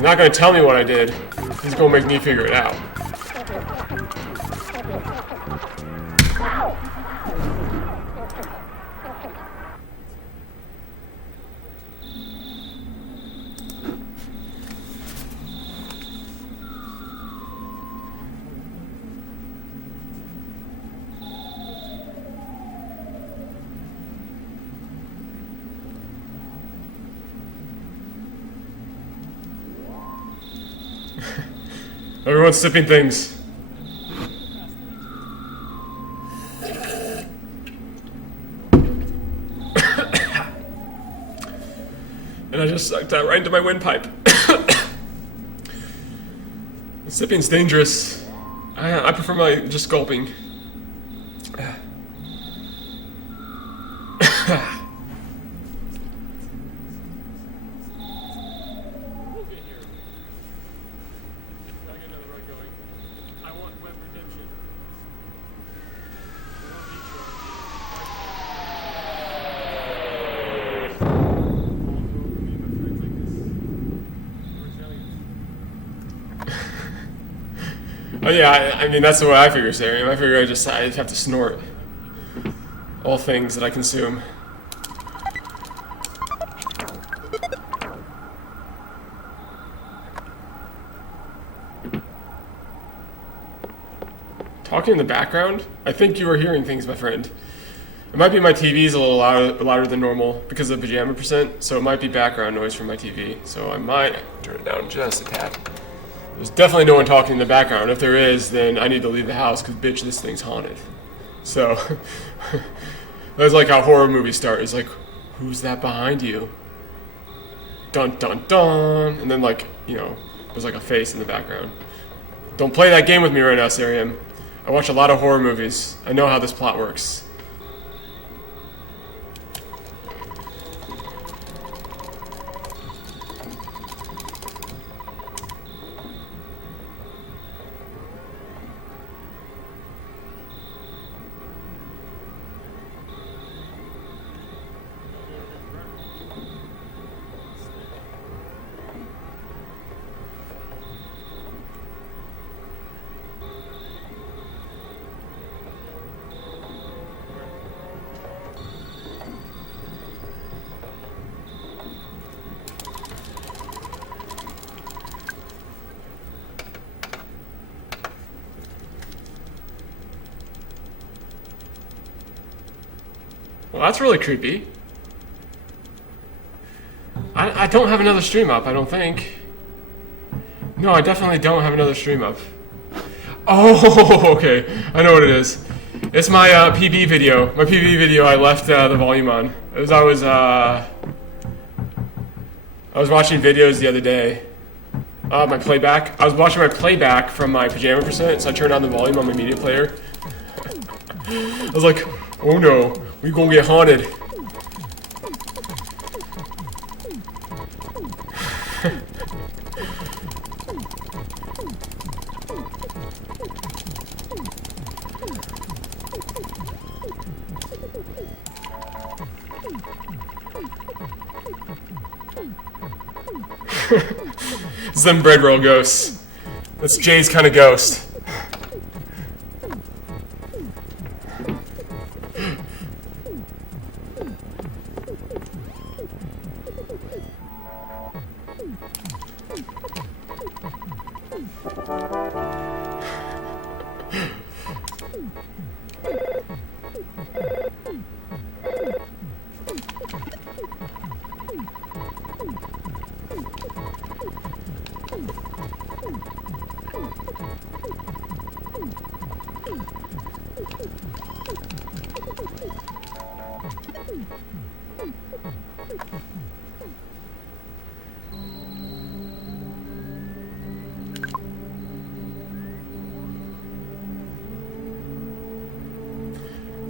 He's not gonna tell me what I did. He's gonna make me figure it out. Everyone's sipping things. And I just sucked that right into my windpipe. Sipping's dangerous. I prefer my just gulping. Oh yeah, I mean that's the way I figure Sarium. I figure I have to snort all things that I consume. Talking in the background? I think you are hearing things, my friend. It might be my TV's a little louder than normal because of the pajama percent, so it might be background noise from my TV. So I might turn it down just a tad. There's definitely no one talking in the background. If there is, then I need to leave the house because, bitch, this thing's haunted. So, that's like how horror movies start. It's like, who's that behind you? Dun, dun, dun. And then, like, you know, there's like a face in the background. Don't play that game with me right now, Sarium. I watch a lot of horror movies. I know how this plot works. Well, that's really creepy. I don't have another stream up, I don't think. No, I definitely don't have another stream up. Oh, okay. I know what it is. It's my PB video. My PB video I left the volume on. I was watching videos the other day. My playback. I was watching my playback from my pajama percent, so I turned on the volume on my media player. I was like, oh no, we gonna get haunted. Some bread roll ghosts. That's Jay's kind of ghost.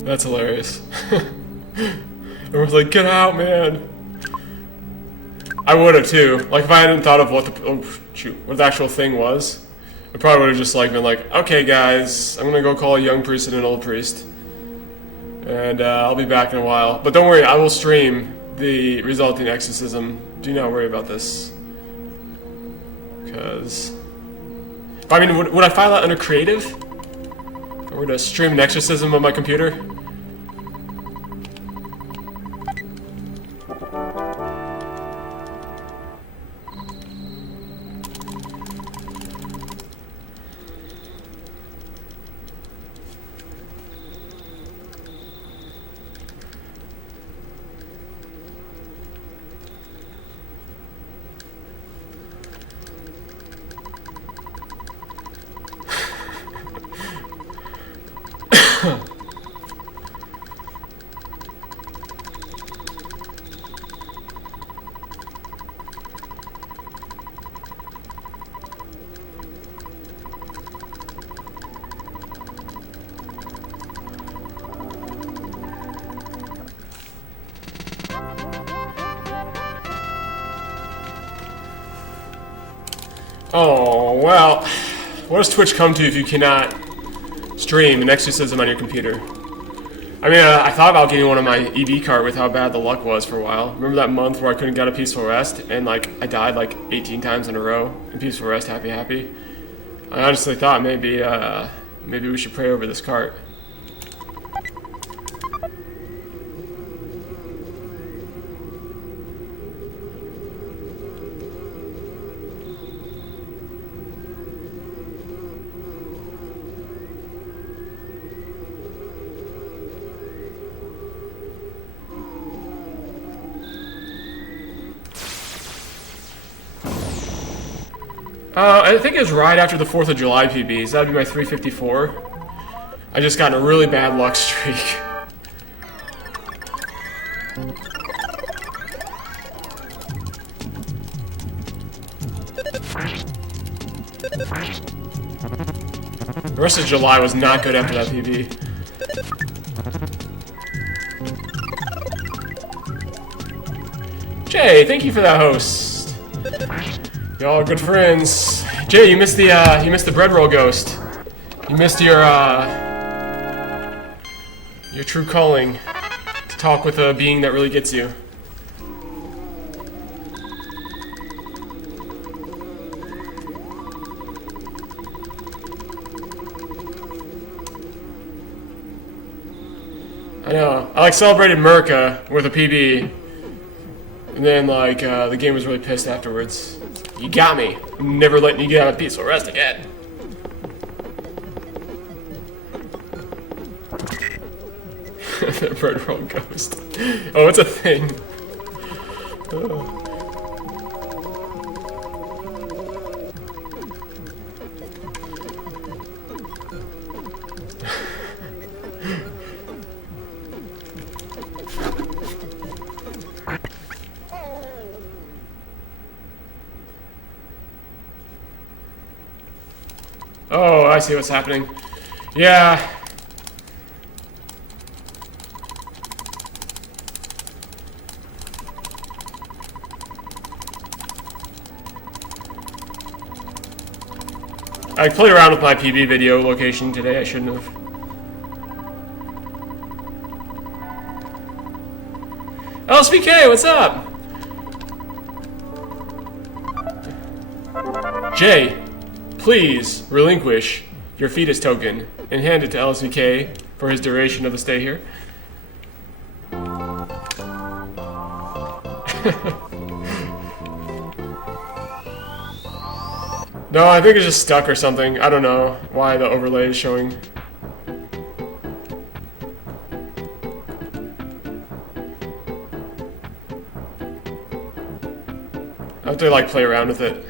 That's hilarious. Everyone's like, get out, man. I would have too. Like if I hadn't thought of what the actual thing was, I probably would have just like been like, okay guys, I'm gonna go call a young priest and an old priest. And I'll be back in a while. But don't worry, I will stream the resulting exorcism. Do not worry about this. Because... I mean, would I file that under creative? If I were to stream an exorcism on my computer? Oh, well, what does Twitch come to if you cannot stream an exorcism on your computer? I mean, I thought about getting one on my EV cart with how bad the luck was for a while. Remember that month where I couldn't get a peaceful rest and like I died like 18 times in a row in peaceful rest, happy. I honestly thought maybe we should pray over this cart. I think it was right after the 4th of July PBs. That'd be my 354. I just got in a really bad luck streak. The rest of July was not good after that PB. Jay, thank you for that host. Y'all are good friends. Jay, you missed the bread roll ghost. You missed your true calling to talk with a being that really gets you. I know. I like celebrated Merca with a PB, and then like the game was really pissed afterwards. You got me. I'm never letting you get out of peaceful rest again. The bread roll ghost. Oh, it's a thing. Oh. Oh, I see what's happening. Yeah. I played around with my PB video location today. I shouldn't have. LSBK, what's up? Jay, please relinquish your fetus token and hand it to LSBK for his duration of the stay here. No, I think it's just stuck or something. I don't know why the overlay is showing. I have to like play around with it.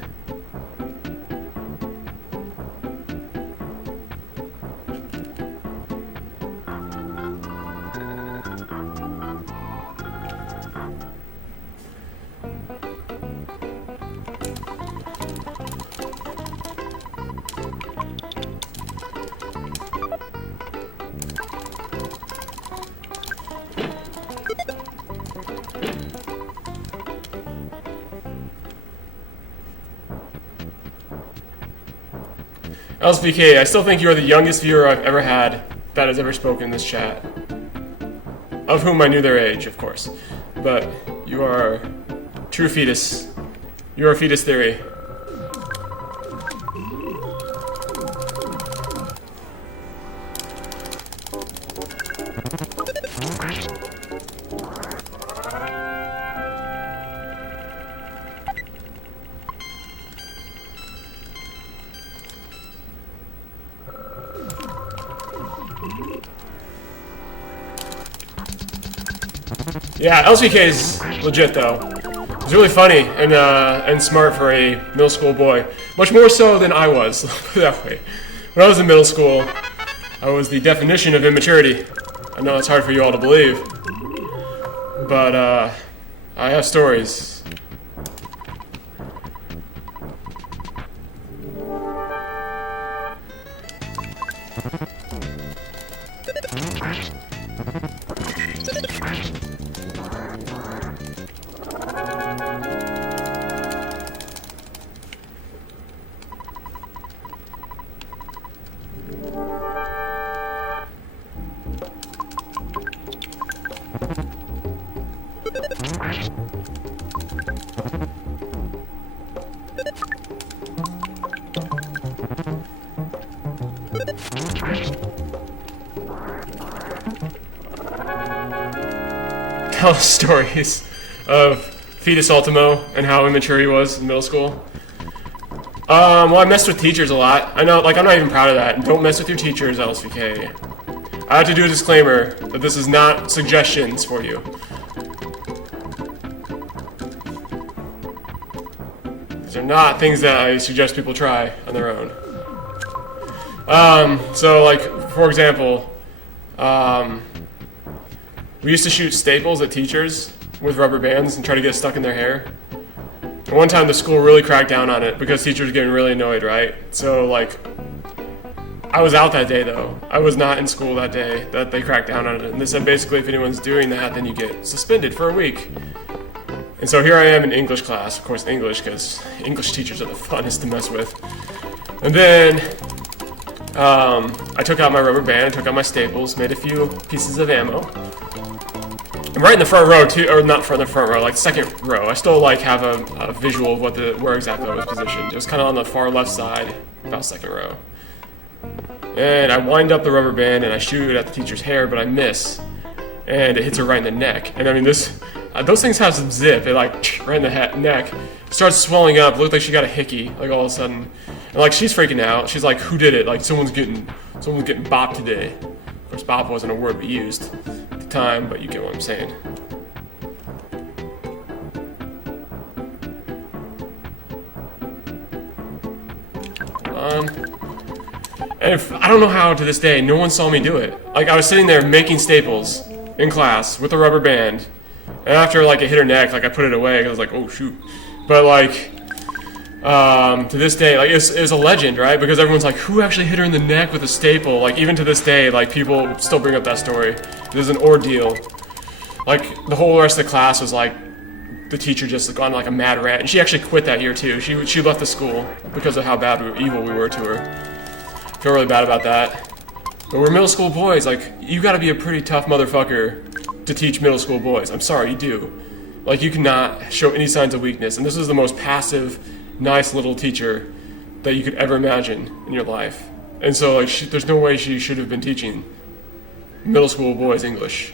LSBK, I still think you are the youngest viewer I've ever had that has ever spoken in this chat. Of whom I knew their age, of course. But you are true fetus. You are fetus theory. Yeah, LCK is legit though. It's really funny and smart for a middle school boy. Much more so than I was, put it that way. When I was in middle school, I was the definition of immaturity. I know it's hard for you all to believe, but I have stories. Tell stories of Fetus Ultimo and how immature he was in middle school. Well, I messed with teachers a lot. I know, like, I'm not even proud of that. Don't mess with your teachers, LSVK. I have to do a disclaimer that this is not suggestions for you. These are not things that I suggest people try on their own. So, like, for example, we used to shoot staples at teachers with rubber bands and try to get stuck in their hair. And one time the school really cracked down on it because teachers were getting really annoyed, right? So, like, I was out that day, though. I was not in school that day that they cracked down on it. And they said basically if anyone's doing that, then you get suspended for a week. And so here I am in English class, of course English, because English teachers are the funnest to mess with. And then I took out my rubber band, took out my staples, made a few pieces of ammo. And right in the front row, too, or not from the front row, like second row, I still like have a visual of where exactly I was positioned. It was kind of on the far left side, about second row. And I wind up the rubber band and I shoot at the teacher's hair, but I miss, and it hits her right in the neck. And I mean, those things have some zip. It like right in the neck, starts swelling up. Looked like she got a hickey, like all of a sudden. And like she's freaking out. She's like, "Who did it? Like someone's getting bopped today." Of course, bop wasn't a word we used at the time, but you get what I'm saying. And I don't know how to this day, no one saw me do it. Like I was sitting there making staples in class with a rubber band, and after like it hit her neck, like I put it away because I was like, oh shoot. But like, to this day, like it was a legend, right? Because everyone's like, who actually hit her in the neck with a staple? Like even to this day, like people still bring up that story. It was an ordeal. Like the whole rest of the class was like, the teacher just like on like a mad rant, and she actually quit that year too. She left the school because of how evil we were to her. I feel really bad about that. But we're middle school boys. Like you got to be a pretty tough motherfucker to teach middle school boys. I'm sorry, you do. Like you cannot show any signs of weakness. And this is the most passive, nice little teacher that you could ever imagine in your life. And so like there's no way she should have been teaching middle school boys English.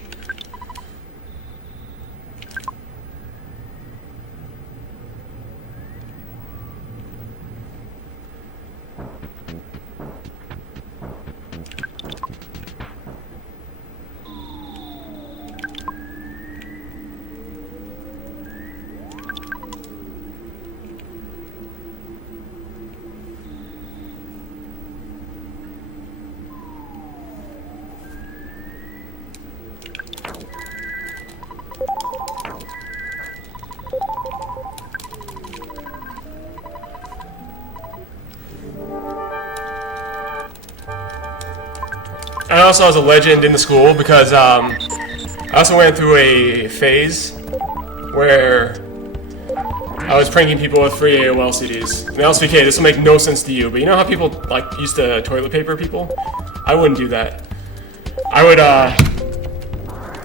I also was a legend in the school because I also went through a phase where I was pranking people with free AOL CDs. And LSVK, this will make no sense to you, but you know how people like used to toilet paper people? I wouldn't do that. I would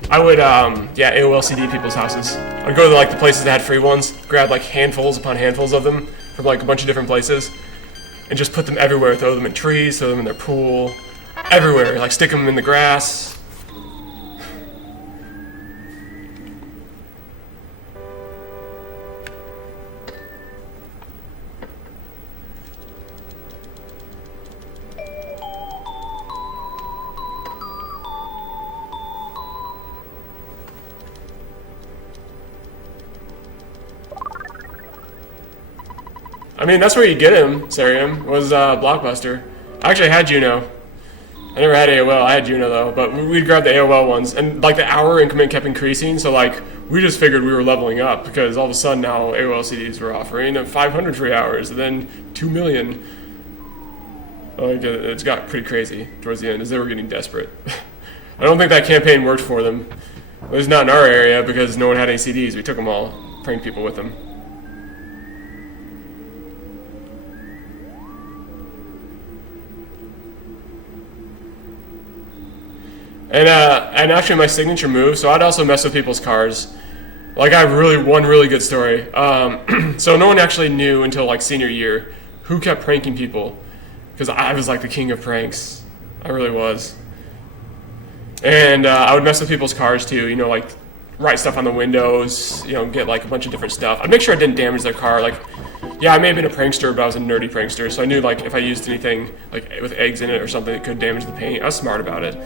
AOL CD people's houses. I'd go to like the places that had free ones, grab like handfuls upon handfuls of them from like a bunch of different places, and just put them everywhere. Throw them in trees, throw them in their pool. Everywhere, like stick them in the grass. I mean, that's where you get him, Sarium, was Blockbuster. I actually had Juno. I never had AOL, I had Juno though, but we'd grab the AOL ones, and like the hour increment kept increasing, so like, we just figured we were leveling up, because all of a sudden now AOL CDs were offering 500 free hours, and then 2 million. Like, it's got pretty crazy towards the end, as they were getting desperate. I don't think that campaign worked for them. It was not in our area, because no one had any CDs, we took them all, pranked people with them. And actually my signature move, so I'd also mess with people's cars. Like, I have one really good story. So no one actually knew until like senior year who kept pranking people, because I was like the king of pranks. I really was. And I would mess with people's cars too, you know, like write stuff on the windows, you know, get like a bunch of different stuff. I'd make sure I didn't damage their car. Like, yeah, I may have been a prankster, but I was a nerdy prankster, so I knew like if I used anything like with eggs in it or something that could damage the paint, I was smart about it.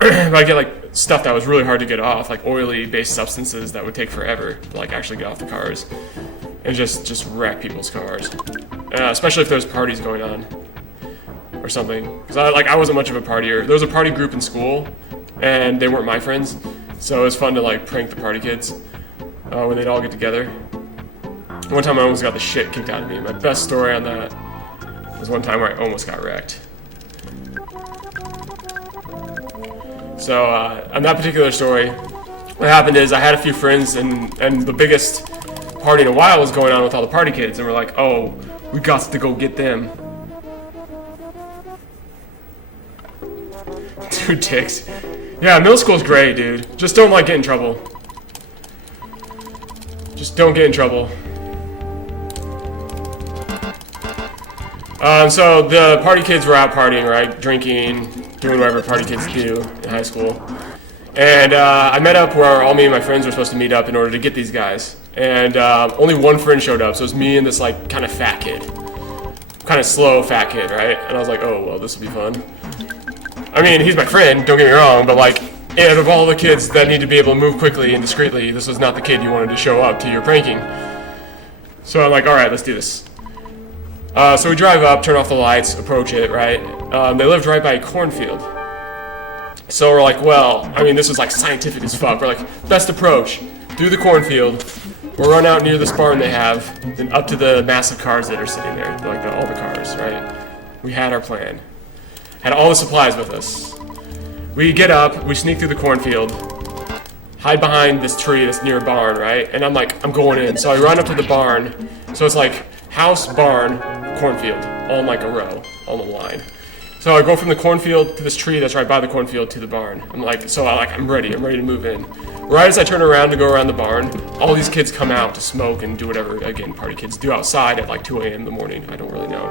But I get like stuff that was really hard to get off, like oily based substances that would take forever to like actually get off the cars, and just wreck people's cars, especially if there's parties going on or something. Because I wasn't much of a partier. There was a party group in school, and they weren't my friends, so it was fun to like prank the party kids when they'd all get together. One time I almost got the shit kicked out of me. My best story on that was one time where I almost got wrecked. So on that particular story, what happened is I had a few friends, and the biggest party in a while was going on with all the party kids, and we're like, oh, we got to go get them. Dude, dicks. Yeah, middle school's great, dude. Just don't like get in trouble. Just don't get in trouble. So the party kids were out partying, right? Drinking, doing whatever party kids do in high school. And I met up where all me and my friends were supposed to meet up in order to get these guys. And only one friend showed up, so it was me and this like kind of fat kid. Kind of slow fat kid, right? And I was like, oh, well, this will be fun. I mean, he's my friend, don't get me wrong, but like, out of all the kids that need to be able to move quickly and discreetly, this was not the kid you wanted to show up to your pranking. So I'm like, alright, let's do this. So we drive up, turn off the lights, approach it, right? They lived right by a cornfield. So we're like, well, I mean, this is like scientific as fuck. We're like, best approach, through the cornfield, we'll run out near this barn they have, then up to the massive cars that are sitting there, like all the cars, right? We had our plan. Had all the supplies with us. We get up, we sneak through the cornfield, hide behind this tree that's near a barn, right? And I'm like, I'm going in. So I run up to the barn. So it's like house, barn, cornfield, all in like a row, all in a line. So I go from the cornfield to this tree that's right by the cornfield to the barn. I'm ready to move in. Right as I turn around to go around the barn, all these kids come out to smoke and do whatever, again, party kids do outside at like 2 a.m. in the morning. I don't really know.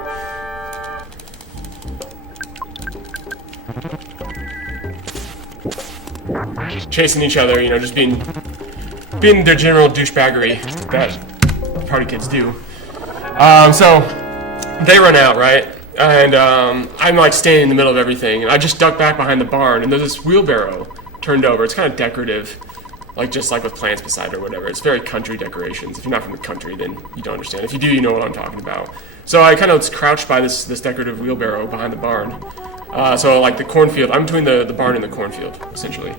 Just chasing each other, you know, just being their general douchebaggery that party kids do. So they run out, right? And I'm like standing in the middle of everything, and I just duck back behind the barn, and there's this wheelbarrow turned over. It's kind of decorative, like just like with plants beside it or whatever. It's very country decorations. If you're not from the country, then you don't understand. If you do, you know what I'm talking about. So I kind of crouched by this decorative wheelbarrow behind the barn. So like the cornfield, I'm between the barn and the cornfield, essentially.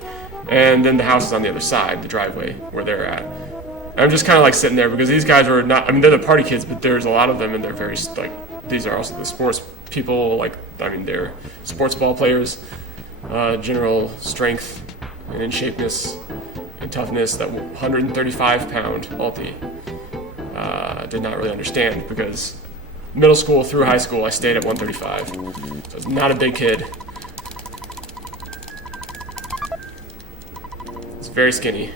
And then the house is on the other side, the driveway, where they're at. I'm just kind of like sitting there because these guys are not, I mean, they're the party kids, but there's a lot of them, and they're very, like, these are also the sports people, like, I mean, they're sports ball players, general strength and in shapeness and toughness. That 135-pound Alti did not really understand, because middle school through high school I stayed at 135, so I was not a big kid. It's very skinny.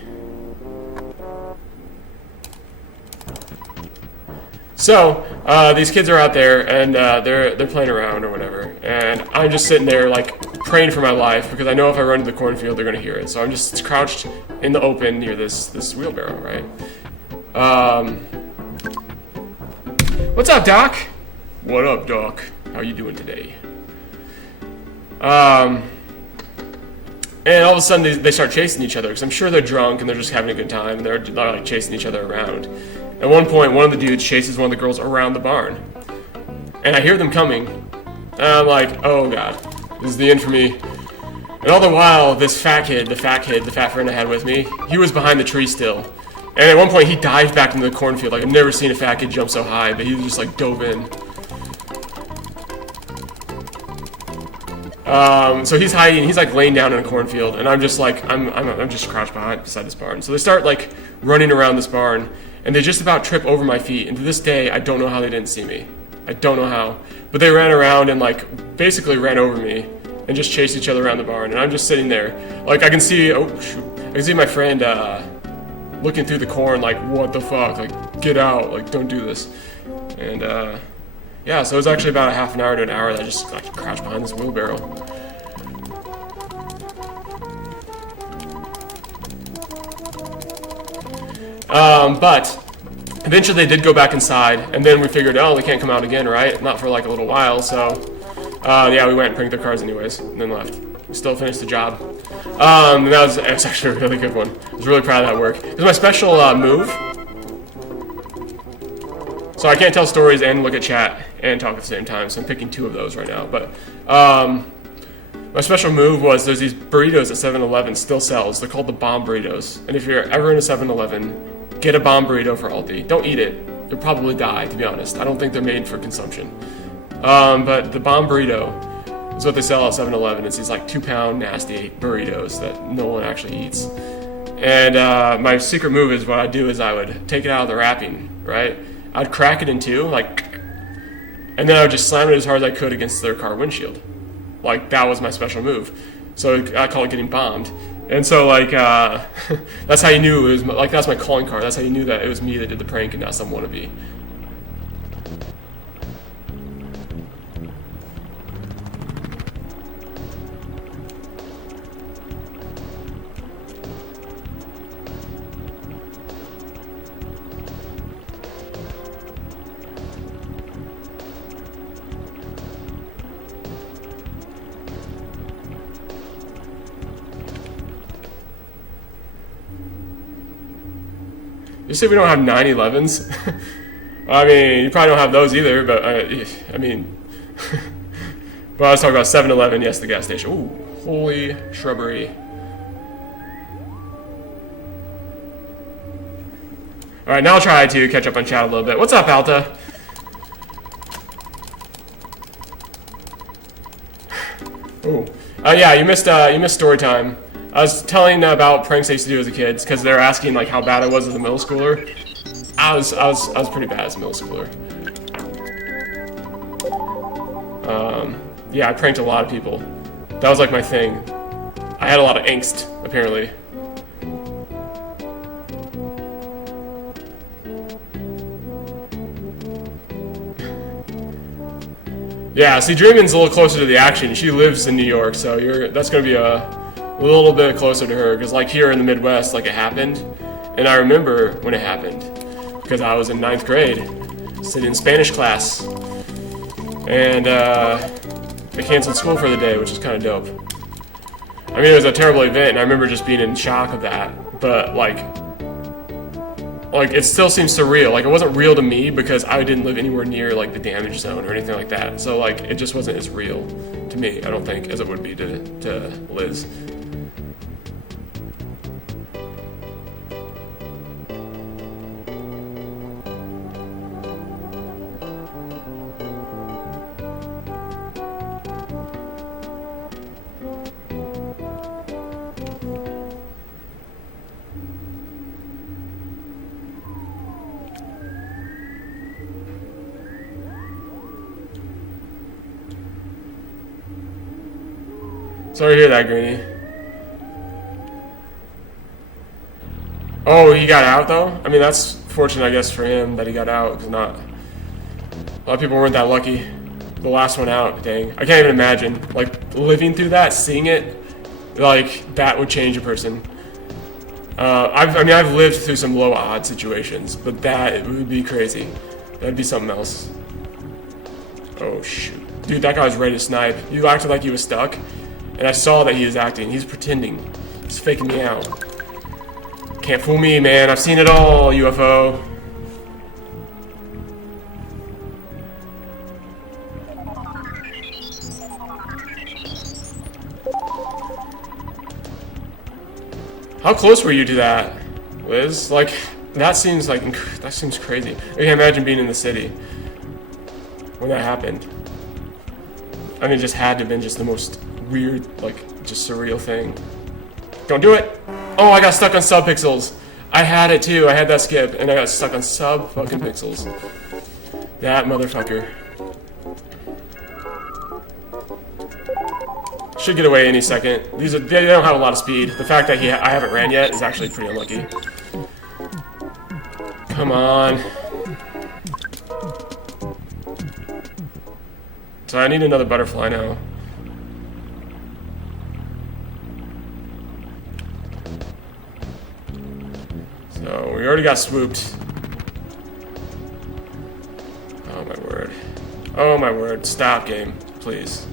So these kids are out there, and they're playing around or whatever, and I'm just sitting there like praying for my life, because I know if I run to the cornfield they're gonna hear it. So I'm just crouched in the open near this wheelbarrow, right? What's up, Doc? What up, Doc? How you doing today? And all of a sudden they start chasing each other, because I'm sure they're drunk and they're just having a good time, and they're like chasing each other around. At one point, one of the dudes chases one of the girls around the barn. And I hear them coming. And I'm like, oh god, this is the end for me. And all the while, this fat kid, the fat friend I had with me, he was behind the tree still. And at one point, he dived back into the cornfield. Like, I've never seen a fat kid jump so high, but he just, like, dove in. So he's hiding, he's, like, laying down in a cornfield, and I'm just, like, I'm just crouched beside this barn. So they start, like, running around this barn, and they just about trip over my feet. And to this day, I don't know how they didn't see me. I don't know how. But they ran around and, like, basically ran over me and just chased each other around the barn. And I'm just sitting there. Like, I can see, oh, shoot. I can see my friend, looking through the corn, like, what the fuck? Like, get out. Like, don't do this. And, yeah, so it was actually about a half an hour to an hour that I just, like, crouched behind this wheelbarrow. But eventually they did go back inside, and then we figured, oh, they can't come out again, right? Not for, like, a little while, so, yeah, we went and pranked their cars anyways, and then left. We still finished the job. And that was actually a really good one. I was really proud of that work. It was my special move. So I can't tell stories and look at chat and talk at the same time, so I'm picking two of those right now. But my special move was there's these burritos that 7-Eleven still sells. They're called the bomb burritos. And if you're ever in a 7-Eleven, get a bomb burrito for Aldi. Don't eat it. You'll probably die, to be honest. I don't think they're made for consumption. But the bomb burrito is what they sell at 7-Eleven. It's these like 2-pound nasty burritos that no one actually eats. And my secret move is what I'd do is I would take it out of the wrapping, right? I'd crack it in two, like, and then I would just slam it as hard as I could against their car windshield. Like, that was my special move. So I call it getting bombed. And so, like, that's how you knew it was, like, that's my calling card. That's how you knew that it was me that did the prank and not some wannabe. You say we don't have 911s? I mean, you probably don't have those either, but I mean, but I was talking about 7-Eleven, yes, the gas station. Ooh, holy shrubbery. Alright, now I'll try to catch up on chat a little bit. What's up, Alta? Ooh. Yeah, you missed story time. I was telling about pranks I used to do as a kid because they're asking like how bad I was as a middle schooler. I was pretty bad as a middle schooler. Yeah, I pranked a lot of people. That was like my thing. I had a lot of angst, apparently. Yeah, see, Dreamin's a little closer to the action. She lives in New York, so that's gonna be a little bit closer to her, because like here in the Midwest, like it happened, and I remember when it happened, because I was in 9th grade, sitting in Spanish class, and they canceled school for the day, which is kind of dope. I mean, it was a terrible event, and I remember just being in shock of that, but like it still seems surreal. Like, it wasn't real to me because I didn't live anywhere near like the damage zone or anything like that, so like it just wasn't as real to me, I don't think, as it would be to Liz. Sorry to hear that, Greenie. Oh, he got out, though? I mean, that's fortunate, I guess, for him that he got out, because a lot of people weren't that lucky. The last one out, dang. I can't even imagine, like, living through that, seeing it, like, that would change a person. I've lived through some low-odd situations, but it would be crazy. That'd be something else. Oh, shoot. Dude, that guy was ready to snipe. You acted like he was stuck. And I saw that he was acting. He's pretending. He's faking me out. Can't fool me, man. I've seen it all, UFO. How close were you to that, Liz? Like, that seems crazy. I can't imagine being in the city when that happened. I mean, it just had to have been just the most weird, like, just surreal thing. Don't do it! Oh, I got stuck on sub-pixels. I had it too. I had that skip, and I got stuck on sub-fucking-pixels. That motherfucker. Should get away any second. They don't have a lot of speed. The fact that I haven't ran yet is actually pretty unlucky. Come on. So I need another butterfly now. So we already got swooped. Oh my word. Oh my word. Stop, game, please.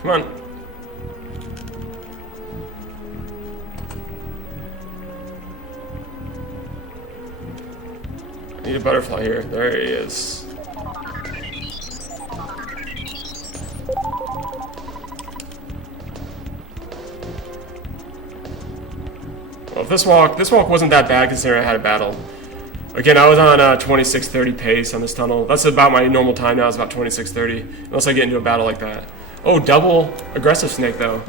Come on. I need a butterfly here. There he is. Well, this walk wasn't that bad considering I had a battle. Again, I was on 26:30 pace on this tunnel. That's about my normal time now. It's about 26:30, unless I get into a battle like that. Oh, double aggressive snake though.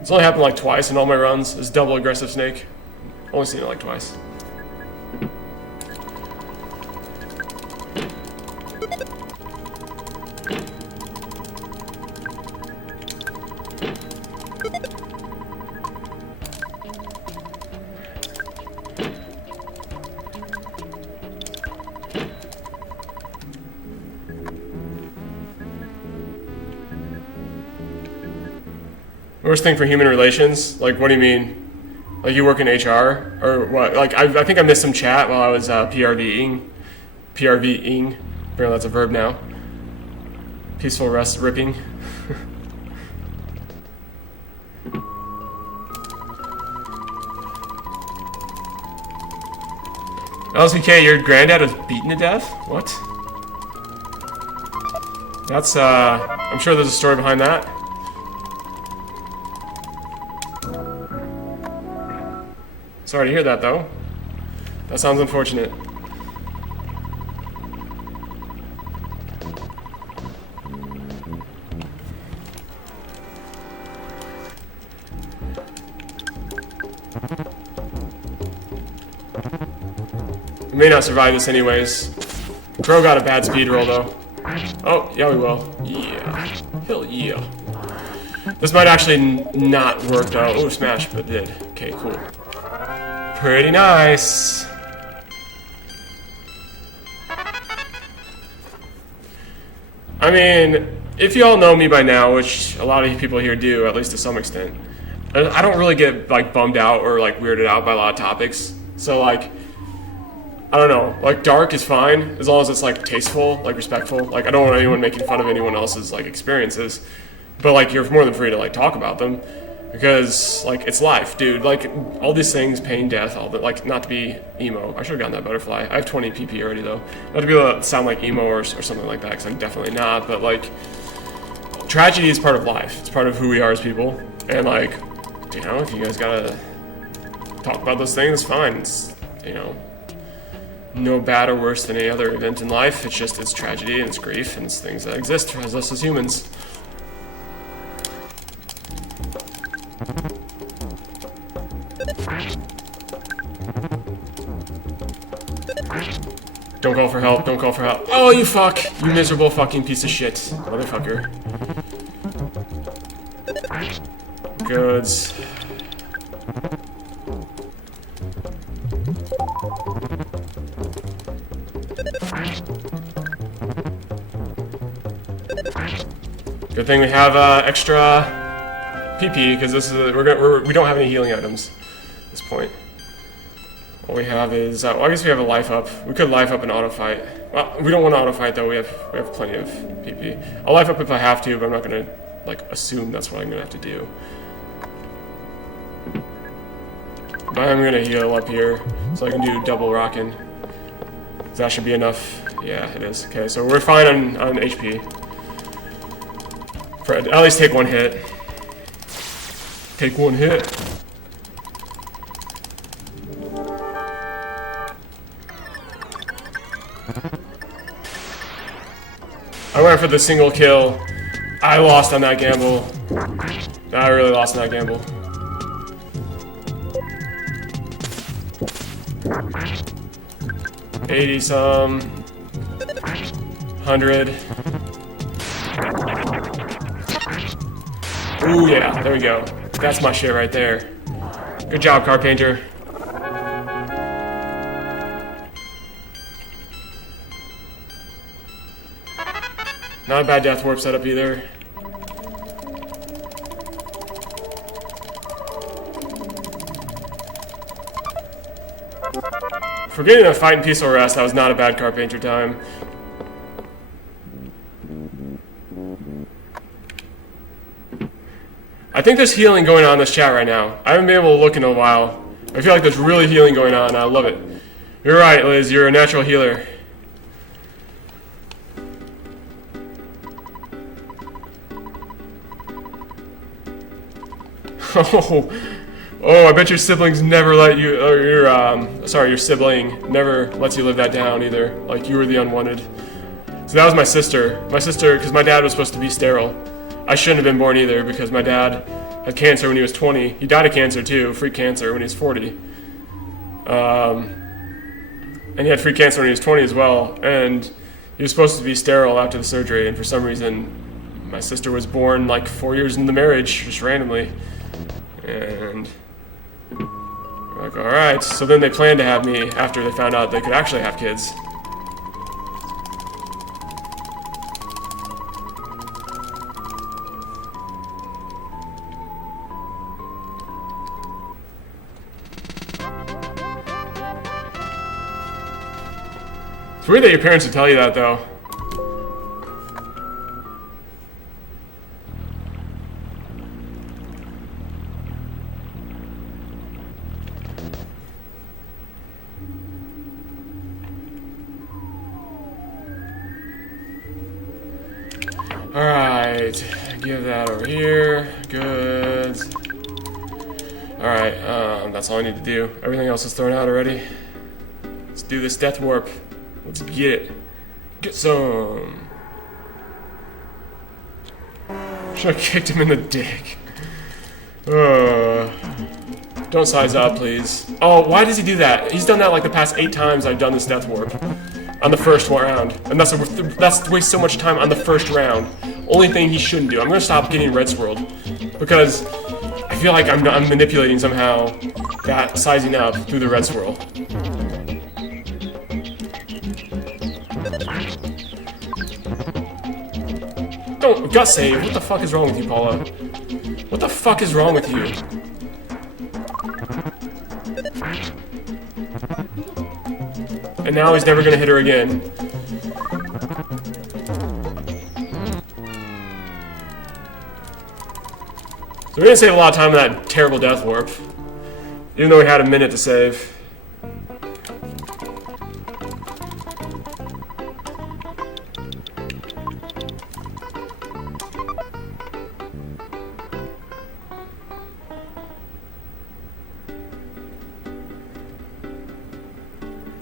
It's only happened like twice in all my runs. This double aggressive snake. Only seen it like twice. Worst thing for human relations? Like, what do you mean? Like, you work in HR? Or what? Like, I think I missed some chat while I was PRVing. PRVing. Apparently that's a verb now. Peaceful rest ripping. LCK, your granddad was beaten to death? What? That's, I'm sure there's a story behind that. Sorry to hear that, though. That sounds unfortunate. We may not survive this anyways. Crow got a bad speed roll, though. Oh, yeah, we will. Yeah. Hell yeah. This might actually not work, though. Oh, smash, but it did. Okay, cool. Pretty nice. I mean, if you all know me by now, which a lot of people here do, at least to some extent, I don't really get like bummed out or like weirded out by a lot of topics. So like, I don't know, like dark is fine as long as it's like tasteful, like respectful. Like I don't want anyone making fun of anyone else's like experiences, but like you're more than free to like talk about them. Because, like, it's life, dude. Like, all these things, pain, death, all that. Like, not to be emo. I should have gotten that butterfly. I have 20 PP already, though. Not to be able to sound like emo or something like that, because I'm definitely not. But, like, tragedy is part of life. It's part of who we are as people. And, like, you know, if you guys gotta talk about those things, fine. It's, you know, no bad or worse than any other event in life. It's just, it's tragedy and it's grief and it's things that exist as us as humans. Don't call for help, don't call for help. Oh, you fuck! You miserable fucking piece of shit, motherfucker. Goods. Good thing we have extra PP because this is we don't have any healing items at this point. All we have is, well, I guess we have a life up. We could life up an auto fight. Well, we don't want to auto fight though. We have plenty of PP. I'll life up if I have to, but I'm not gonna like assume that's what I'm gonna have to do. But I'm gonna heal up here so I can do double rocking. That should be enough. Yeah, it is. Okay, so we're fine on HP. Fred, at least take one hit. Take one hit. I went for the single kill. I lost on that gamble. I really lost on that gamble. $80 some. 100. Ooh yeah, there we go. That's my shit right there. Good job, car painter. Not a bad death warp setup either. For getting a fight and peaceful rest, that was not a bad car painter time. I think there's healing going on in this chat right now. I haven't been able to look in a while. I feel like there's really healing going on. I love it. You're right, Liz. You're a natural healer. Oh, I bet your siblings never let you, or your sibling never lets you live that down either. Like, you were the unwanted. So that was my sister. My sister, because my dad was supposed to be sterile. I shouldn't have been born either, because my dad had cancer when he was 20. He died of cancer too, free cancer, when he was 40. And he had free cancer when he was 20 as well. And he was supposed to be sterile after the surgery, and for some reason, my sister was born like 4 years into the marriage, just randomly. And we're like, alright, so then they planned to have me after they found out they could actually have kids. It's weird that your parents would tell you that though. Alright, give that over here. Good. Alright, that's all I need to do. Everything else is thrown out already. Let's do this death warp. Let's get it. Get some. Should have kicked him in the dick. Don't size up, please. Oh, why does he do that? He's done that like the past 8 times I've done this death warp. On the first round. And that's to waste so much time on the first round. Only thing he shouldn't do. I'm gonna stop getting red swirled. Because I feel like I'm manipulating somehow that sizing up through the red swirl. Don't gut save. What the fuck is wrong with you, Paula? What the fuck is wrong with you? And now he's never gonna hit her again. So we didn't save a lot of time on that terrible death warp. Even though we had a minute to save.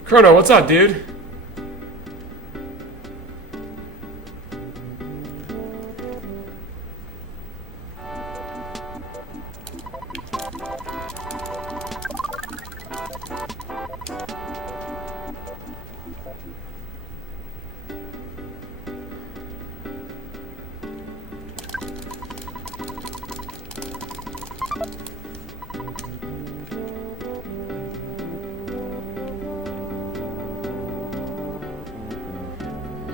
Chrono, what's up, dude?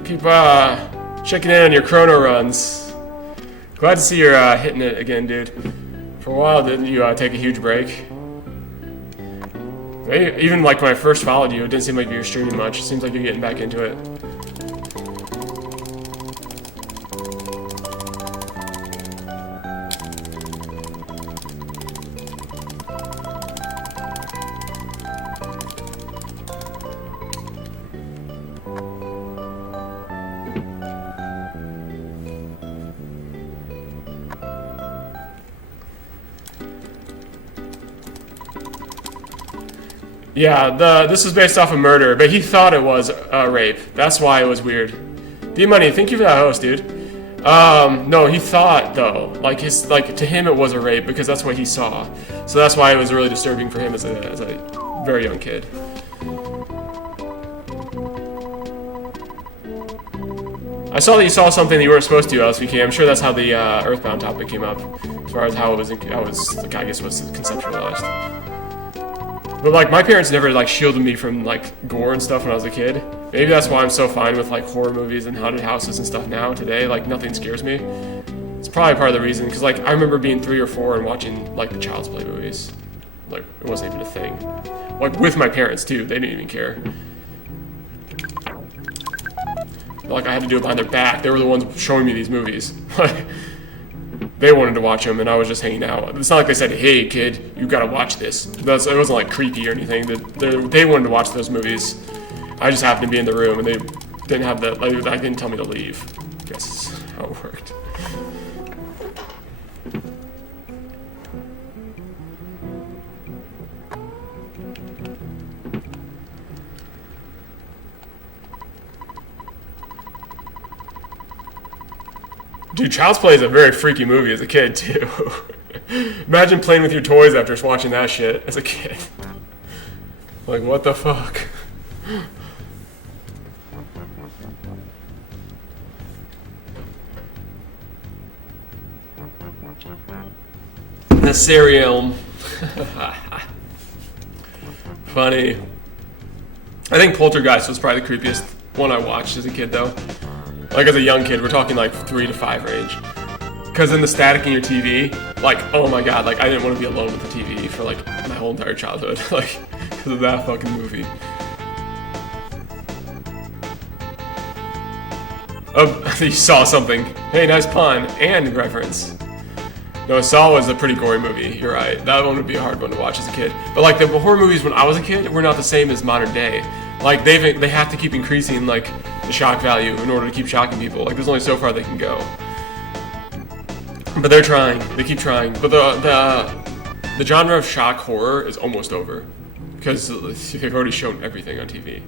Keep checking in on your chrono runs. Glad to see you're hitting it again, dude. For a while, didn't you take a huge break? I Even like when I first followed you, it didn't seem like you were streaming much. It seems like you're getting back into it. Yeah, this is based off a murder, but he thought it was a rape. That's why it was weird. D-Money, thank you for that host, dude. No, he thought though, like to him it was a rape because that's what he saw. So that's why it was really disturbing for him as a very young kid. I saw that you saw something that you weren't supposed to, LSVK. I'm sure that's how the EarthBound topic came up, as far as how it was, I guess, was conceptualized. But like my parents never like shielded me from like gore and stuff when I was a kid. Maybe that's why I'm so fine with like horror movies and haunted houses and stuff now today. Like nothing scares me. It's probably part of the reason because like I remember being 3 or 4 and watching like the Child's Play movies. Like it wasn't even a thing. Like with my parents too. They didn't even care. Like I had to do it behind their back. They were the ones showing me these movies. They wanted to watch them, and I was just hanging out. It's not like they said, "Hey, kid, you gotta watch this." It wasn't like creepy or anything. They wanted to watch those movies. I just happened to be in the room, and they didn't have that. Like, they didn't tell me to leave. I guess that's how it worked. Dude, Child's Play is a very freaky movie as a kid, too. Imagine playing with your toys after watching that shit as a kid. Like, what the fuck? The cereal. Funny. I think Poltergeist was probably the creepiest one I watched as a kid, though. Like as a young kid, we're talking like 3 to 5 range. Because in the static in your TV, like, oh my god, like I didn't want to be alone with the TV for like my whole entire childhood. Like, because of that fucking movie. Oh, you saw something. Hey, nice pun and reference. No, Saw was a pretty gory movie, you're right. That one would be a hard one to watch as a kid. But like the horror movies when I was a kid were not the same as modern day. Like they have to keep increasing like the shock value in order to keep shocking people. Like there's only so far they can go. But they're trying. They keep trying. But the genre of shock horror is almost over because they've already shown everything on TV.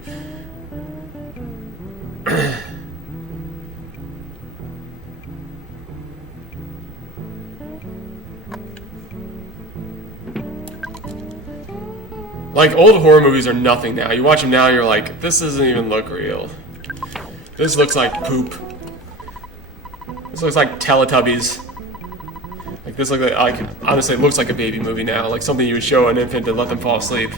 Like, old horror movies are nothing now. You watch them now, you're like, this doesn't even look real. This looks like poop. This looks like Teletubbies. Like, this looks like honestly, it looks like a baby movie now. Like, something you would show an infant to let them fall asleep.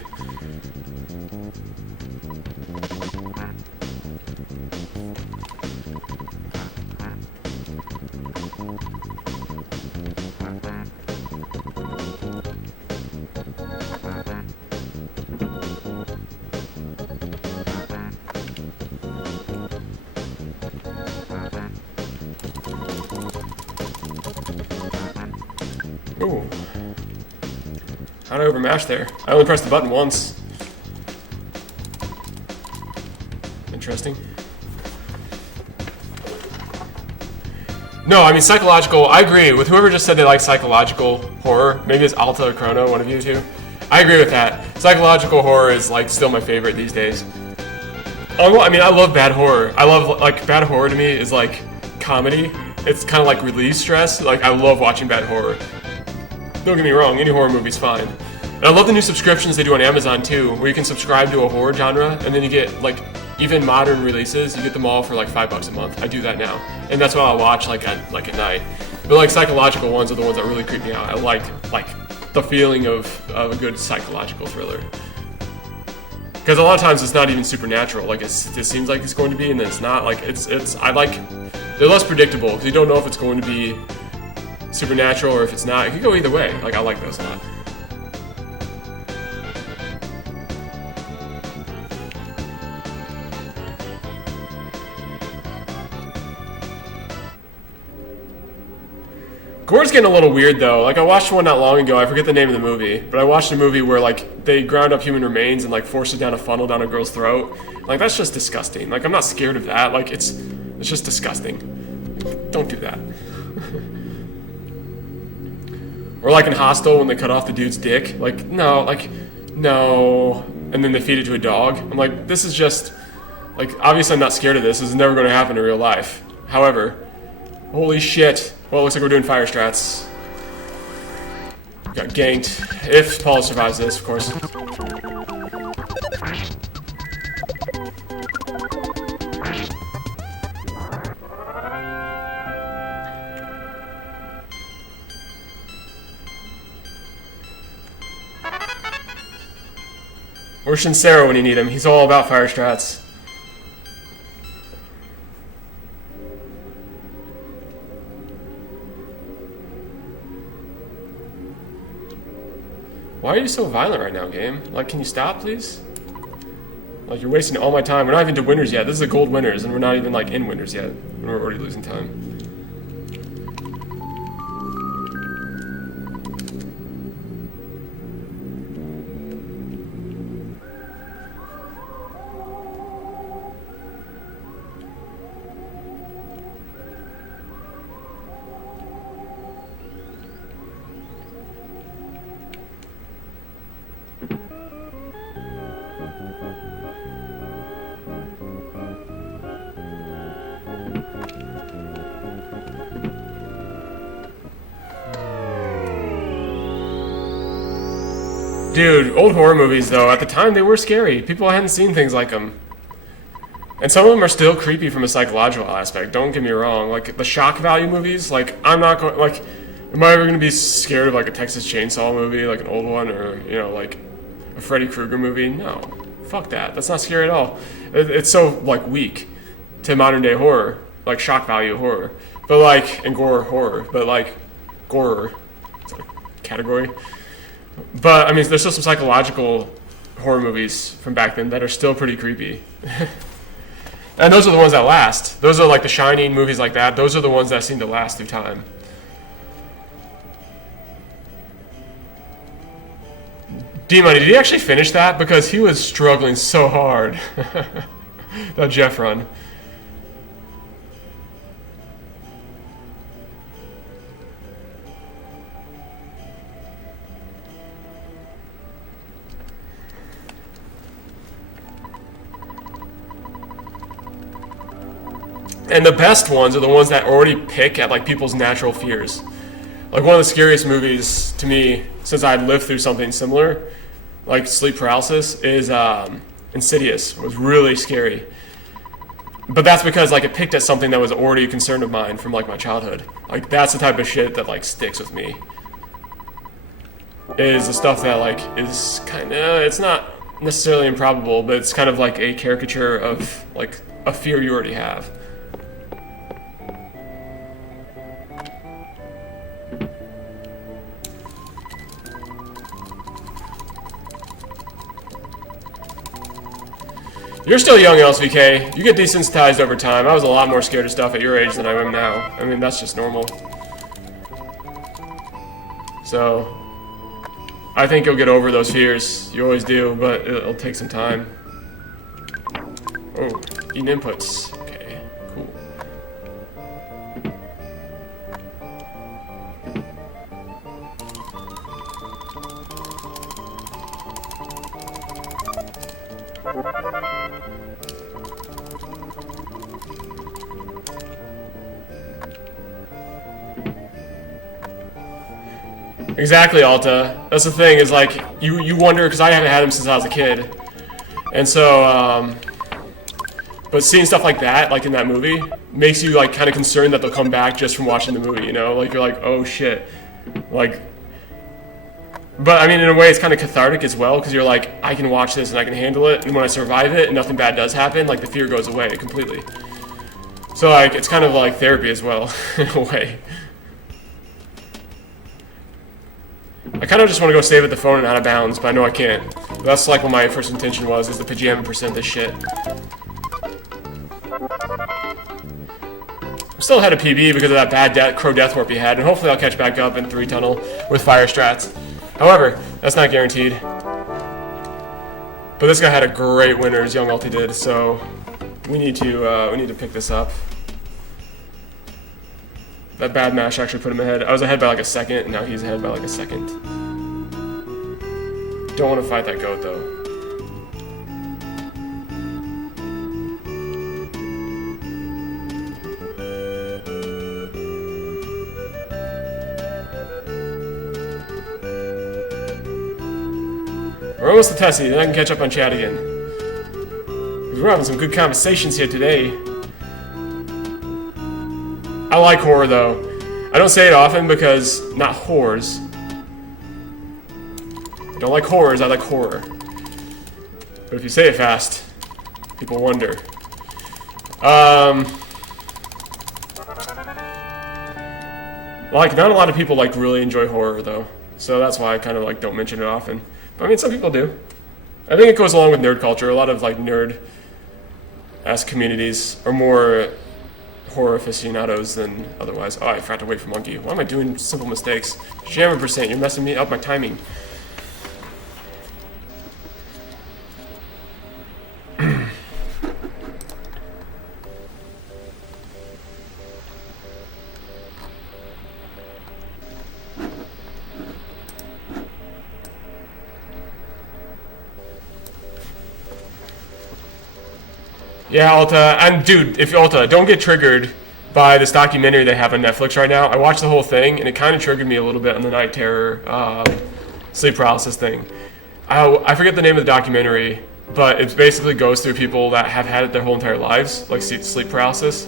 Ooh. How did I overmash there? I only pressed the button once. Interesting. No, I mean psychological, I agree with whoever just said they like psychological horror. Maybe it's Alta or Chrono, one of you two. I agree with that. Psychological horror is like still my favorite these days. I mean, I love bad horror. I love, like, bad horror to me is like comedy. It's kind of like release stress. Like, I love watching bad horror. Don't get me wrong, any horror movie's fine. And I love the new subscriptions they do on Amazon too, where you can subscribe to a horror genre, and then you get, like, even modern releases, you get them all for like $5 a month. I do that now. And that's what I'll watch like at night. But like psychological ones are the ones that really creep me out. I like the feeling of a good psychological thriller. Because a lot of times it's not even supernatural. Like it seems like it's going to be, and then it's not. Like they're less predictable because you don't know if it's going to be supernatural or if it's not. It could go either way. Like I like those a lot. Gore's getting a little weird though. Like I watched one not long ago. I forget the name of the movie, but I watched a movie where like they ground up human remains and like forced it down a funnel down a girl's throat. Like that's just disgusting. Like I'm not scared of that. Like it's just disgusting. Don't do that. Or like in Hostel when they cut off the dude's dick. Like no, and then they feed it to a dog. I'm like, this is just like obviously I'm not scared of this. This is never going to happen in real life. However, holy shit. Well, it looks like we're doing fire strats. Got ganked. If Paul survives this, of course. Where's Shinsero when you need him? He's all about fire strats. Why are you so violent right now, game? Like, can you stop, please? Like, you're wasting all my time. We're not even to winners yet. This is a gold winners, and we're not even, like, in winners yet. We're already losing time. Dude, old horror movies, though, at the time, they were scary. People hadn't seen things like them. And some of them are still creepy from a psychological aspect, don't get me wrong. Like, the shock value movies, like, I'm not going, like, am I ever going to be scared of, like, a Texas Chainsaw movie, like an old one, or, you know, like, a Freddy Krueger movie? No. Fuck that. That's not scary at all. It's so, like, weak to modern-day horror, like, shock value horror. But, like, and gore horror, but, like, gore, it's like a category. But, I mean, there's still some psychological horror movies from back then that are still pretty creepy. And those are the ones that last. Those are like The Shining, movies like that. Those are the ones that seem to last through time. D-Money, did he actually finish that? Because he was struggling so hard. That Jeff run. And the best ones are the ones that already pick at like people's natural fears. Like one of the scariest movies to me, since I'd lived through something similar, like sleep paralysis, is Insidious. It was really scary. But that's because like it picked at something that was already a concern of mine from like my childhood. Like that's the type of shit that like sticks with me. Is the stuff that like is kind of, it's not necessarily improbable, but it's kind of like a caricature of like a fear you already have. You're still young, LSVK. You get desensitized over time. I was a lot more scared of stuff at your age than I am now. I mean, that's just normal. So, I think you'll get over those fears. You always do, but it'll take some time. Oh, eating inputs. Okay, cool. Exactly, Alta. That's the thing, is like, you wonder, because I haven't had them since I was a kid. And so, but seeing stuff like that, like in that movie, makes you like kind of concerned that they'll come back just from watching the movie, you know? Like, you're like, oh shit. Like, but I mean, in a way, it's kind of cathartic as well, because you're like, I can watch this and I can handle it, and when I survive it and nothing bad does happen, like the fear goes away completely. So like, it's kind of like therapy as well, in a way. I kind of just want to go save at the phone and out of bounds, but I know I can't. That's like what my first intention was, is the pajama % this shit. I'm still ahead of PB because of that bad crow death warp he had, and hopefully I'll catch back up in 3 tunnel with fire strats. However, that's not guaranteed. But this guy had a great winner, as Young Ulti did, so we need to pick this up. That bad mash actually put him ahead. I was ahead by like a second, and now he's ahead by like a second. Don't want to fight that goat though. We're almost to Tessie, then I can catch up on chat again. Because we're having some good conversations here today. I like horror though. I don't say it often because, not whores. I don't like horrors, I like horror. But if you say it fast, people wonder. Like, not a lot of people like really enjoy horror though. So that's why I kind of like don't mention it often. But I mean, some people do. I think it goes along with nerd culture. A lot of like nerd-ass communities are more horror aficionados than otherwise. Oh, I forgot to wait for Monkey. Why am I doing simple mistakes? Jammer %, you're messing me up my timing. Yeah, Alta, and dude, if Alta, don't get triggered by this documentary they have on Netflix right now. I watched the whole thing, and it kind of triggered me a little bit on the night terror, sleep paralysis thing. I forget the name of the documentary, but it basically goes through people that have had it their whole entire lives, like sleep paralysis.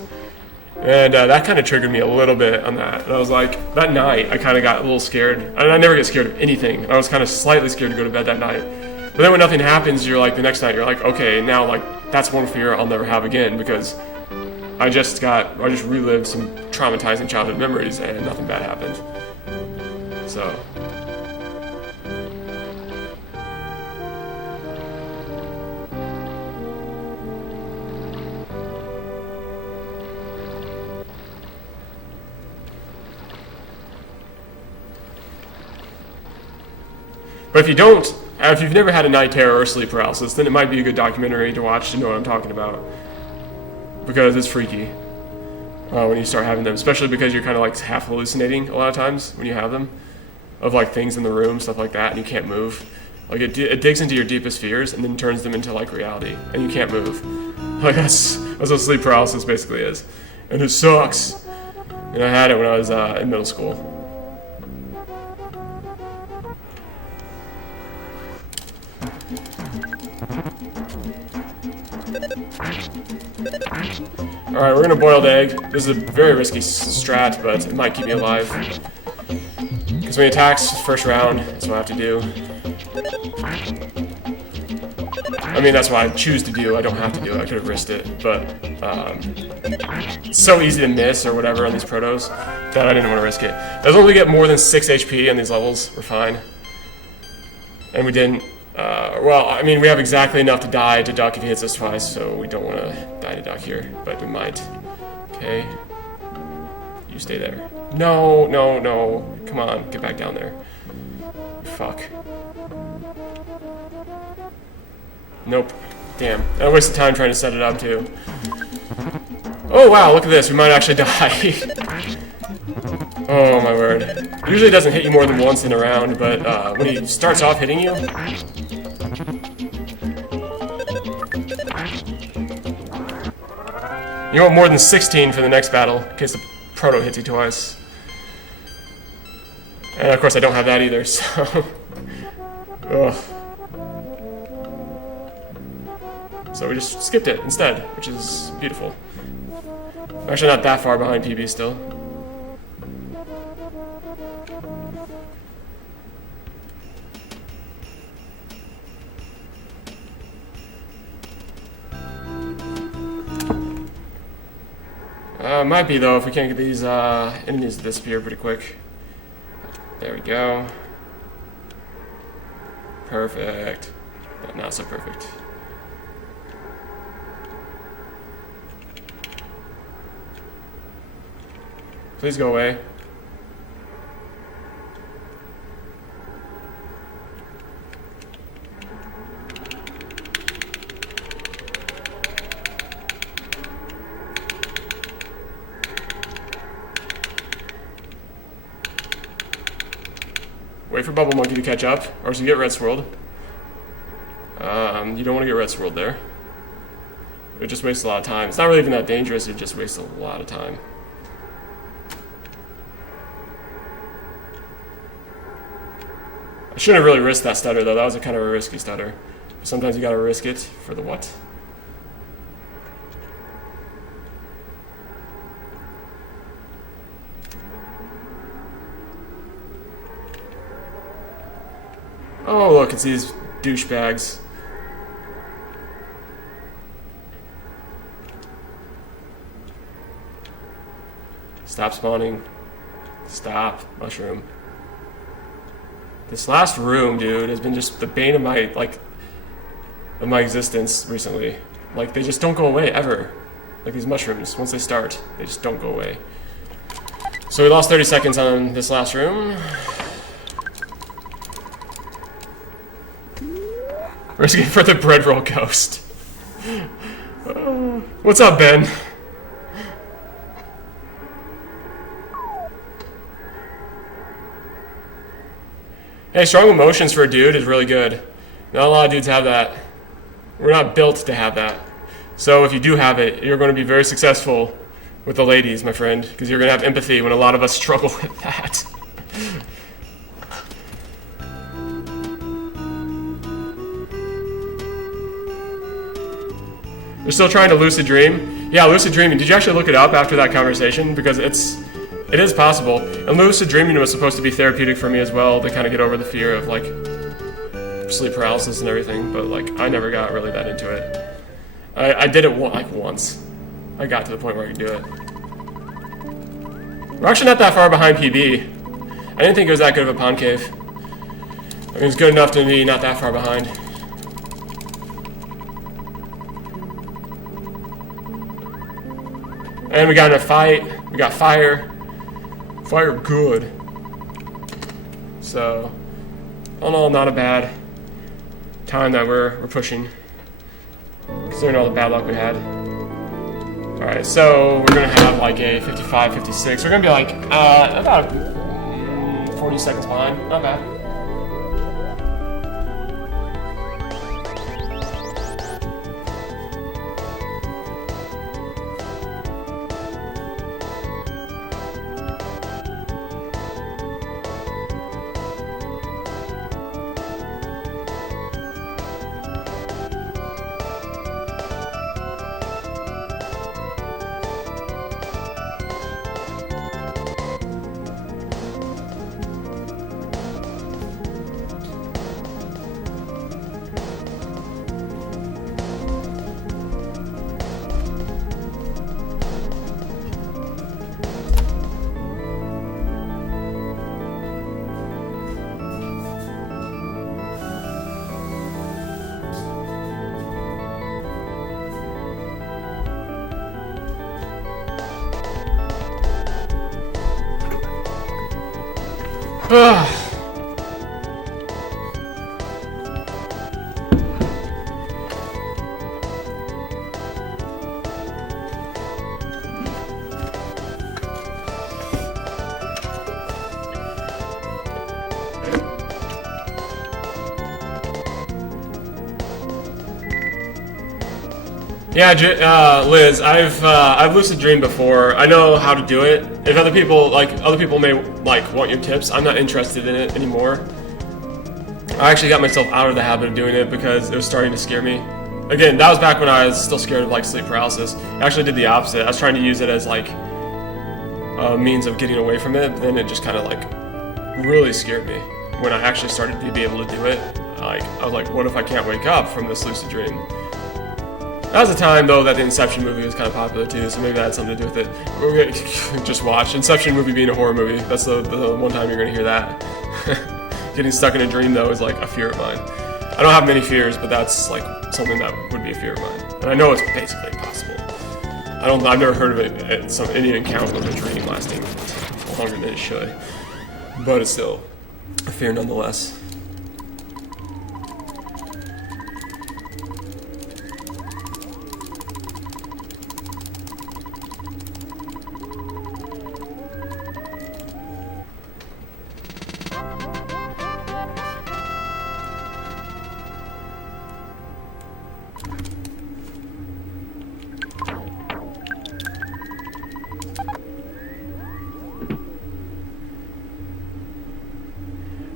And that kind of triggered me a little bit on that. And I was like, that night, I kind of got a little scared. And I never get scared of anything. I was kind of slightly scared to go to bed that night. But then when nothing happens, you're like, the next night, you're like, okay, now, like, that's one fear I'll never have again, because I just relived some traumatizing childhood memories and nothing bad happened. So. But if you've never had a night terror or sleep paralysis, then it might be a good documentary to watch to know what I'm talking about. Because it's freaky when you start having them, especially because you're kind of like half hallucinating a lot of times when you have them, of like things in the room, stuff like that, and you can't move. Like it digs into your deepest fears and then turns them into like reality, and you can't move. Like that's what sleep paralysis basically is, and it sucks. And I had it when I was in middle school. Alright, we're gonna boil the egg. This is a very risky strat, but it might keep me alive. Because when he attacks first round, that's what I have to do. I mean, that's what I choose to do. I don't have to do it. I could have risked it, but it's so easy to miss or whatever on these protos that I didn't want to risk it. As long as we get more than 6 HP on these levels, we're fine. And we didn't. Well, I mean, we have exactly enough to die to duck if he hits us twice, so we don't want to die to duck here, but we might. Okay. You stay there. No, no, no. Come on, get back down there. Fuck. Nope. Damn. I wasted time trying to set it up, too. Oh, wow, look at this. We might actually die. Oh, my word. Usually it doesn't hit you more than once in a round, but when he starts off hitting you... You want more than 16 for the next battle, in case the proto hits you twice. And of course I don't have that either, so... Ugh. So we just skipped it instead, which is beautiful. I'm actually not that far behind PB still. Might be though if we can't get these enemies to disappear pretty quick. There we go. Perfect. But not so perfect. Please go away. Wait for Bubble Monkey to catch up, or else you get red swirled. You don't want to get red swirled there. It just wastes a lot of time. It's not really even that dangerous, it just wastes a lot of time. I shouldn't have really risked that stutter though, that was a kind of a risky stutter. Sometimes you gotta risk it for the what? Oh look, it's these douchebags. Stop spawning. Stop, mushroom. This last room, dude, has been just the bane of my, of my existence recently. Like, they just don't go away, ever. Like these mushrooms, once they start, they just don't go away. So we lost 30 seconds on this last room. Risking for the bread roll ghost. What's up, Ben? Hey, strong emotions for a dude is really good. Not a lot of dudes have that. We're not built to have that. So if you do have it, you're going to be very successful with the ladies, my friend, because you're going to have empathy when a lot of us struggle with that. You're still trying to lucid dream? Yeah, lucid dreaming. Did you actually look it up after that conversation? Because it is possible. And lucid dreaming was supposed to be therapeutic for me as well, to kind of get over the fear of like sleep paralysis and everything. But like, I never got really that into it. I did it like once. I got to the point where I could do it. We're actually not that far behind PB. I didn't think it was that good of a pond cave. I mean, it was good enough to be not that far behind. And we got in a fight. We got fire. Fire good. So, all in all, not a bad time that we're pushing, considering all the bad luck we had. Alright, so we're gonna have like a 55, 56. We're gonna be like about 40 seconds behind. Not bad. Yeah, Liz, I've lucid dreamed before. I know how to do it. If other people may want your tips, I'm not interested in it anymore. I actually got myself out of the habit of doing it because it was starting to scare me. Again, that was back when I was still scared of like sleep paralysis. I actually did the opposite. I was trying to use it as like a means of getting away from it, but then it just kind of like really scared me when I actually started to be able to do it. Like, I was like, what if I can't wake up from this lucid dream? That was a time, though, that the Inception movie was kind of popular, too, so maybe that had something to do with it. We're gonna just watch. Inception movie being a horror movie. That's the one time you're going to hear that. Getting stuck in a dream, though, is like a fear of mine. I don't have many fears, but that's like something that would be a fear of mine. And I know it's basically impossible. I've never heard of any encounter with a dream lasting longer than it should. But it's still a fear nonetheless.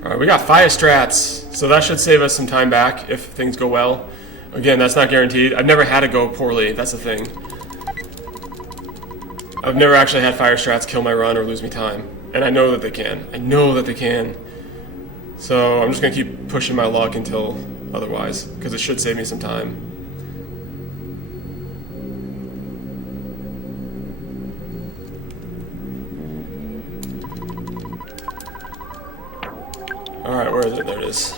Alright, we got fire strats, so that should save us some time back if things go well. Again, that's not guaranteed. I've never had it go poorly, that's the thing. I've never actually had fire strats kill my run or lose me time. And I know that they can. I know that they can. So I'm just going to keep pushing my luck until otherwise, because it should save me some time. Alright, where is it? There it is.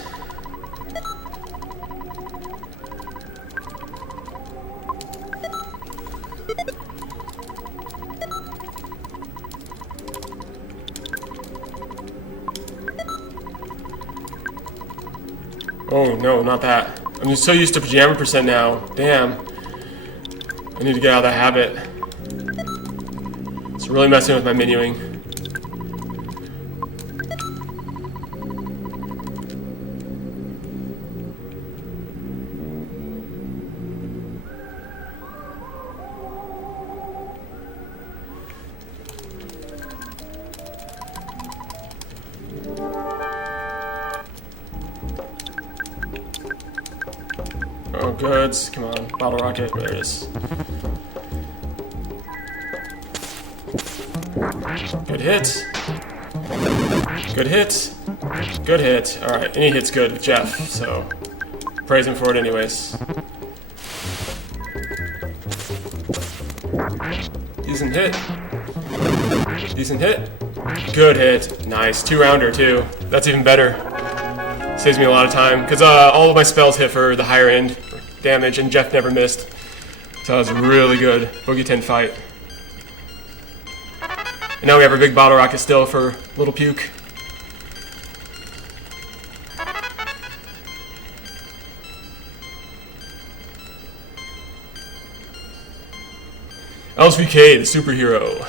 Oh no, not that. I'm just so used to pajama percent now. Damn. I need to get out of that habit. It's really messing with my menuing. Oh, goods. Come on. Bottle rocket. There it is. Good hit. Good hit. Good hit. Alright, any hit's good with Jeff, so praise him for it anyways. Decent hit. Decent hit. Good hit. Nice. 2-rounder too. That's even better. Saves me a lot of time, because all of my spells hit for the higher end damage, and Jeff never missed. So that was a really good Boogie 10 fight. And now we have our big bottle rocket still for Little Puke. LSVK, the superhero.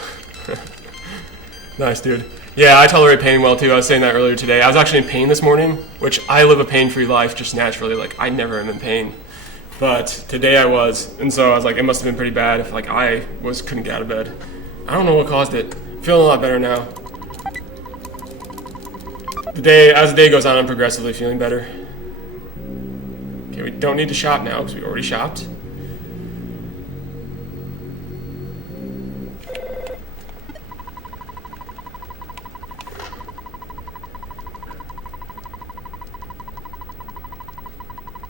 Nice, dude. Yeah, I tolerate pain well too. I was saying that earlier today. I was actually in pain this morning, which I live a pain-free life just naturally. Like, I never am in pain. But today I was, and so I was like, it must have been pretty bad if like I couldn't get out of bed. I don't know what caused it. Feeling a lot better now. As the day goes on, I'm progressively feeling better. Okay, we don't need to shop now because we already shopped.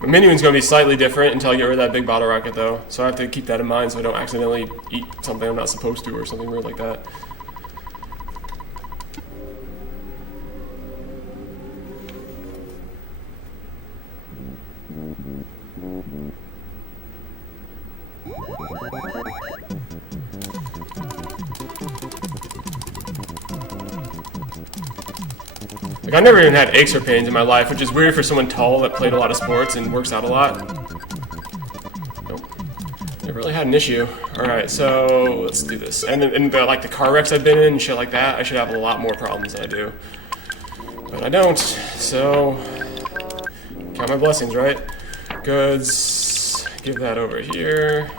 My menuing's going to be slightly different until I get rid of that big bottle rocket though, so I have to keep that in mind so I don't accidentally eat something I'm not supposed to or something weird like that. Like, I've never even had aches or pains in my life, which is weird for someone tall that played a lot of sports and works out a lot. Nope. Never really had an issue. Alright, so let's do this. And like the car wrecks I've been in and shit like that, I should have a lot more problems than I do. But I don't, so count my blessings, right? Goods. Give that over here.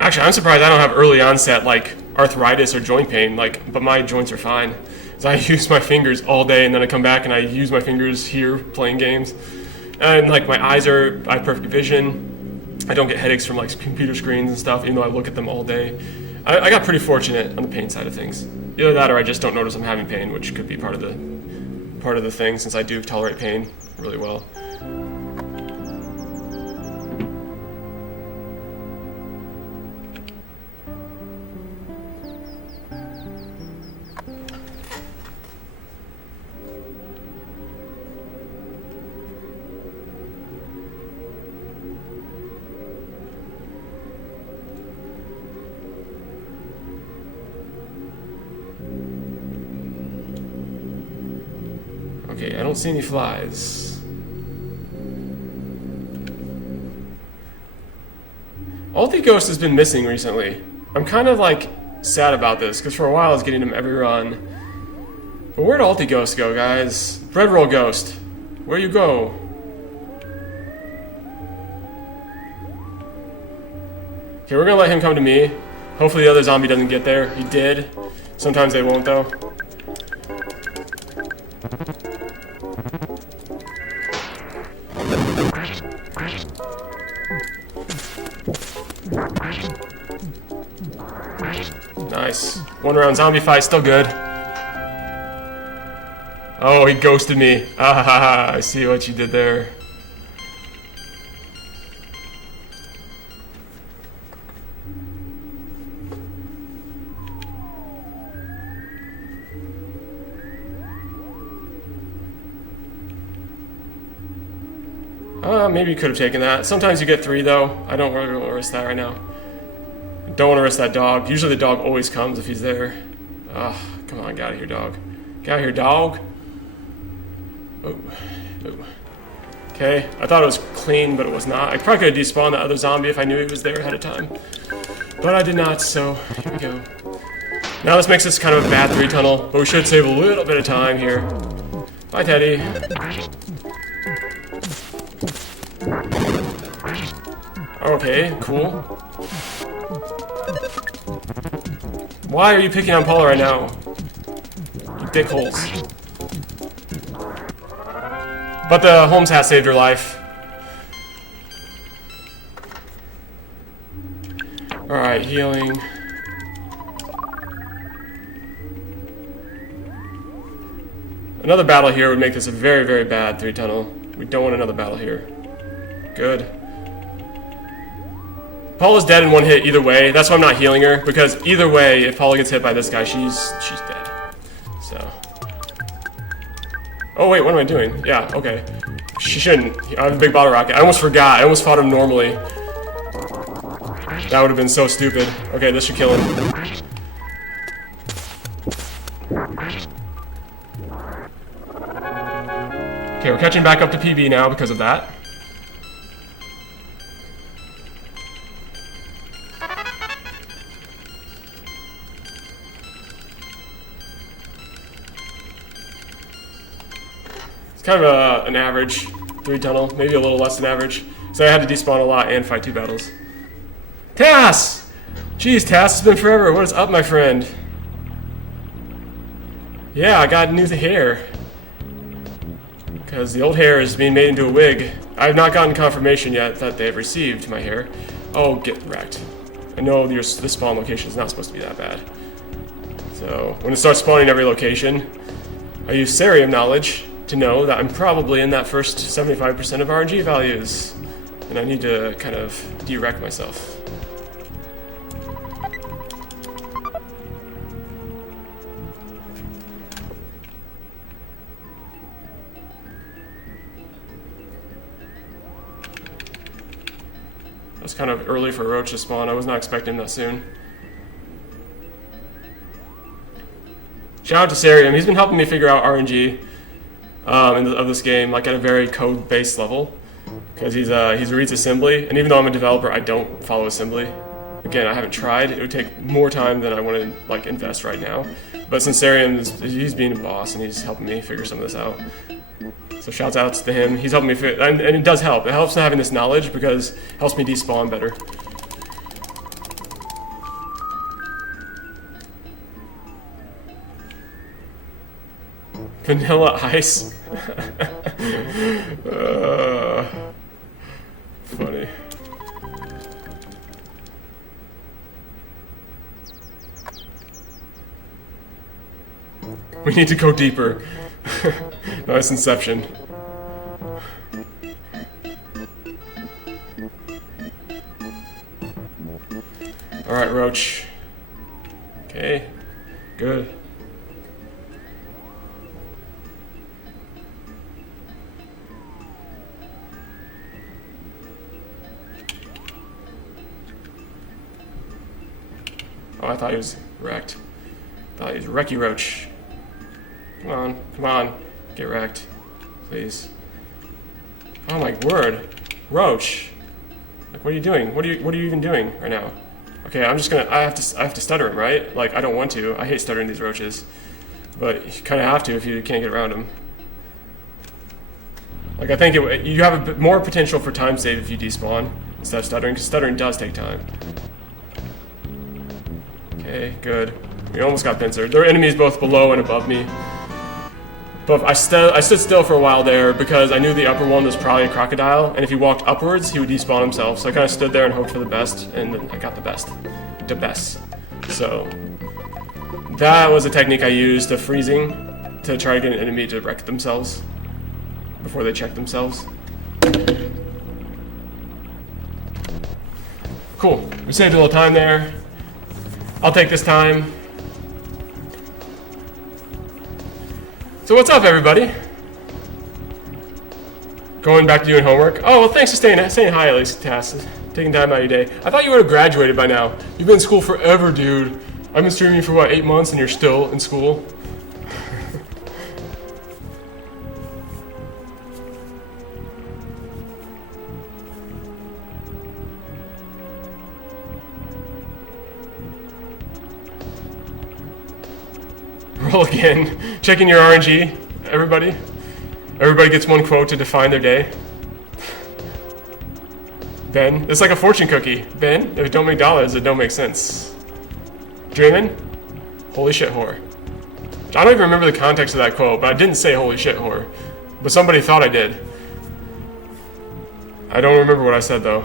Actually, I'm surprised I don't have early onset, like, arthritis or joint pain, like, but my joints are fine. So I use my fingers all day, and then I come back and I use my fingers here playing games. And, like, I have perfect vision. I don't get headaches from, like, computer screens and stuff, even though I look at them all day. I got pretty fortunate on the pain side of things. Either that or I just don't notice I'm having pain, which could be part of the thing, since I do tolerate pain really well. Okay, I don't see any flies. Ulti Ghost has been missing recently. I'm kind of like sad about this, because for a while I was getting him every run. But where'd Ulti Ghost go, guys? Bread Roll Ghost, where you go? Okay, we're gonna let him come to me. Hopefully the other zombie doesn't get there. He did. Sometimes they won't, though. Nice. One round zombie fight, still good. Oh, he ghosted me. Ah, ha, ha. I see what you did there. Maybe you could have taken that. Sometimes you get 3, though. I don't really want to risk that right now. Don't want to risk that dog. Usually the dog always comes if he's there. Ugh, come on, get out of here, dog. Get out of here, dog. Oh. Oh. Okay, I thought it was clean, but it was not. I probably could have despawned that other zombie if I knew he was there ahead of time. But I did not, so here we go. Now this makes this kind of a bad 3 tunnel, but we should save a little bit of time here. Bye, Teddy. Okay, cool. Why are you picking on Paula right now? You dickholes. But the Holmes hat saved her life. Alright, healing. Another battle here would make this a very, very bad 3 tunnel. We don't want another battle here. Good. Paula's dead in 1 hit either way. That's why I'm not healing her, because either way, if Paula gets hit by this guy, she's dead. So. Oh wait, what am I doing? Yeah, okay. She shouldn't. I have a big bottle rocket. I almost forgot. I almost fought him normally. That would have been so stupid. Okay, this should kill him. Okay, we're catching back up to PB now because of that. It's kind of an average 3 tunnel, maybe a little less than average. So I had to despawn a lot and fight 2 battles. Tass! Jeez, Tass, it's been forever. What is up, my friend? Yeah, I got new hair. Because the old hair is being made into a wig. I have not gotten confirmation yet that they have received my hair. Oh, get wrecked. I know the spawn location is not supposed to be that bad. So, when it starts spawning every location, I use Cerium knowledge to know that I'm probably in that first 75% of RNG values. And I need to kind of de-wreck myself. That's kind of early for Roach to spawn. I was not expecting that soon. Shout out to Cerium. He's been helping me figure out RNG of this game, like at a very code-based level, because he reads assembly, and even though I'm a developer, I don't follow assembly. Again, I haven't tried. It would take more time than I want to like invest right now. But since Cerium he's being a boss and he's helping me figure some of this out. So shouts outs to him. He's helping me and it does help. It helps having this knowledge because it helps me despawn better. Vanilla ice. Funny. We need to go deeper. Nice Inception. Alright, Roach. Okay. Good. Oh, I thought he was wrecked. I thought he was Wrecky Roach. Come on, come on. Get wrecked. Please. Oh my word. Roach. Like, what are you doing? What are you even doing right now? Okay, I'm just gonna, I have to stutter him, right? Like, I don't want to. I hate stuttering these roaches. But you kind of have to if you can't get around them. Like, I think you have a bit more potential for time save if you despawn instead of stuttering, because stuttering does take time. Okay, good. We almost got pincered. There are enemies both below and above me. But I stood still for a while there because I knew the upper one was probably a crocodile, and if he walked upwards, he would despawn himself. So I kind of stood there and hoped for the best, and I got the best. The best. So that was a technique I used of freezing to try to get an enemy to wreck themselves before they check themselves. Cool. We saved a little time there. I'll take this time. So what's up, everybody? Going back to doing homework? Oh, well, thanks for saying hi at least, Tass. Taking time out of your day. I thought you would have graduated by now. You've been in school forever, dude. I've been streaming for, what, 8 months and you're still in school? Roll again. Checking your RNG, everybody. Everybody gets one quote to define their day. Ben, it's like a fortune cookie. Ben, if it don't make dollars, it don't make sense. Draymond, holy shit whore. I don't even remember the context of that quote, but I didn't say holy shit whore. But somebody thought I did. I don't remember what I said though.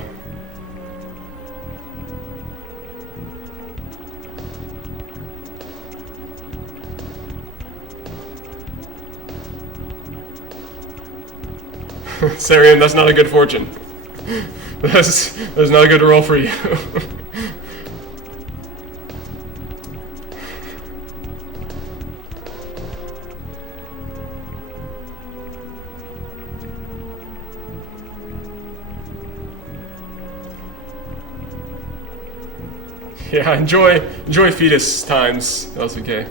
Sarian, that's not a good fortune. That's not a good roll for you. Yeah, enjoy fetus times, LCK.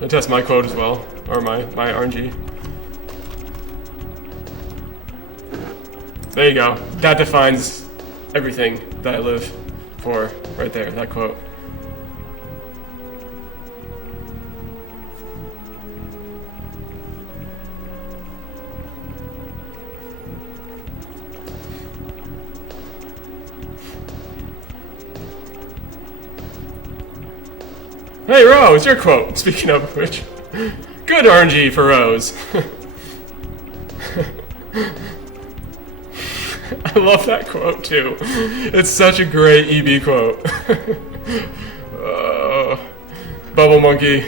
I test my quote as well, or my RNG. There you go. That defines everything that I live for right there, that quote. Hey, Rose, your quote. Speaking of which, good RNG for Rose. I love that quote too. It's such a great EB quote. Bubble monkey.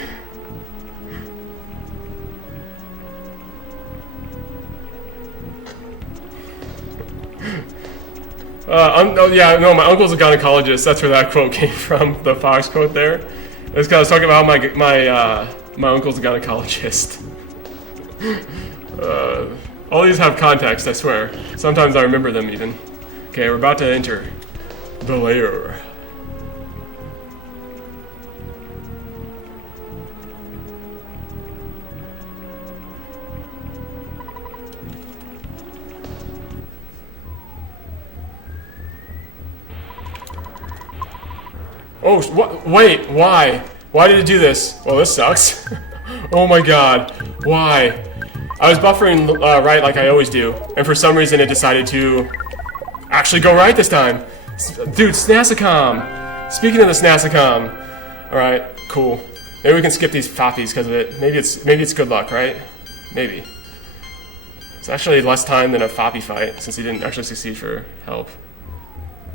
My uncle's a gynecologist. That's where that quote came from. The Fox quote there. It's because I was talking about how my uncle's a gynecologist. All these have context, I swear. Sometimes I remember them even. Okay, we're about to enter the lair. Oh, wait, why? Why did it do this? Well, this sucks. Oh my god, why? I was buffering right like I always do, and for some reason it decided to actually go right this time. Dude, Snasacom! Speaking of the Snasacom, alright, cool. Maybe we can skip these foppies because of it. Maybe it's good luck, right? Maybe. It's actually less time than a foppy fight, since he didn't actually succeed for help.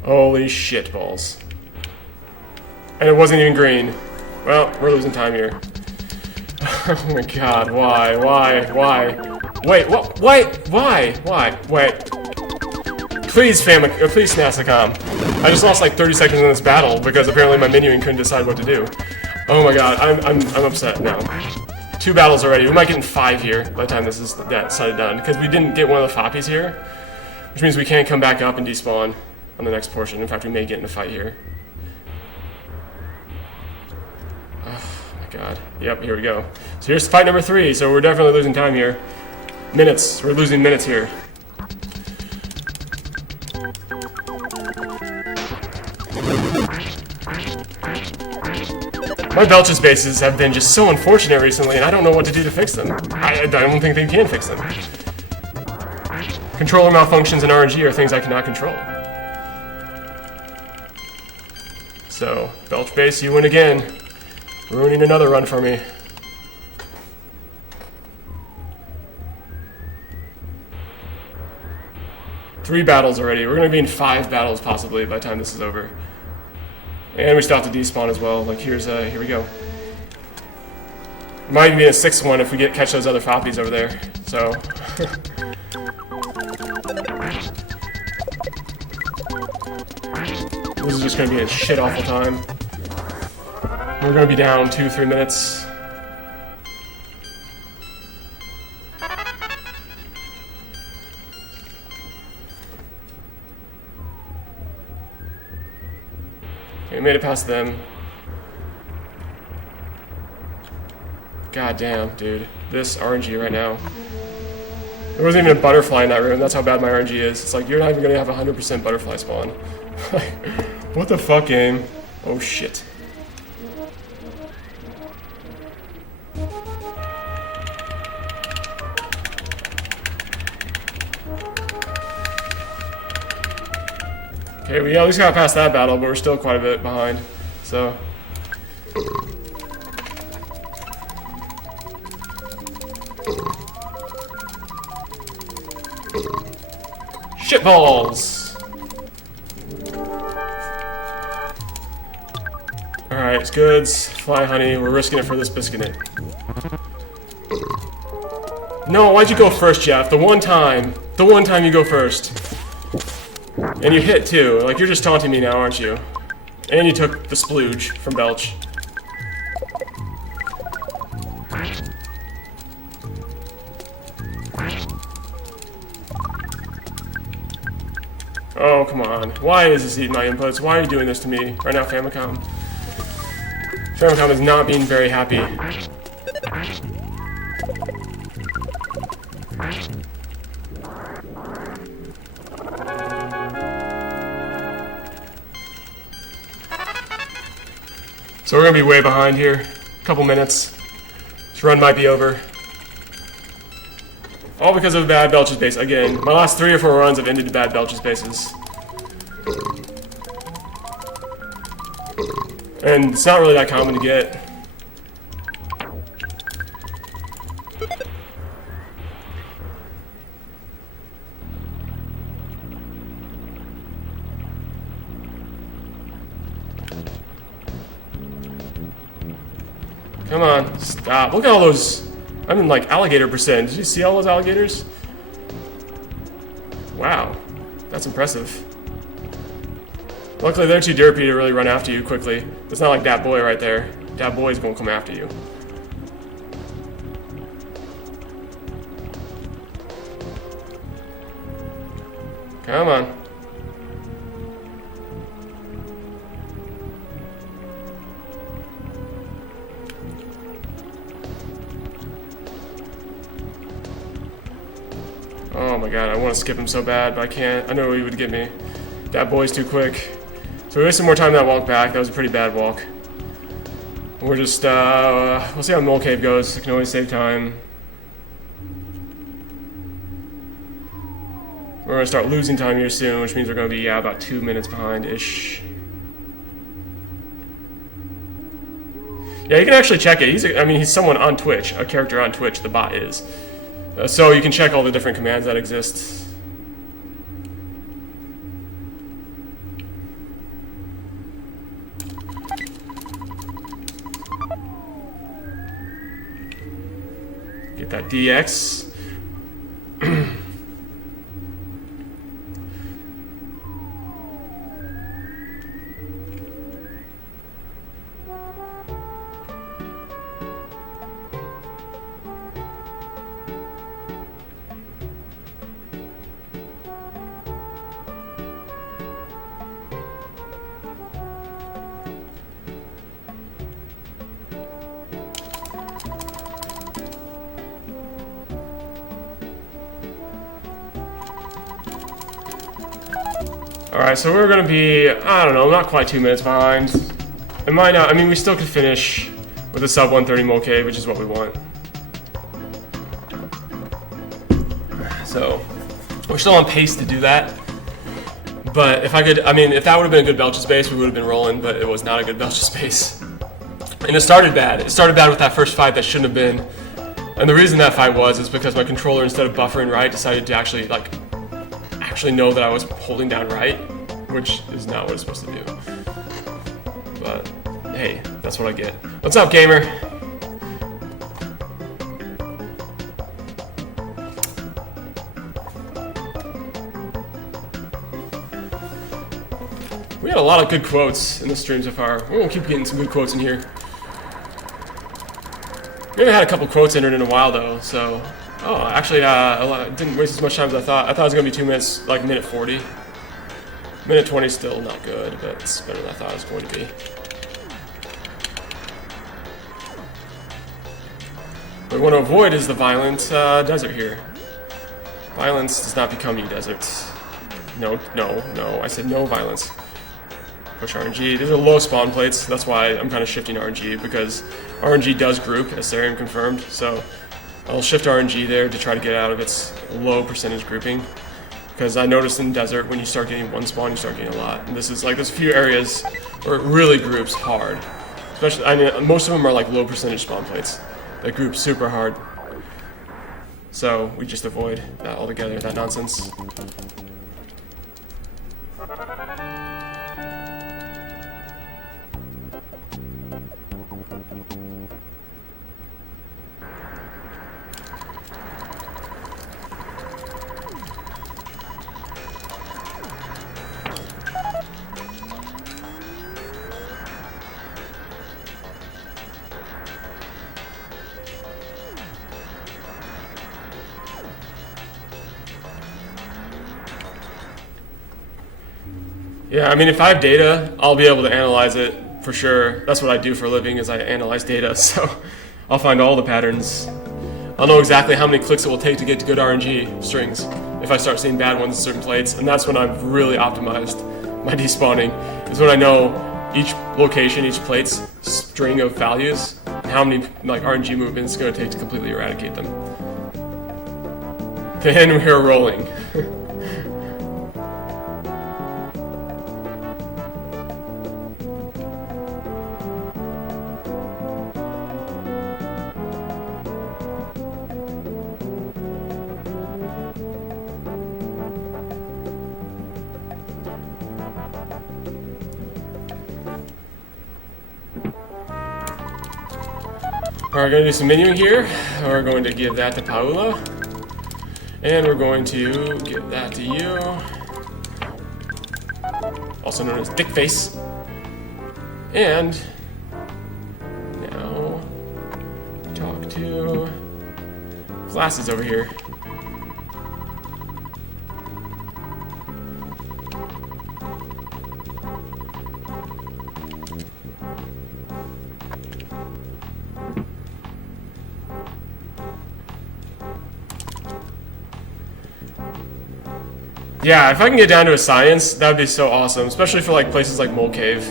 Holy shit balls. And it wasn't even green. Well, we're losing time here. Oh my god, why? Wait, what? Wait, why? Wait. Please, please, Snasacom. I just lost like 30 seconds in this battle because apparently my menuing couldn't decide what to do. Oh my god, I'm upset now. 2 battles already. We might get in 5 here by the time this is side done because we didn't get one of the foppies here, which means we can't come back up and despawn on the next portion. In fact, we may get in a fight here. God. Yep, here we go. So here's fight number 3. So we're definitely losing time here. Minutes. We're losing minutes here. My Belch's bases have been just so unfortunate recently, and I don't know what to do to fix them. I don't think they can fix them. Controller malfunctions and RNG are things I cannot control. So, Belch base, you win again. Ruining another run for me. Three battles already. We're going to be in 5 battles possibly by the time this is over. And we still have to despawn as well. Like, here we go. Might even be a 6th one if we catch those other Foppies over there. So. This is just going to be a shit awful time. We're going to be down 2-3 minutes. Okay, we made it past them. God damn, dude. This RNG right now. There wasn't even a butterfly in that room. That's how bad my RNG is. It's like, you're not even going to have 100% butterfly spawn. What the fuck, game? Oh, shit. Okay, we at least got past that battle, but we're still quite a bit behind. So. Shitballs! Alright, it's goods. Fly honey, we're risking it for this biscuit. No, why'd you go first, Jeff? The one time you go first. And you hit too. Like, you're just taunting me now, aren't you? And you took the splooge from Belch. Oh, come on. Why is this eating my inputs? Why are you doing this to me right now, Famicom? Famicom is not being very happy. So we're going to be way behind here. A couple minutes. This run might be over. All because of bad Belch's base. Again, my last 3 or 4 runs have ended in bad Belch's bases. And it's not really that common to get. Come on, stop. Look at all those. I'm in like alligator percent. Did you see all those alligators? Wow, that's impressive. Luckily, they're too derpy to really run after you quickly. It's not like that boy right there. That boy's gonna come after you. Come on. Oh my god, I want to skip him so bad, but I can't. I know he would get me. That boy's too quick. So we wasted more time that walk back. That was a pretty bad walk. We're just, we'll see how Mole Cave goes. I can always save time. We're going to start losing time here soon, which means we're going to be, about 2 minutes behind-ish. Yeah, you can actually check it. He's someone on Twitch, a character on Twitch, the bot is. So you can check all the different commands that exist. Get that DX. Alright, so we're gonna be, I don't know, not quite 2 minutes behind. It might not, I mean, we still could finish with a sub 130 mole cave, which is what we want. So, we're still on pace to do that. But if I could, I mean, if that would have been a good Belch's base, we would have been rolling, but it was not a good Belch's base. And it started bad. It started bad with that first fight that shouldn't have been. And the reason that fight was is because my controller, instead of buffering right, decided to actually know that I was holding down right, which is not what it's supposed to do. But hey, that's what I get. What's up, gamer? We had a lot of good quotes in the stream so far. We're gonna keep getting some good quotes in here. We haven't had a couple quotes entered in a while though, so. Oh, actually, I didn't waste as much time as I thought. I thought it was gonna be 2 minutes, like minute 40. Minute 20 is still not good, but it's better than I thought it was going to be. What we want to avoid is the violent desert here. Violence does not become you deserts. No, I said no violence. Push RNG. These are low spawn plates. That's why I'm kind of shifting RNG, because RNG does group, as Sarium confirmed. So I'll shift RNG there to try to get out of its low percentage grouping. Because I noticed in desert, when you start getting one spawn, you start getting a lot. And this is like, there's a few areas where it really groups hard. Especially, I mean, most of them are like low percentage spawn plates that group super hard. So we just avoid that altogether, that nonsense. Yeah, I mean, if I have data, I'll be able to analyze it for sure. That's what I do for a living, is I analyze data, so I'll find all the patterns. I'll know exactly how many clicks it will take to get to good RNG strings if I start seeing bad ones in certain plates, and that's when I've really optimized my despawning, is when I know each location, each plate's string of values, and how many like RNG movements it's going to take to completely eradicate them. Then we're rolling. We're going to do some menuing here. We're going to give that to Paula. And we're going to give that to you. Also known as Dick Face. And now talk to Glasses over here. Yeah, if I can get down to a science, that would be so awesome, especially for like places like Mole Cave.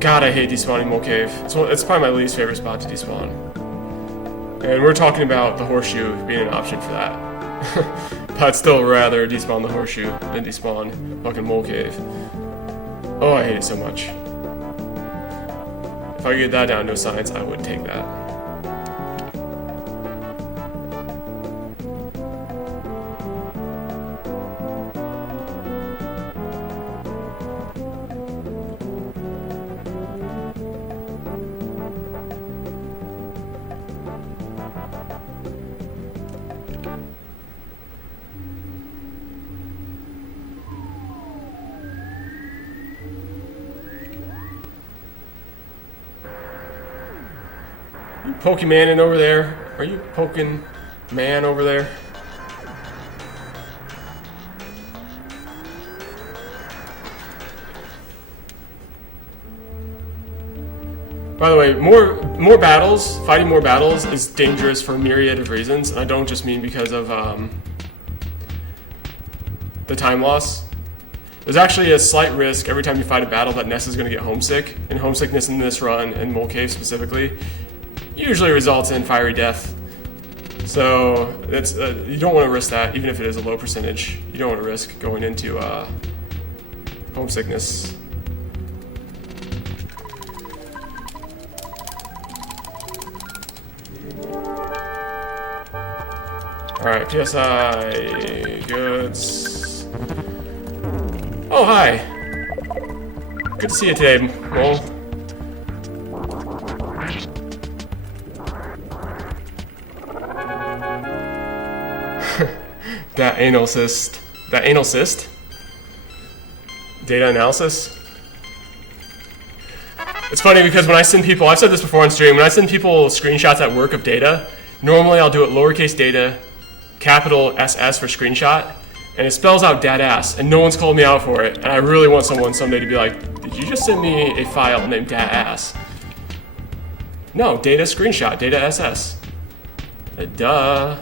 God, I hate despawning Mole Cave. It's probably my least favorite spot to despawn. And we're talking about the horseshoe being an option for that. But I'd still rather despawn the horseshoe than despawn fucking Mole Cave. Oh, I hate it so much. If I could get that down to a science, I would take that. Pokemon over there? Are you poking man over there? By the way, more battles, fighting more battles is dangerous for a myriad of reasons. I don't just mean because of the time loss. There's actually a slight risk every time you fight a battle that Ness is going to get homesick, and homesickness in this run, and Mole Cave specifically, usually results in fiery death. So it's you don't want to risk that, even if it is a low percentage. You don't want to risk going into homesickness. Alright, PSI, goods. Oh, hi. Good to see you today, Mole. That anal cyst. That anal cyst? Data analysis? It's funny because when I send people, I've said this before on stream, when I send people screenshots at work of data, normally I'll do it lowercase data, capital SS for screenshot, and it spells out dad ass, and no one's called me out for it, and I really want someone someday to be like, did you just send me a file named dad ass? No, data screenshot, data SS. Duh.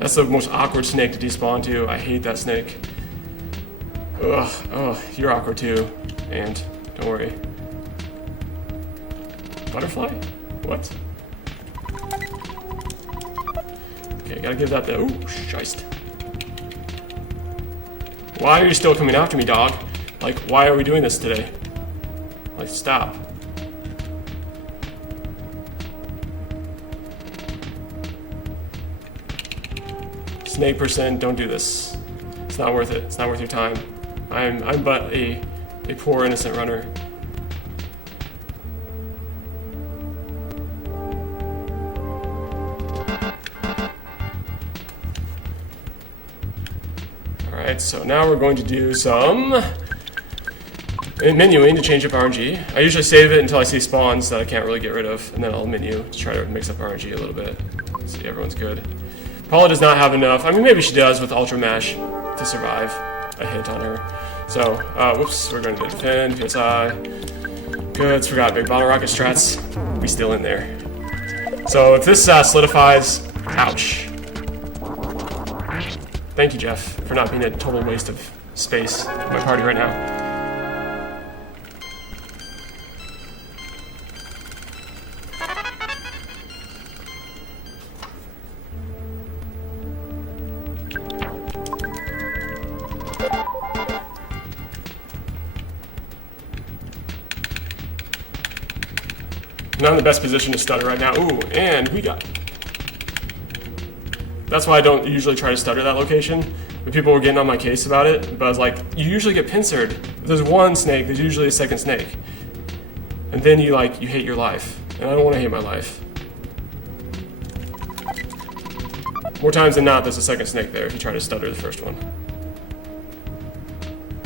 That's the most awkward snake to despawn to. I hate that snake. Ugh, oh, you're awkward too. And don't worry. Butterfly? What? Okay, gotta give that the. Ooh, scheist. Why are you still coming after me, dog? Like, why are we doing this today? Like, stop. Snake percent, don't do this. It's not worth it. It's not worth your time. I'm but a poor innocent runner. Alright, so now we're going to do some menuing to change up RNG. I usually save it until I see spawns that I can't really get rid of, and then I'll menu to try to mix up RNG a little bit. See, everyone's good. Paula does not have enough. I mean, maybe she does with Ultra Mash to survive a hit on her. So, whoops, we're going to defend, PSI. Goods, forgot big bottle rocket strats. We still in there. So if this solidifies, ouch. Thank you, Jeff, for not being a total waste of space in my party right now. Not in the best position to stutter right now. Ooh, and we got... That's why I don't usually try to stutter that location. But people were getting on my case about it, but I was like, you usually get pincered. If there's one snake, there's usually a second snake. And then you hate your life. And I don't want to hate my life. More times than not, there's a second snake there if you try to stutter the first one.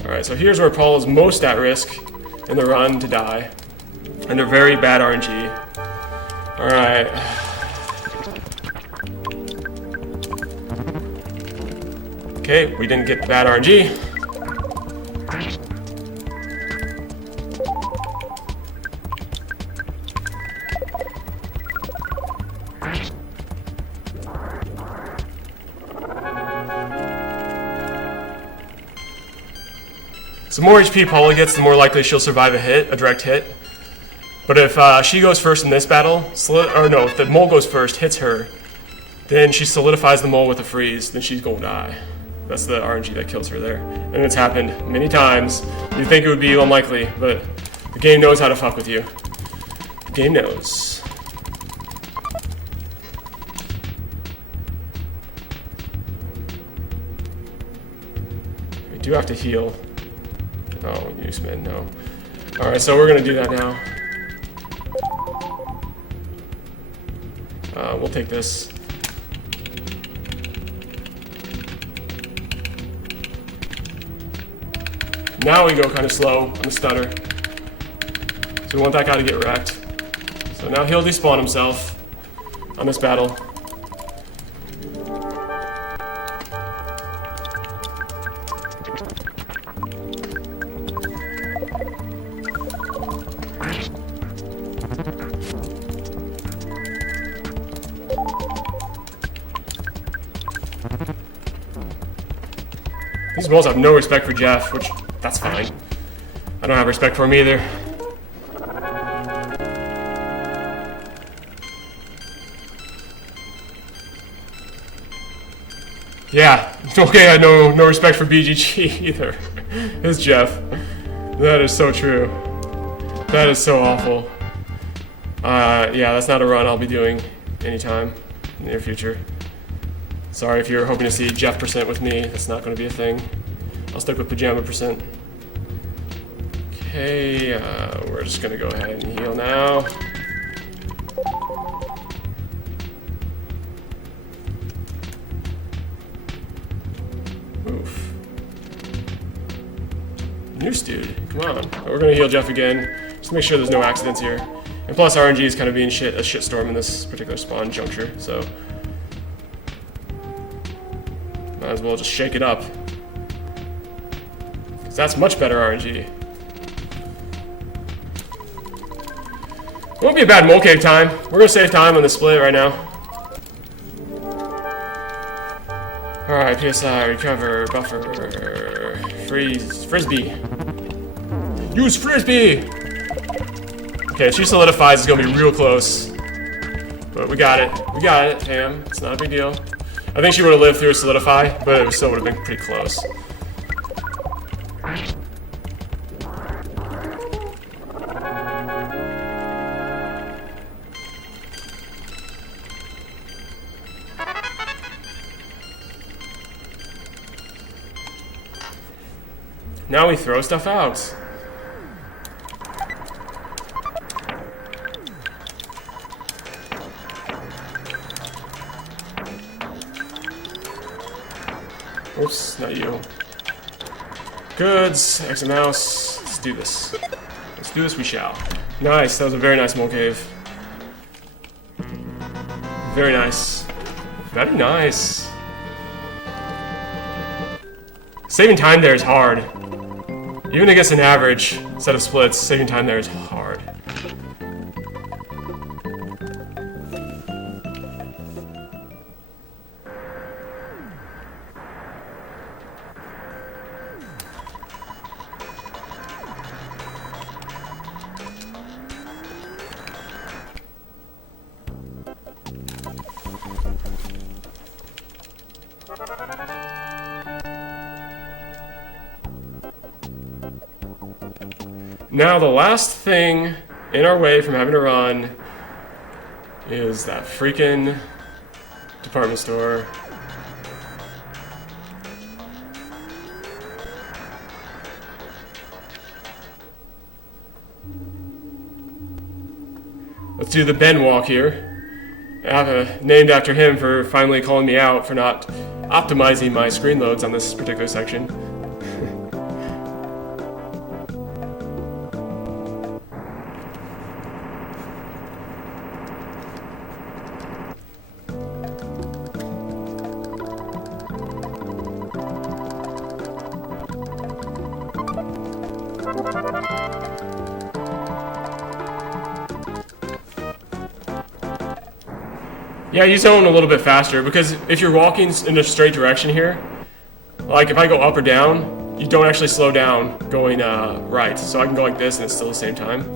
Alright, so here's where Paul is most at risk in the run to die. Under very bad RNG. Alright. Okay, we didn't get bad RNG. So the more HP Paula gets, the more likely she'll survive a direct hit. But if she goes first in this battle, if the mole goes first, hits her, then she solidifies the mole with a freeze, then she's gonna die. That's the RNG that kills her there. And it's happened many times. You'd think it would be unlikely, but the game knows how to fuck with you. The game knows. We do have to heal. Oh, Newsman, no. Alright, so we're gonna do that now. We'll take this. Now we go kind of slow on the stutter. So we want that guy to get wrecked. So now he'll despawn himself on this battle. These walls have no respect for Jeff, which, that's fine. I don't have respect for him either. Yeah, okay, I had no respect for BGG either. It's Jeff. That is so true. That is so awful. Yeah, that's not a run I'll be doing anytime in the near future. Sorry if you're hoping to see Jeff % with me, that's not going to be a thing. I'll stick with Pajama %. Okay, we're just going to go ahead and heal now. Oof. Noose dude, come on. We're going to heal Jeff again, just to make sure there's no accidents here. And plus RNG is kind of being a shitstorm in this particular spawn juncture, so might as well just shake it up. Because that's much better RNG. It won't be a bad mole cave time. We're going to save time on the split right now. Alright, PSI, recover, buffer, freeze, frisbee. Use frisbee! Okay, if she solidifies, it's going to be real close. But we got it. We got it, fam. It's not a big deal. I think she would have lived through a solidify, but it still would have been pretty close. Now we throw stuff out. Oops, not you. Goods, X and mouse. Let's do this. Let's do this, we shall. Nice, that was a very nice mole cave. Very nice. Very nice. Saving time there is hard. Even against an average set of splits, saving time there is hard. Now the last thing in our way from having to run is that freaking department store. Let's do the Ben walk here. I have named after him for finally calling me out for not optimizing my screen loads on this particular section. Yeah, you zone a little bit faster, because if you're walking in a straight direction here, like if I go up or down, you don't actually slow down going right. So I can go like this and it's still the same time.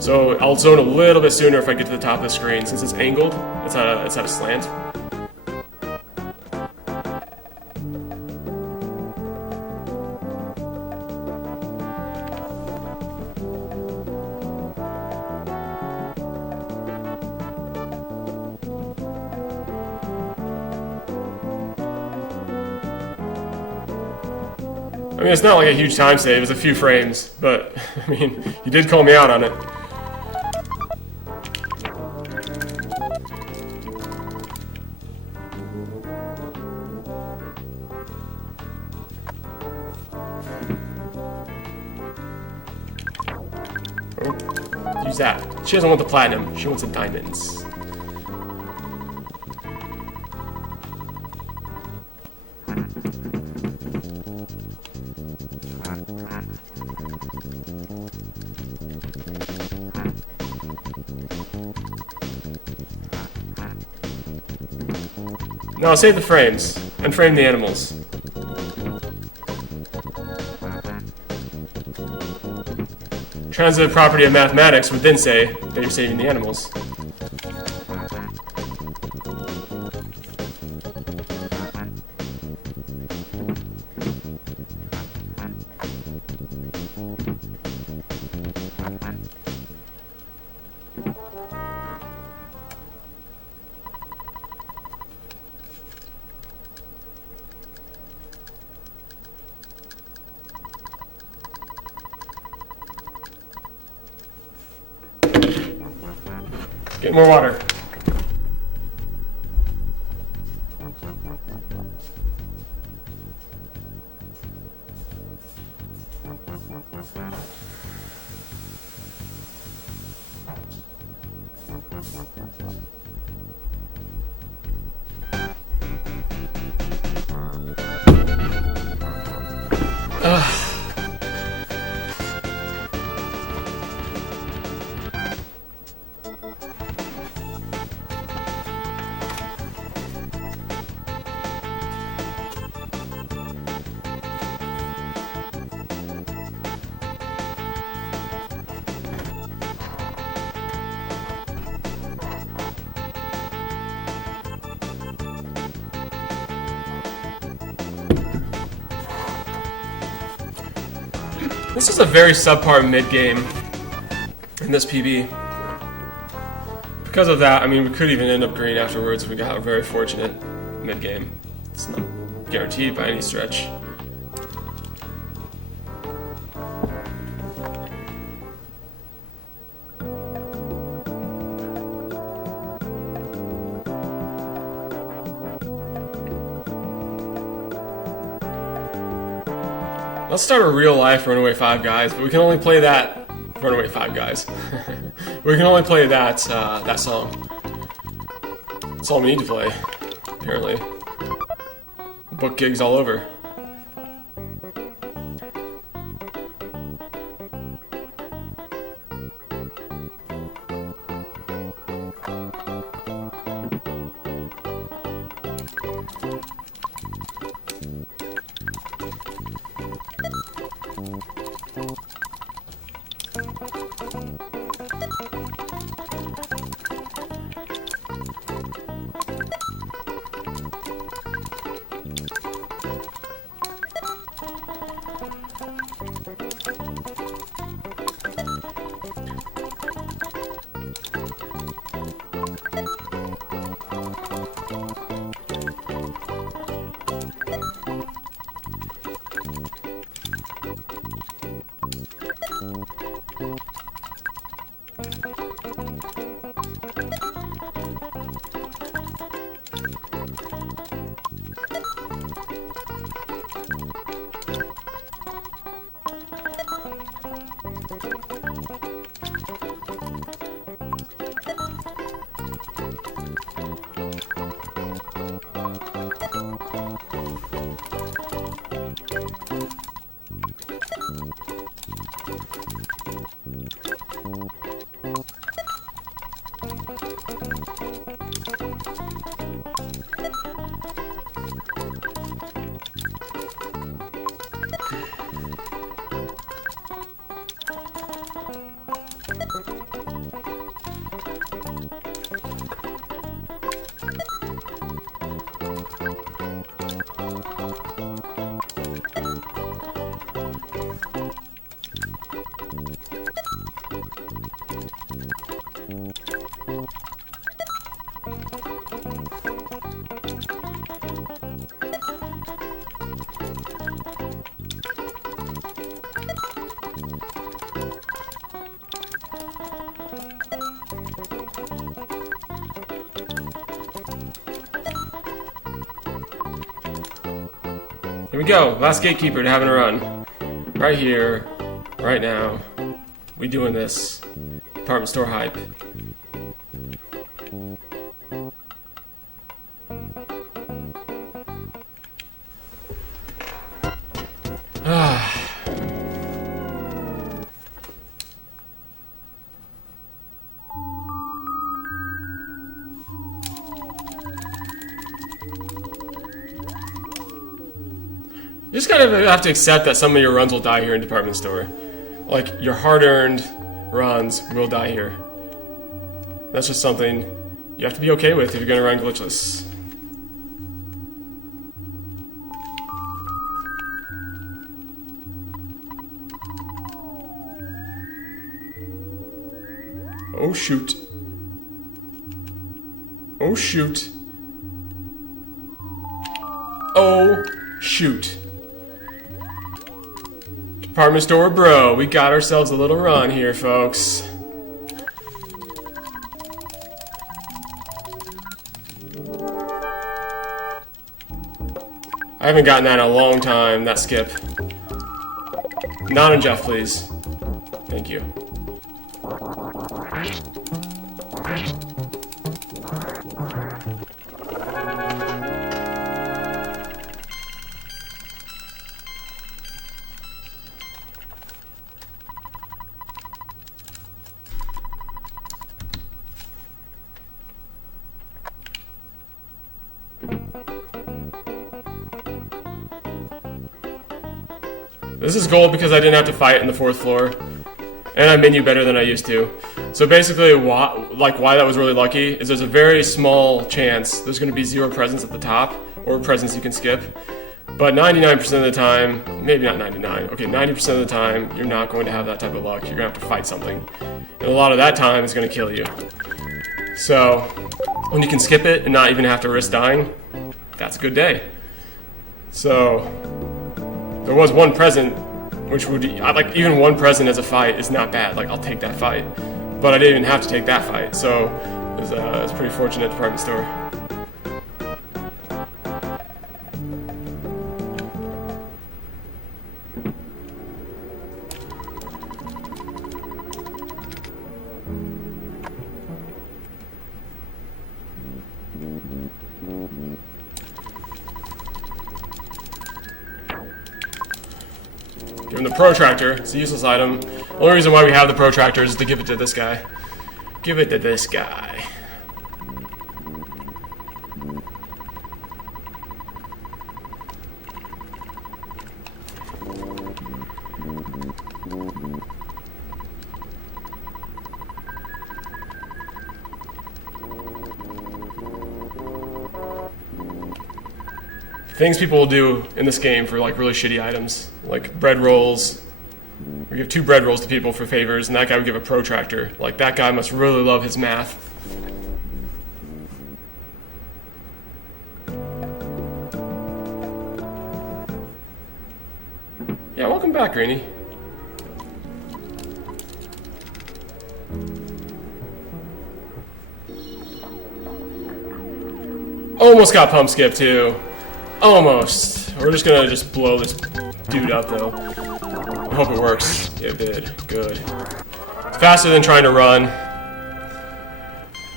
So I'll zone a little bit sooner if I get to the top of the screen. Since it's angled, it's at a slant. I mean, it's not like a huge time save, it's a few frames, but, I mean, you did call me out on it. Oh, use that. She doesn't want the platinum, she wants the diamonds. No, save the frames and frame the animals. transitive property of mathematics would then say that you're saving the animals. Get more water. This is a very subpar mid-game in this PB. Because of that, I mean, we could even end up green afterwards if we got a very fortunate mid-game. It's not guaranteed by any stretch. Let's start a real life Runaway 5 Guys, but we can only play that Runaway 5 Guys. We can only play that that song. That's all we need to play, apparently. Book gigs all over. Here we go, last gatekeeper to having a run. Right here, right now. We doing this. Department store hype. You just kind of have to accept that some of your runs will die here in department store. like your hard-earned runs will die here. That's just something you have to be okay with if you're gonna run glitchless. Oh shoot. Oh shoot. Oh shoot. Department store bro, we got ourselves a little run here, folks. I haven't gotten that in a long time, that skip. Not on Jeff, please. Thank you. This is gold because I didn't have to fight in the 4th floor, and I menu better than I used to. So basically, why that was really lucky is there's a very small chance there's going to be 0 presents at the top, or presents you can skip. But 99% of the time, maybe not 99, okay, 90% of the time, you're not going to have that type of luck. You're going to have to fight something. And a lot of that time is going to kill you. So, when you can skip it and not even have to risk dying, that's a good day. So, there was one present, which would, like, even one present as a fight is not bad. Like, I'll take that fight. But I didn't even have to take that fight, so it was pretty fortunate department store. Give him the protractor. It's a useless item. The only reason why we have the protractor is to give it to this guy. Give it to this guy. Things people will do in this game for like really shitty items, like bread rolls. We give 2 bread rolls to people for favors, and that guy would give a protractor. Like, that guy must really love his math. Yeah, welcome back, Greenie. Almost got pump skip too. Almost. We're just gonna blow this dude up though. I hope it works. Yeah, it did. Good. It's faster than trying to run.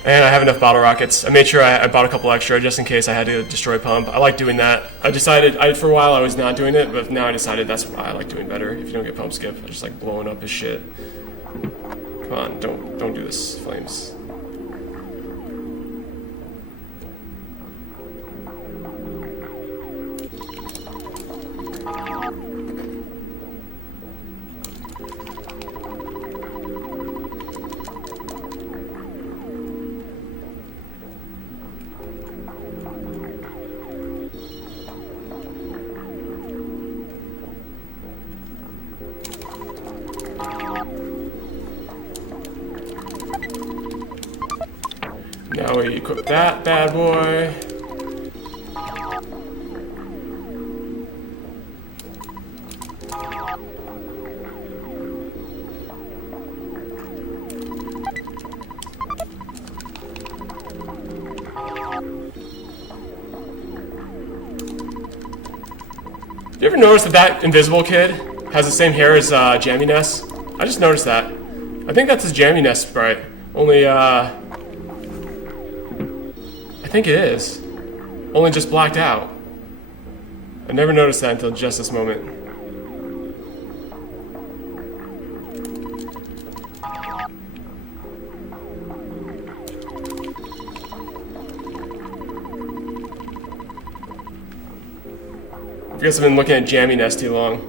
And I have enough bottle rockets. I made sure I bought a couple extra just in case I had to destroy pump. I like doing that. I decided, for a while I was not doing it, but now I decided that's what I like doing better. If you don't get pump skip, I just like blowing up his shit. Come on, don't do this, Flames. Now we equip that bad boy. You ever notice that invisible kid has the same hair as Jammy Nest? I just noticed that. I think that's his Jammy Nest sprite. Only, I think it is. Only just blacked out. I never noticed that until just this moment. I guess I've been looking at Jammy Nest too long.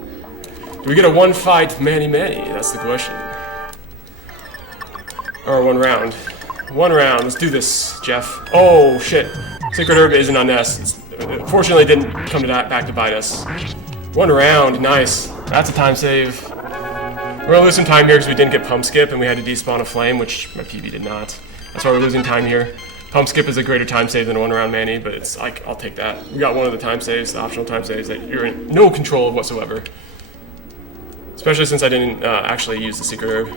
Do we get a one fight Manny? That's the question. Or one round. One round. Let's do this, Jeff. Oh, shit. Secret Herb isn't on Ness. Fortunately, it didn't come back to bite us. One round. Nice. That's a time save. We're gonna lose some time here because we didn't get pump skip and we had to despawn a flame, which my PB did not. That's why we're losing time here. Pump skip is a greater time save than a one round Manny, but it's like, I'll take that. We got one of the time saves, the optional time saves that you're in no control of whatsoever. Especially since I didn't actually use the secret herb.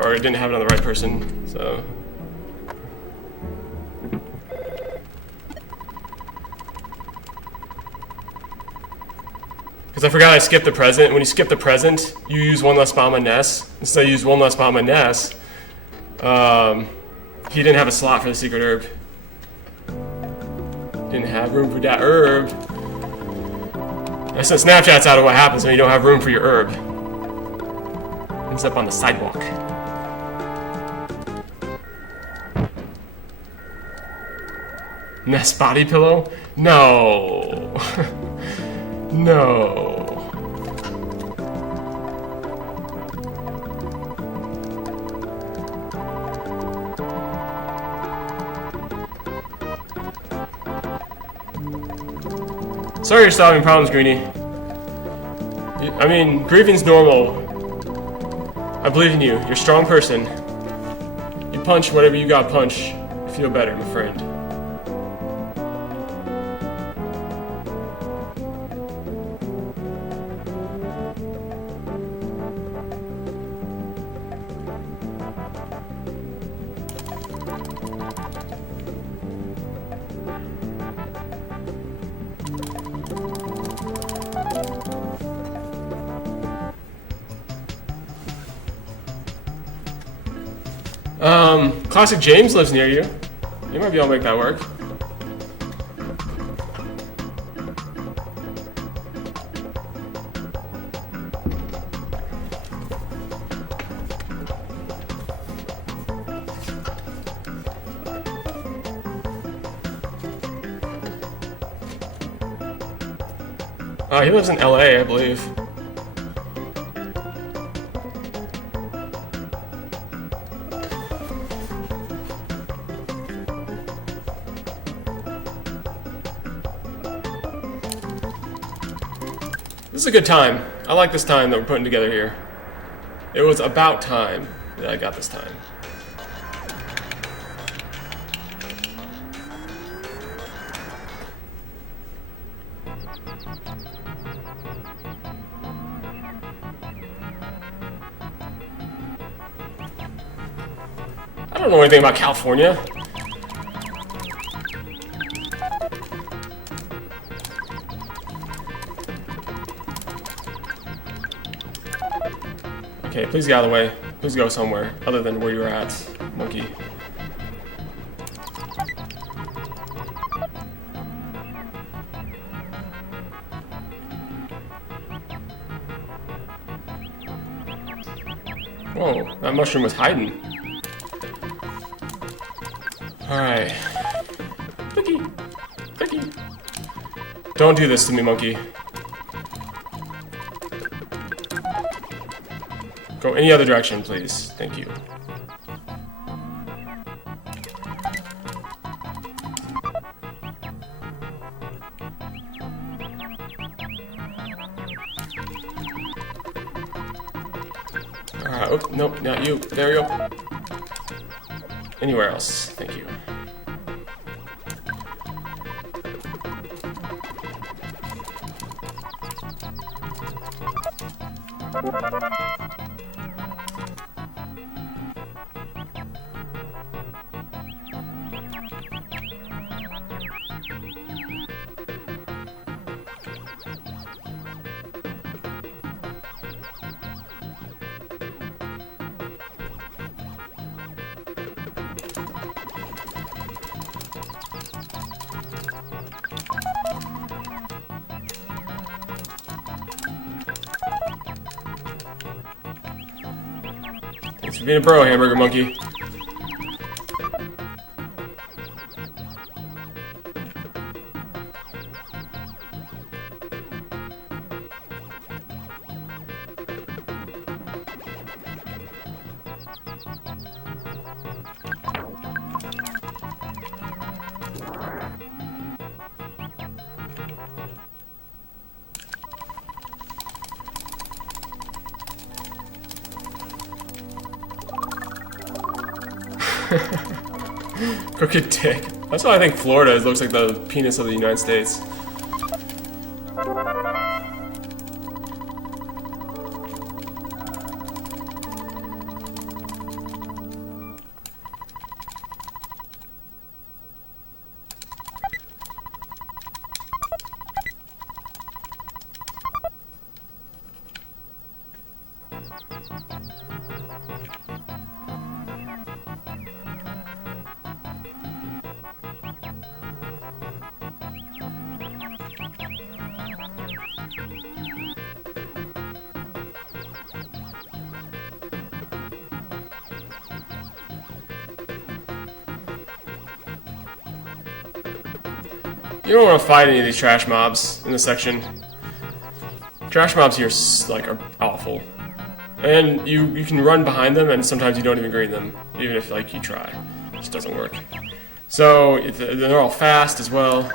Or I didn't have it on the right person, so. Because I forgot I skipped the present. When you skip the present, you use one less bomb on Ness. Instead I used one less bomb on Ness. He didn't have a slot for the secret herb. Didn't have room for that herb. I sent Snapchats out of what happens when you don't have room for your herb. Ends up on the sidewalk. Ness body pillow? No. No. Sorry you're solving problems, Greenie. I mean, grieving's normal. I believe in you. You're a strong person. You punch whatever you got punch. You feel better, my friend. Classic James lives near you. You might be able to make that work. He lives in LA, I believe. This is a good time. I like this time that we're putting together here. It was about time that I got this time. I don't know anything about California. Okay, please get out of the way. Please go somewhere other than where you're at, monkey. Whoa, that mushroom was hiding. Alright. Cookie! Cookie! Don't do this to me, monkey. Go any other direction, please. Thank you. Oh, nope, not you. There we go. Anywhere else. Thank you. Thanks for being a bro, hamburger monkey. Crooked dick. That's why I think Florida looks like the penis of the United States. You don't want to fight any of these trash mobs in this section. Trash mobs here like are awful, and you can run behind them, and sometimes you don't even green them, even if like you try. It just doesn't work. So they're all fast as well.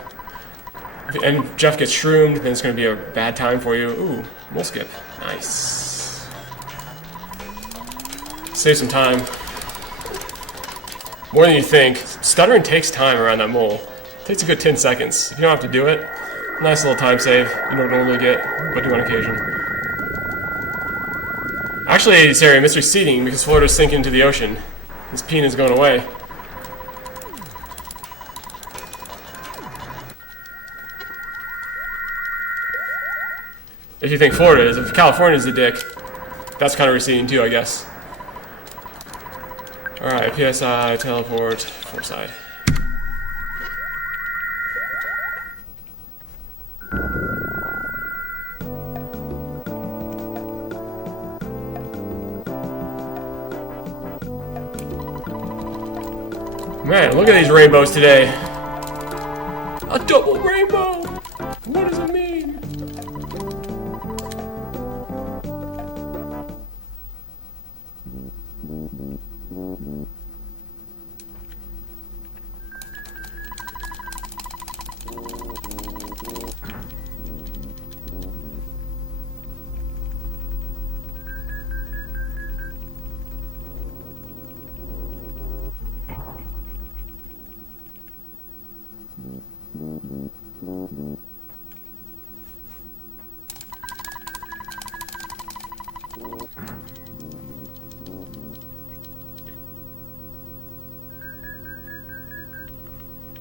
And if Jeff gets shroomed, then it's going to be a bad time for you. Ooh, mole skip, nice. Save some time. More than you think. Stuttering takes time around that mole. Takes a good 10 seconds. If you don't have to do it, nice little time save. You don't normally get, but do on occasion. Actually, this area mystery seeding because Florida's sinking into the ocean. This peen is going away. If you think Florida is, if California's the dick, that's kind of receding too, I guess. Alright, PSI, teleport, Foresight. Man, look at these rainbows today. A double rainbow! What does it mean?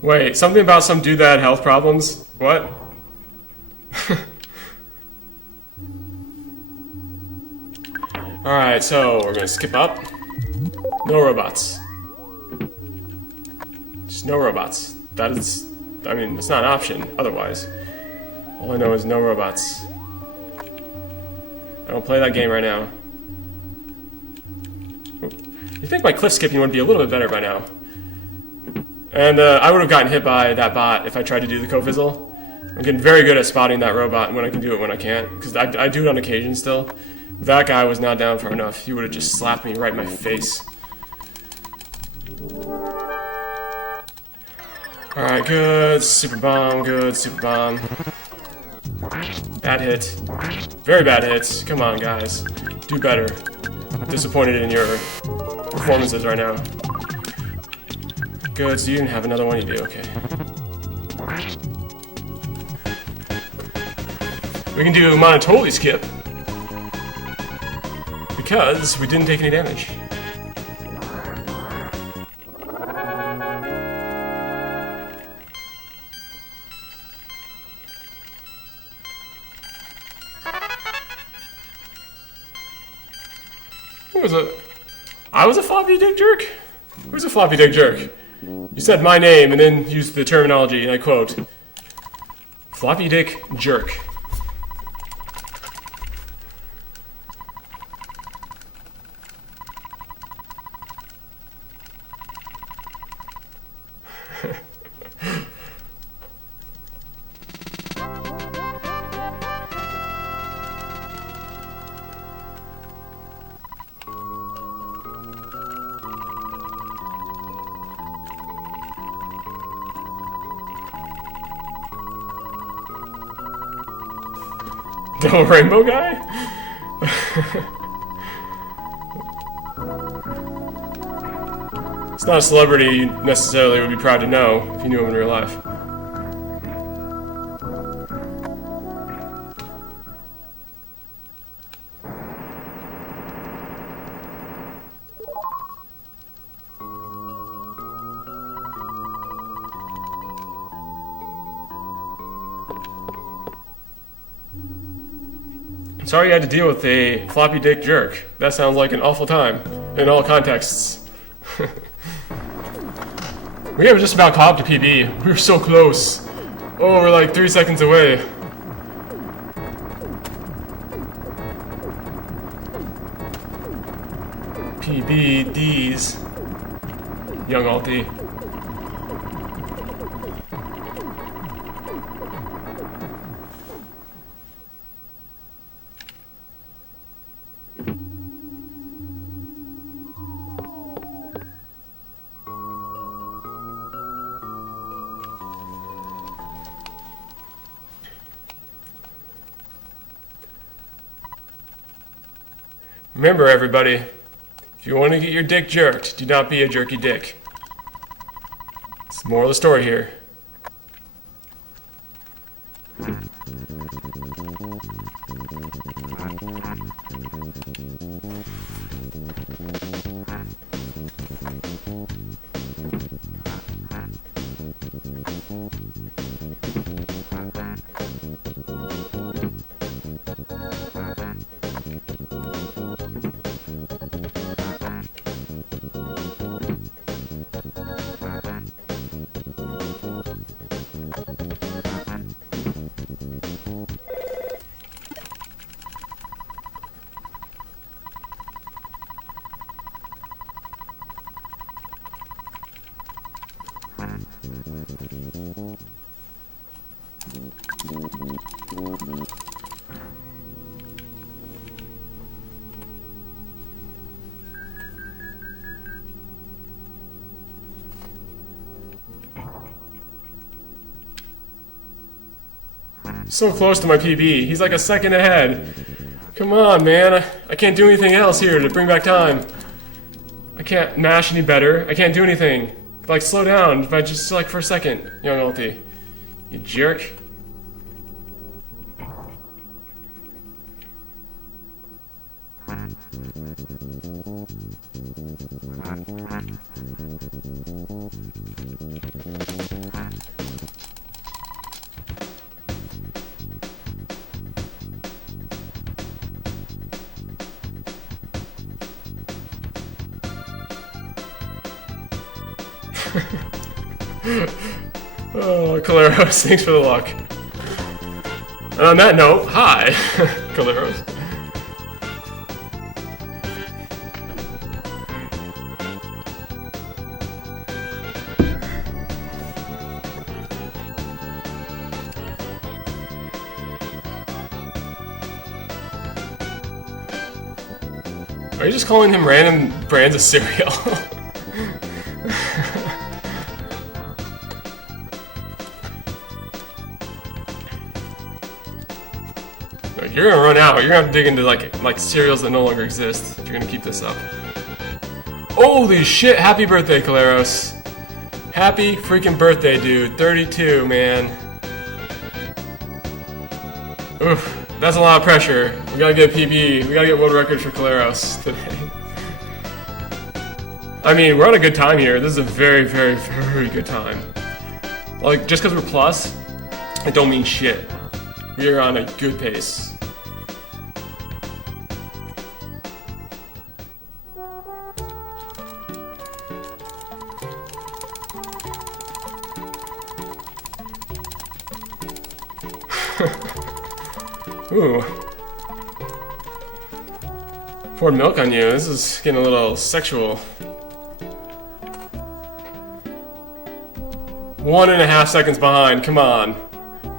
Wait, something about some dude that had health problems? What? Alright, so we're gonna skip up. No robots. Just no robots. That is, I mean, it's not an option otherwise. All I know is no robots. I don't play that game right now. You'd think my cliff skipping would be a little bit better by now. And I would have gotten hit by that bot if I tried to do the co-fizzle. I'm getting very good at spotting that robot when I can do it when I can't. Because I do it on occasion still. That guy was not down for enough. He would have just slapped me right in my face. Alright, good. Super bomb, good. Super bomb. Bad hit. Very bad hits. Come on, guys. Do better. Disappointed in your performances right now. Good, so you didn't have another one, you do, okay. We can do Monotoli skip. Because we didn't take any damage. What was it? I was a floppy dick jerk? Who's a floppy dick jerk? You said my name and then used the terminology, and I quote, floppy dick jerk. The rainbow guy? It's not a celebrity you necessarily would be proud to know if you knew him in real life. Sorry you had to deal with a floppy dick jerk. That sounds like an awful time in all contexts. We have just about caught up to PB. We were so close. Oh, we're like 3 seconds away. PB, D's. Young Alti. Remember, everybody, if you want to get your dick jerked, do not be a jerky dick. It's the moral of the story here. So close to my PB. He's like a second ahead. Come on, man. I can't do anything else here to bring back time. I can't mash any better. I can't do anything. Like, slow down, but just like for a second, young Alti. You jerk. Oh, Caleros, thanks for the luck. And on that note, hi, Caleros. Are you just calling him random brands of cereal? You're gonna run out. You're gonna have to dig into like cereals that no longer exist if you're gonna keep this up. Holy shit! Happy birthday, Caleros. Happy freaking birthday, dude. 32, man. Oof, that's a lot of pressure. We gotta get a PB. We gotta get world record for Caleros today. I mean, we're on a good time here. This is a very, very, very good time. Like, just because we're plus, it don't mean shit. We are on a good pace. Ooh. Poured milk on you. This is getting a little sexual. 1.5 seconds behind. Come on.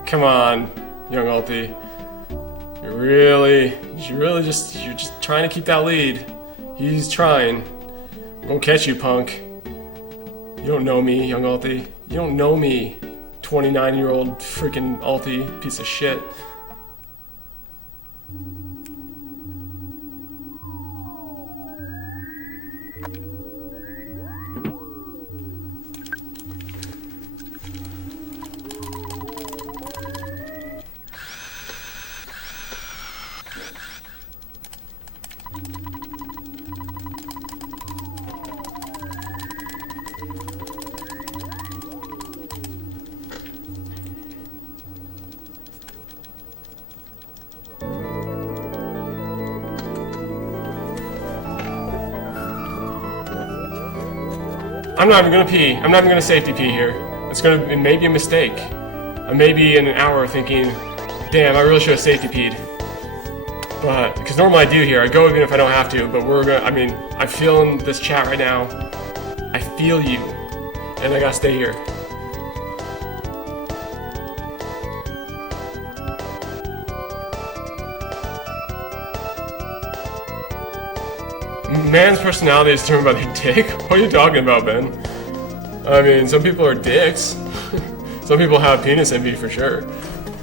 Come on, young Alti. You're just trying to keep that lead. He's trying. I'm gonna catch you, punk. You don't know me, young Alti. You don't know me. 29-year-old freaking Alti, piece of shit. I'm not even gonna pee. I'm not even gonna safety pee here. It may be a mistake. I may be in an hour thinking, damn, I really should have safety peed. But, because normally I do here. I go even if I don't have to, but I'm feeling this chat right now. I feel you. And I gotta stay here. Man's personality is determined by their dick? What are you talking about, Ben? I mean, some people are dicks. Some people have penis envy for sure.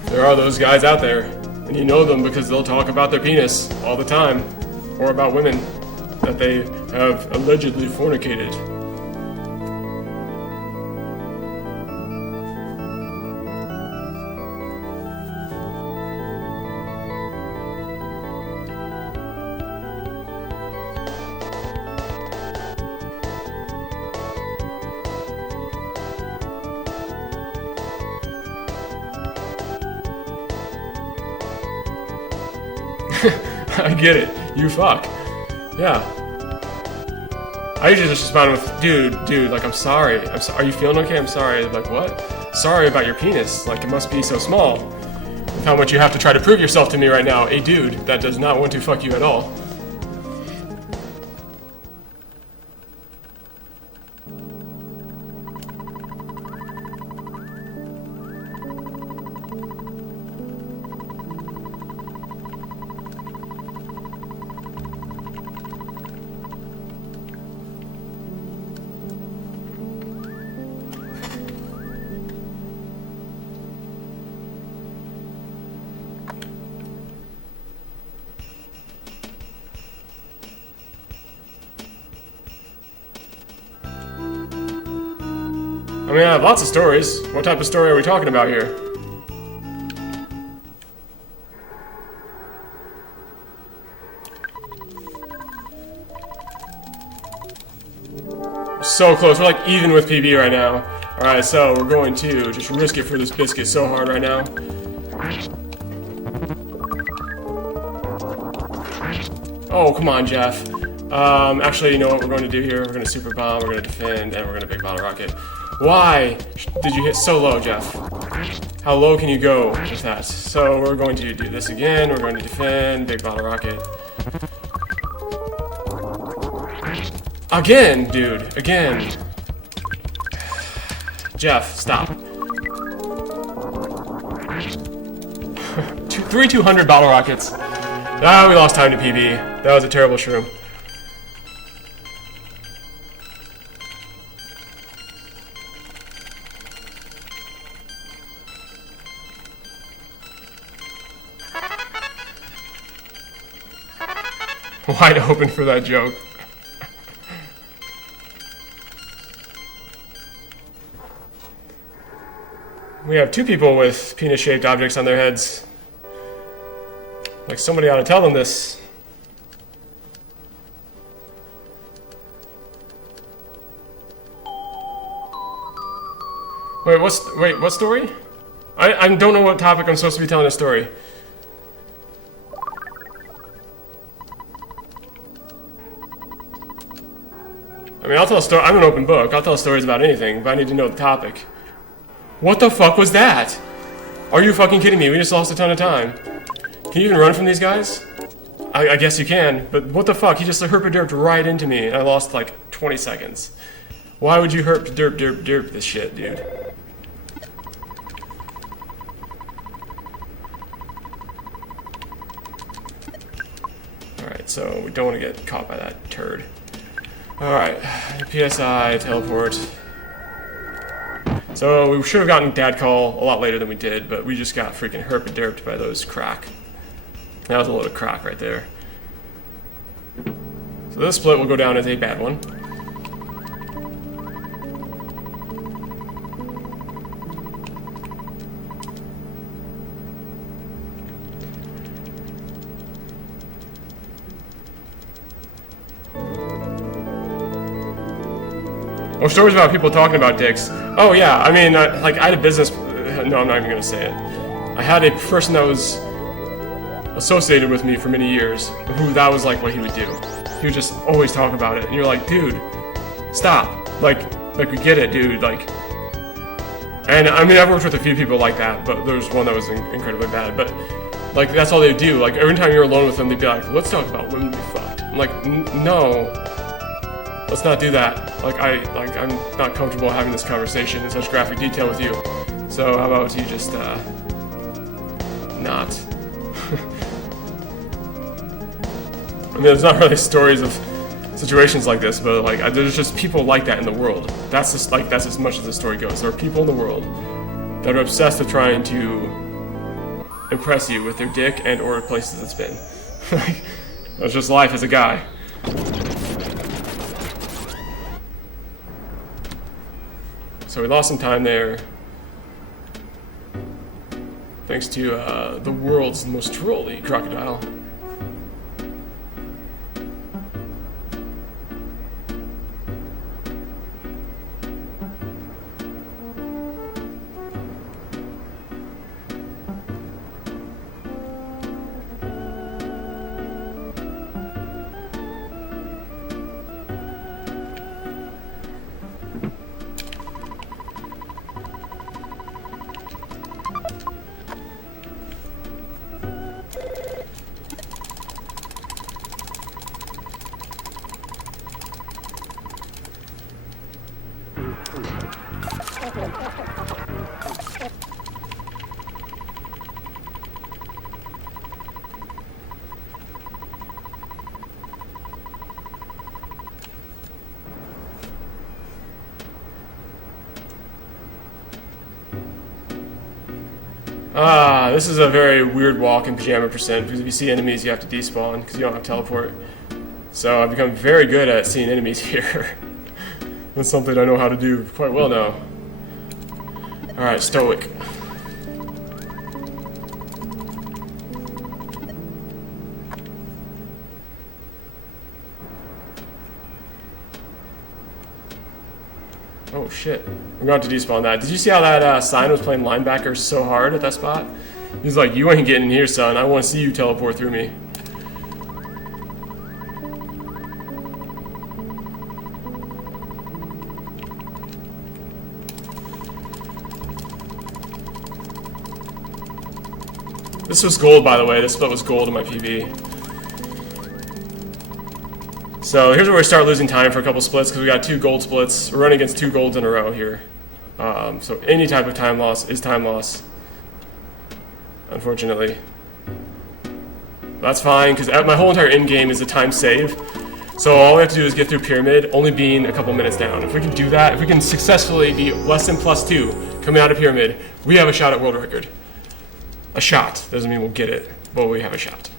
There are those guys out there, and you know them because they'll talk about their penis all the time, or about women that they have allegedly fornicated. I get it. You fuck. Yeah. I usually just respond with, dude, like, I'm sorry. Are you feeling okay? I'm sorry. Like, what? Sorry about your penis. Like, it must be so small. With how much you have to try to prove yourself to me right now. A dude that does not want to fuck you at all. I mean, I have lots of stories. What type of story are we talking about here? We're so close. We're like even with PB right now. Alright, so we're going to just risk it for this biscuit so hard right now. Oh, come on, Jeff. Actually, you know what we're going to do here? We're going to super bomb, we're going to defend, and we're going to big bottle rocket. Why did you hit so low, Jeff? How low can you go with that? So we're going to do this again. We're going to defend, big bottle rocket. Again, dude, again. Jeff, stop. 200 bottle rockets. Ah, we lost time to PB. That was a terrible shroom. Wide open for that joke. We have two people with penis-shaped objects on their heads. Like somebody ought to tell them this. Wait, what story? I don't know what topic I'm supposed to be telling a story. I mean, I'll tell a story. I'm an open book. I'll tell stories about anything, but I need to know the topic. What the fuck was that? Are you fucking kidding me? We just lost a ton of time. Can you even run from these guys? I guess you can, but what the fuck? He just herp-a-derped right into me, and I lost like 20 seconds. Why would you herp-derp this shit, dude? Alright, so we don't want to get caught by that turd. Alright, PSI, teleport. So we should have gotten dad call a lot later than we did, but we just got freaking herp-a-derped by those crack That was a load of crock right there. So this split will go down as a bad one. Oh, stories about people talking about dicks. Oh yeah, I mean, like I had a business. No, I'm not even gonna say it. I had a person that was associated with me for many years, who that was like what he would do. He would just always talk about it, and you're like, dude, stop. Like we get it, dude. Like, and I mean, I've worked with a few people like that, but there was one that was incredibly bad. But like, that's all they would do. Like every time you're alone with them, they'd be like, let's talk about women we fucked. I'm like, no. Let's not do that. I'm not comfortable having this conversation in such graphic detail with you. So how about you just not? I mean, there's not really stories of situations like this, but like there's just people like that in the world. That's just like that's as much as the story goes. There are people in the world that are obsessed with trying to impress you with their dick and or places it's been. That's just life as a guy. So we lost some time there, thanks to the world's most trolly crocodile. This is a very weird walk in pajama percent, because if you see enemies you have to despawn because you don't have teleport. So I've become very good at seeing enemies here. That's something I know how to do quite well now. Alright, stoic. Oh shit. We're going to despawn that. Did you see how that sign was playing linebacker so hard at that spot? He's like, you ain't getting in here, son. I want to see you teleport through me. This was gold, by the way. This split was gold in my PB. So here's where we start losing time for a couple splits, because we got 2 gold splits. We're running against 2 golds in a row here. So any type of time loss is time loss, unfortunately. That's fine, because my whole entire end game is a time save. So all we have to do is get through pyramid, only being a couple minutes down. If we can do that, if we can successfully be less than +2 coming out of pyramid, we have a shot at world record. A shot. Doesn't mean we'll get it, but we have a shot.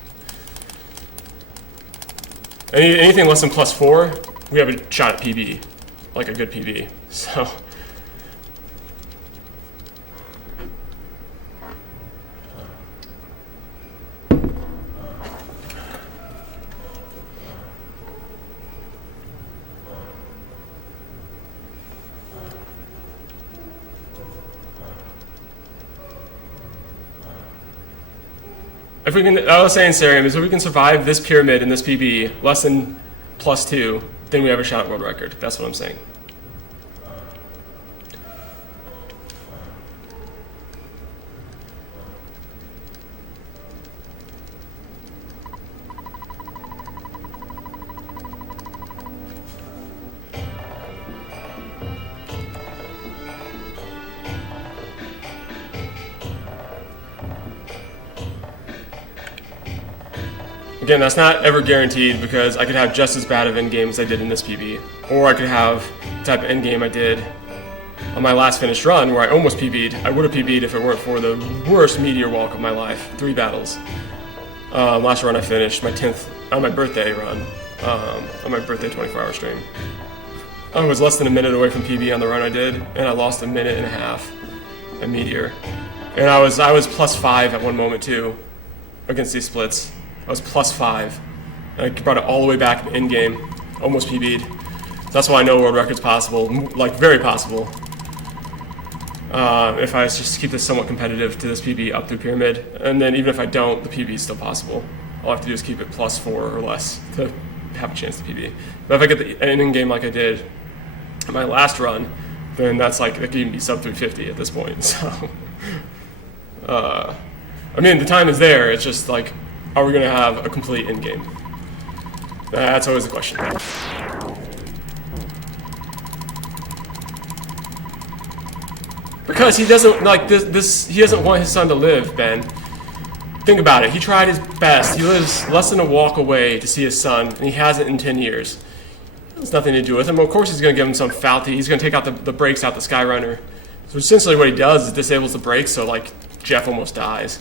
Anything less than +4, we have a shot at PB. Like a good PB. So... If we can, I was saying, Sarium, is if we can survive this pyramid and this PB less than +2, then we have a shot at world record. That's what I'm saying. Again, that's not ever guaranteed, because I could have just as bad of endgame as I did in this PB. Or I could have the type of endgame I did on my last finished run, where I almost PB'd. I would have PB'd if it weren't for the worst meteor walk of my life. 3 battles. Last run I finished, my 10th, on my birthday run, on my birthday 24-hour stream. I was less than a minute away from PB on the run I did, and I lost a minute and a half at Meteor. And I was +5 at one moment too, against these splits. I was +5. And I brought it all the way back in game, almost PB'd. That's why I know world record's possible, like very possible. If I just keep this somewhat competitive to this PB up through Pyramid, and then even if I don't, the PB is still possible. All I have to do is keep it +4 or less to have a chance to PB. But if I get an in-game like I did in my last run, then that's like, that could even be sub 350 at this point, so. I mean, the time is there, it's just like, are we gonna have a complete in-game? That's always the question. Because he doesn't like this. He doesn't want his son to live, Ben. Think about it. He tried his best. He lives less than a walk away to see his son, and he hasn't in 10 years. There's nothing to do with him. Of course, he's going to give him some faulty. He's going to take out the brakes out the Skyrunner. So essentially, what he does is disables the brakes, so like Jeff almost dies.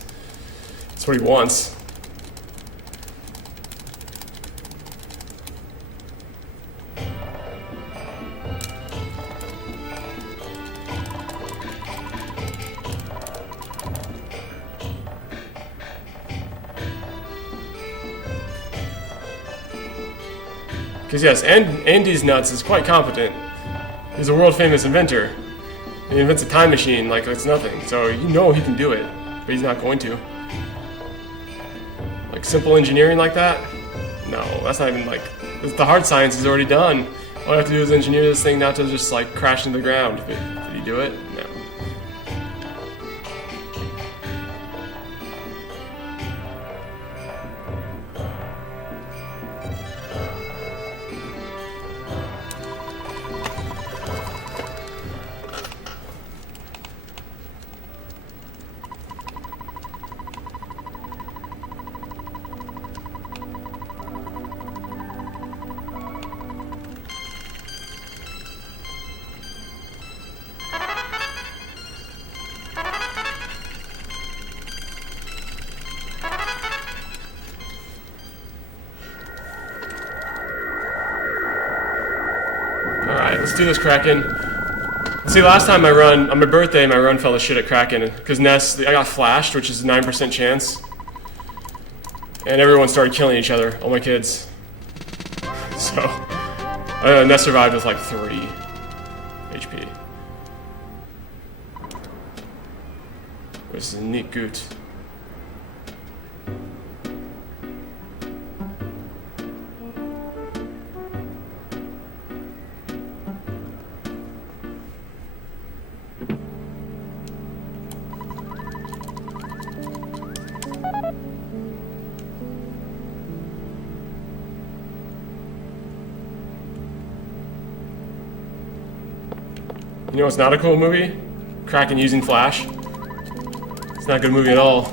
That's what he wants. Because yes, Andy's nuts is quite competent. He's a world-famous inventor. He invents a time machine like it's nothing. So you know he can do it, but he's not going to. Like simple engineering like that? No, that's not even like... The hard science is already done. All I have to do is engineer this thing not to just like crash into the ground. But did he do it? No. Let's do this Kraken. See, last time I run, on my birthday, my run fell to shit at Kraken. Because Ness, I got flashed, which is a 9% chance. And everyone started killing each other, all my kids. So, Ness survived with like 3 HP. Which is a neat goot. You know what's not a cool movie? Kraken using Flash. It's not a good movie at all.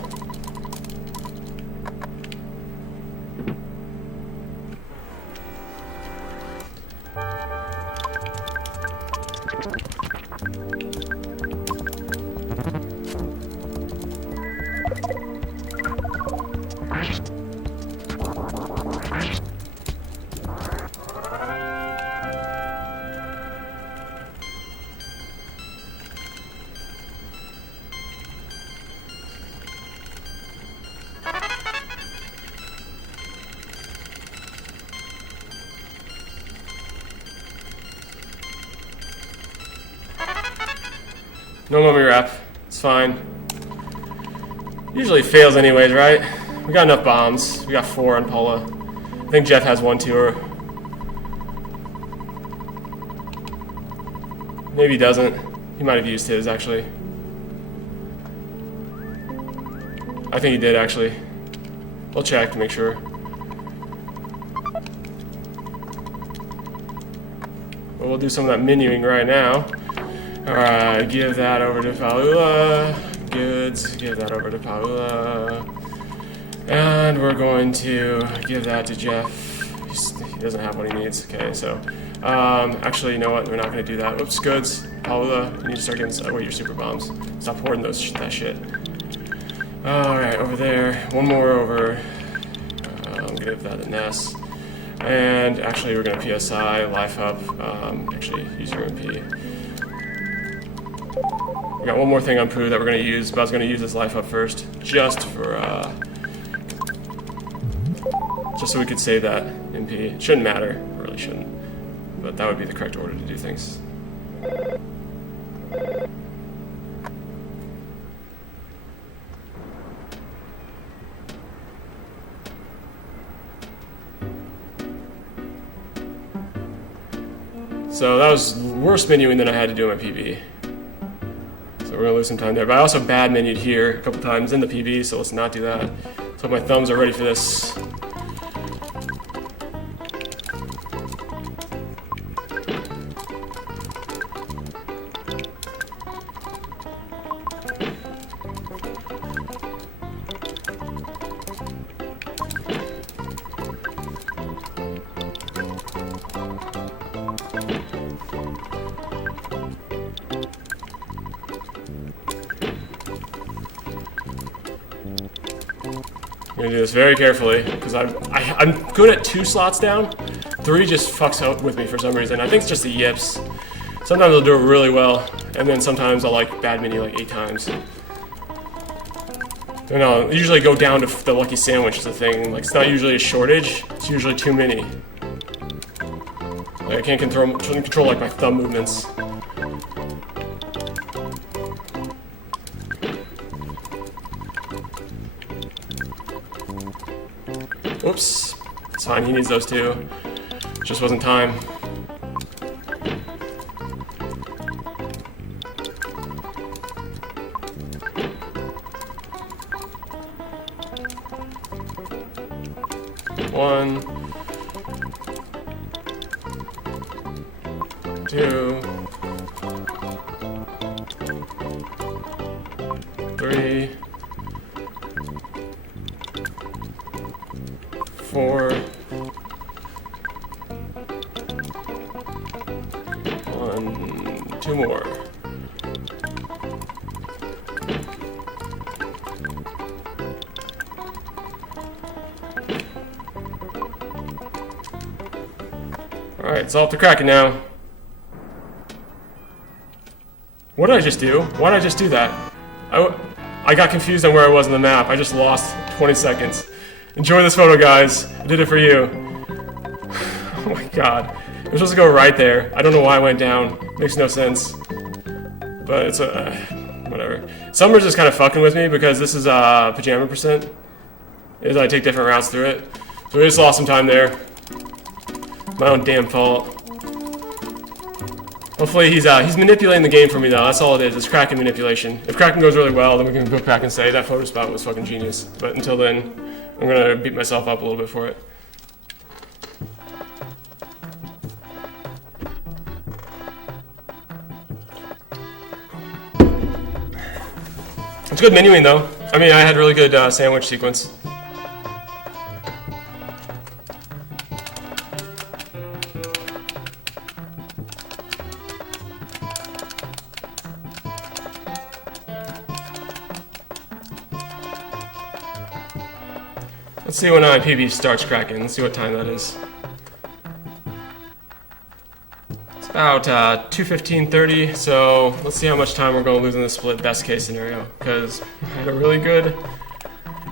No mummy wrap. It's fine. Usually fails anyways, right? We got enough bombs. We got 4 on Paula. I think Jeff has 1 too, or... maybe he doesn't. He might have used his, actually. I think he did, actually. We'll check to make sure. But we'll do some of that menuing right now. Alright, give that over to Paula. Goods, give that over to Paula. And we're going to give that to Jeff. He doesn't have what he needs. Okay, so, actually, you know what? We're not going to do that. Oops, goods. Paula, you need to start getting away your super bombs. Stop hoarding that shit. Alright, over there. One more over negative the NES. And actually, we're going to PSI, life up, actually, user MP. We got one more thing on poo that we're going to use, but I was going to use this life up first, just for, just so we could save that MP. It shouldn't matter, it really shouldn't, but that would be the correct order to do things. So that was worse menuing than I had to do in my PB. So we're gonna lose some time there. But I also bad menued here a couple times in the PB, so let's not do that. So my thumbs are ready for this. I'm gonna do this very carefully because I'm good at 2 slots down. 3 just fucks up with me for some reason. I think it's just the yips. Sometimes I'll do it really well, and then sometimes I'll like bad menu like 8 times. And I'll usually go down to the lucky sandwich is the thing. Like, it's not usually a shortage, it's usually too many. Like, I can't control like my thumb movements. Oops. It's fine, he needs those too. Just wasn't time. One, 2, 3, 4, 1, 2 more. Alright, it's off to Kraken now. What did I just do? Why did I just do that? I got confused on where I was on the map. I just lost 20 seconds. Enjoy this photo, guys. I did it for you. Oh my god. It was supposed to go right there. I don't know why I went down. Makes no sense. But it's whatever. Summer's just kind of fucking with me because this is pajama percent. Is I take different routes through it. So we just lost some time there. My own damn fault. Hopefully he's manipulating the game for me though. That's all it is. It's Kraken manipulation. If Kraken goes really well, then we can go back and say that photo spot was fucking genius. But until then, I'm gonna beat myself up a little bit for it. It's good menuing though. I mean, I had really good sandwich sequence. Let's see when PB starts cracking. Let's see what time that is. It's about 2:15:30, so let's see how much time we're going to lose in this split best case scenario, because I had a really good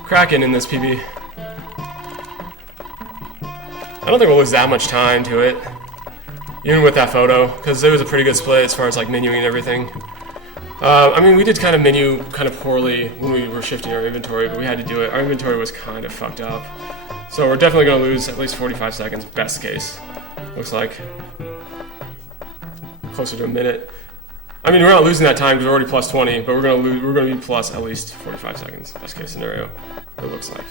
Kraken in this PB. I don't think we'll lose that much time to it, even with that photo, because it was a pretty good split as far as like menuing and everything. I mean, we did kind of menu kind of poorly when we were shifting our inventory, but we had to do it. Our inventory was kind of fucked up. So we're definitely going to lose at least 45 seconds, best case. Looks like. Closer to a minute. I mean, we're not losing that time because we're already plus 20, but we're going to be plus at least 45 seconds, best case scenario, it looks like.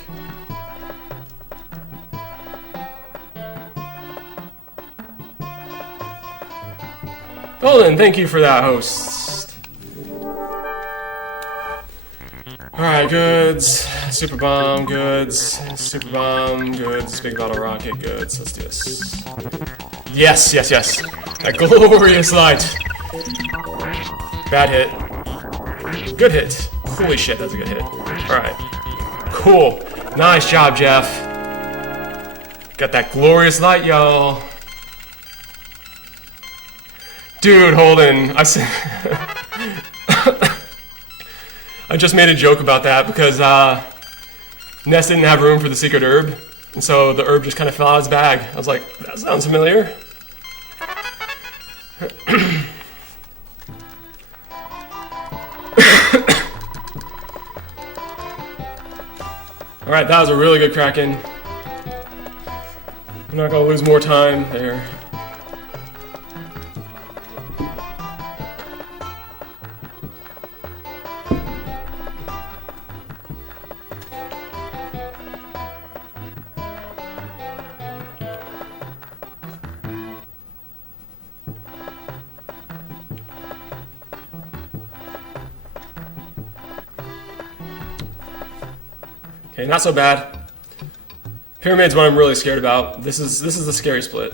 Well then, thank you for that, host. Alright, goods, super bomb, goods, big bottle rocket, goods. Let's do this. Yes, yes, yes. That glorious light. Bad hit. Good hit. Holy shit, that's a good hit. Alright. Cool. Nice job, Jeff. Got that glorious light, y'all. Dude, Holden, I just made a joke about that because Ness didn't have room for the secret herb, and so the herb just kind of fell out of his bag. I was like, that sounds familiar. Alright, that was a really good Kraken. I'm not gonna lose more time there. Okay, not so bad. Pyramid's what I'm really scared about. This is the scary split.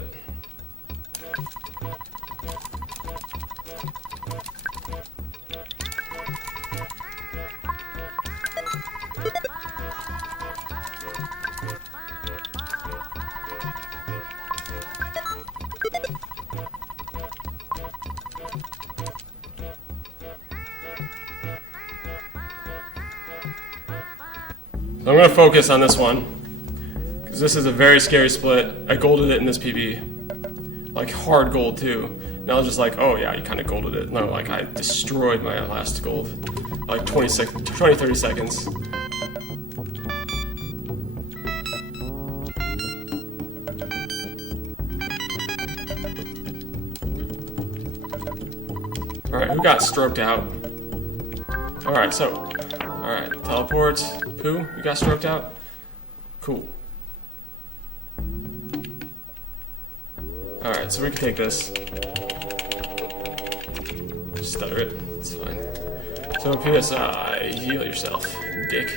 I'm going to focus on this one, because this is a very scary split. I golded it in this PB. Like, hard gold, too. Now I was just like, oh yeah, you kind of golded it. No, like, I destroyed my last gold. Like, 30 seconds. Alright, who got stroked out? Alright, so... Alright, teleport. Pooh, you got stroked out? Cool. Alright, so we can take this. Just stutter it, it's fine. So PSI, heal yourself, dick.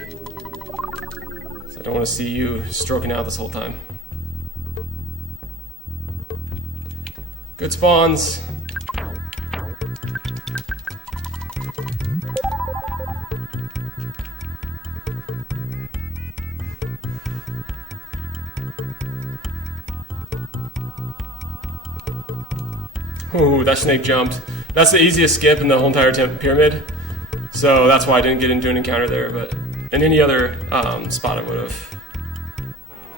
I don't want to see you stroking out this whole time. Good spawns. Ooh, that snake jumped. That's the easiest skip in the whole entire pyramid. So that's why I didn't get into an encounter there, but in any other spot I would have.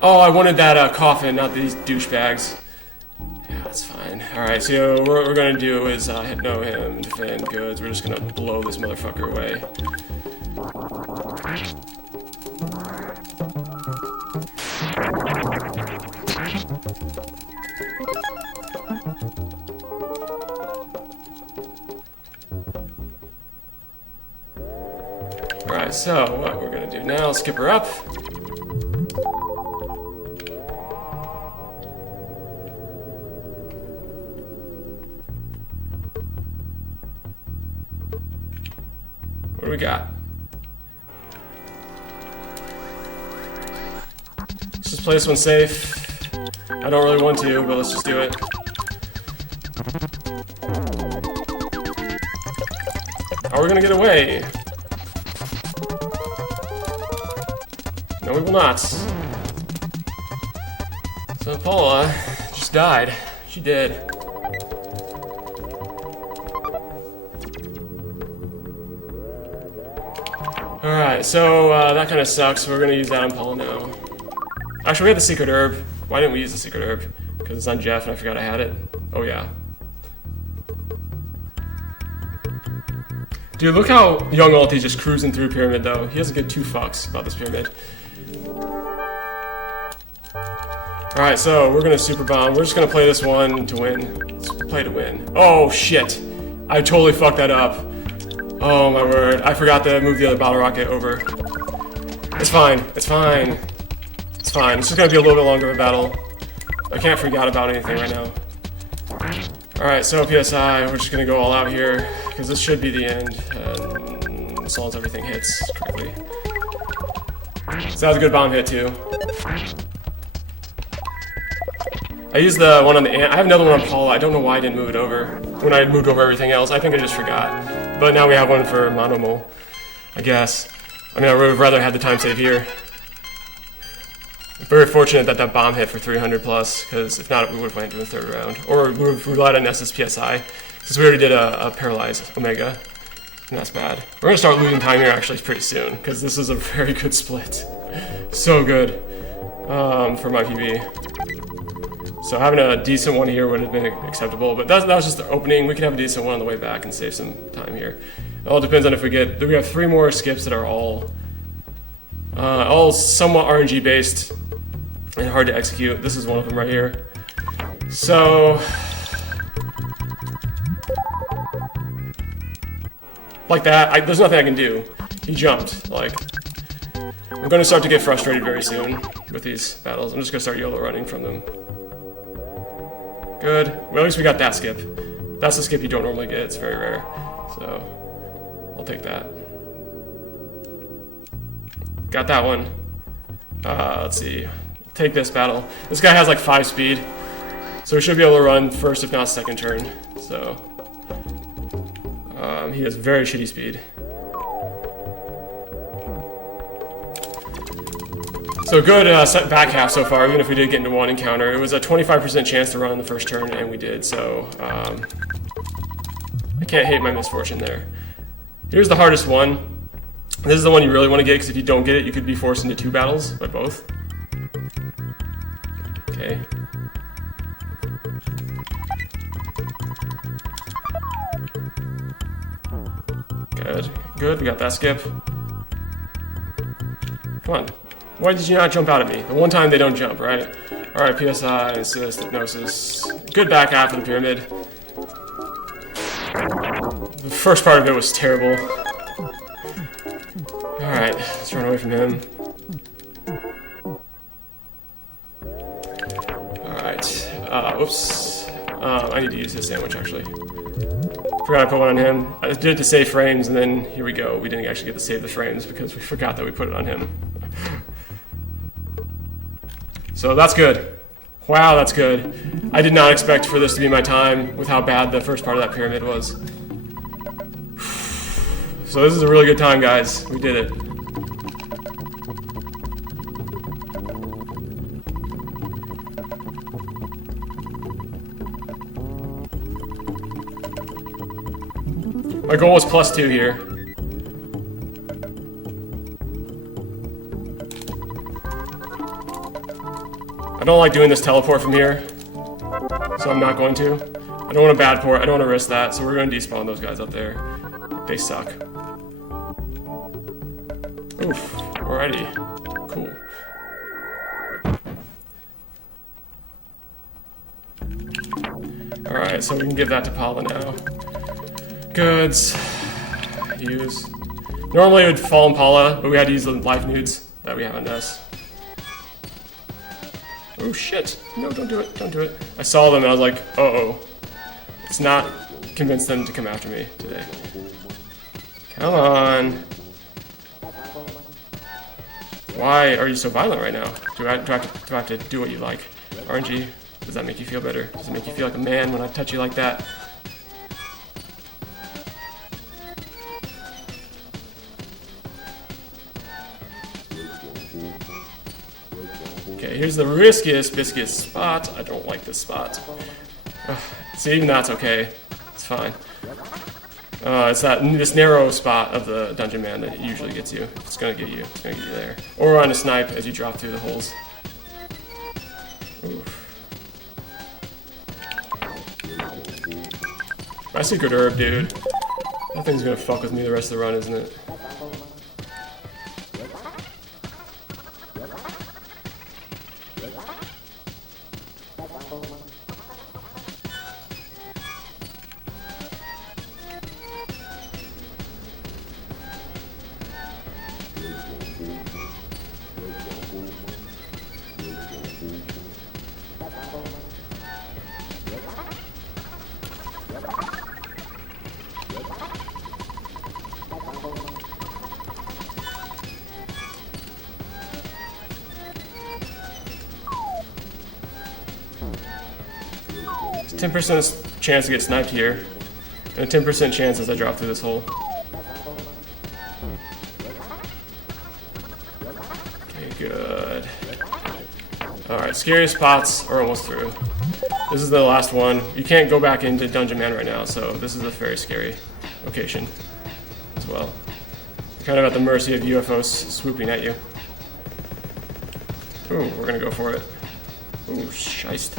Oh, I wanted that coffin, not these douchebags. Yeah, that's fine. Alright, so what we're gonna do is know him, defend goods. We're just gonna blow this motherfucker away. Alright, so what we're gonna do now, skip her up. What do we got? Let's just play this one safe. I don't really want to, but let's just do it. Are we gonna get away? No, we will not. So Paula just died. She did. Alright, so that kind of sucks. We're gonna use that on Paula now. Actually, we had the secret herb. Why didn't we use the secret herb? Because it's on Jeff and I forgot I had it. Oh yeah. Dude, look how young Alti's just cruising through Pyramid though. He doesn't give two fucks about this Pyramid. Alright, so we're gonna super bomb. We're just gonna play this one to win. Let's play to win. Oh shit! I totally fucked that up. Oh my word. I forgot to move the other bottle rocket over. It's fine. It's fine. It's fine. It's just gonna be a little bit longer of a battle. I can't freak out about anything right now. Alright, so PSI, we're just gonna go all out here, because this should be the end, as long as everything hits correctly. So that was a good bomb hit too. I used the one on the ant. I have another one on Paula. I don't know why I didn't move it over when I moved over everything else. I think I just forgot. But now we have one for Monomol, I guess. I mean, I would have rather had the time save here. Very fortunate that that bomb hit for 300 plus, because if not, we would have went to the third round. Or we would have relied on SSPSI, since we already did a paralyzed Omega. And that's bad. We're going to start losing time here actually pretty soon, because this is a very good split. So good for my PB. So having a decent one here would have been acceptable, but that was just the opening. We can have a decent one on the way back and save some time here. It all depends on if we have 3 more skips that are all somewhat RNG based and hard to execute. This is one of them right here. So, like that, there's nothing I can do. He jumped. Like, I'm going to start to get frustrated very soon with these battles. I'm just going to start YOLO running from them. Good. Well, at least we got that skip. That's the skip you don't normally get. It's very rare. So, I'll take that. Got that one. Let's see. Take this battle. This guy has like 5 speed, so we should be able to run first, if not second turn. So he has very shitty speed. So good back half so far. Even if we did get into one encounter, it was a 25% chance to run on the first turn, and we did. So I can't hate my misfortune there. Here's the hardest one. This is the one you really want to get, because if you don't get it, you could be forced into 2 battles by both. Okay. Good. Good, we got that skip. Come on. Why did you not jump out at me? The one time they don't jump, right? Alright, PSI, assist, hypnosis. Good back half of the pyramid. The first part of it was terrible. Alright, let's run away from him. Alright, oops. I need to use his sandwich actually. Forgot I put one on him. I did it to save frames, and then here we go. We didn't actually get to save the frames because we forgot that we put it on him. So that's good. Wow, that's good. I did not expect for this to be my time with how bad the first part of that pyramid was. So this is a really good time, guys. We did it. My goal was +2 here. I don't like doing this teleport from here, so I'm not going to. I don't want a bad port. I don't want to risk that, so we're going to despawn those guys out there. They suck. Oof, alrighty. Cool. Alright, so we can give that to Paula now. Goods. Use. Normally it would fall in Paula, but we had to use the life nudes that we have on us. Oh shit. No, don't do it. Don't do it. I saw them and I was like, uh-oh. Let's not convince them to come after me today. Come on. Why are you so violent right now? Do I have to do what you like? RNG, does that make you feel better? Does it make you feel like a man when I touch you like that? Okay, here's the riskiest spot. I don't like this spot. See, even that's okay. It's fine. It's this narrow spot of the dungeon man that usually gets you. It's gonna get you. It's gonna get you there. Or on a snipe as you drop through the holes. Oof. My secret herb, dude. That thing's gonna fuck with me the rest of the run, isn't it? 10% chance to get sniped here, and a 10% chance as I drop through this hole. Okay, good. Alright, scariest spots are almost through. This is the last one. You can't go back into Dungeon Man right now, so this is a very scary location as well. You're kind of at the mercy of UFOs swooping at you. Ooh, we're gonna go for it. Ooh, shiest.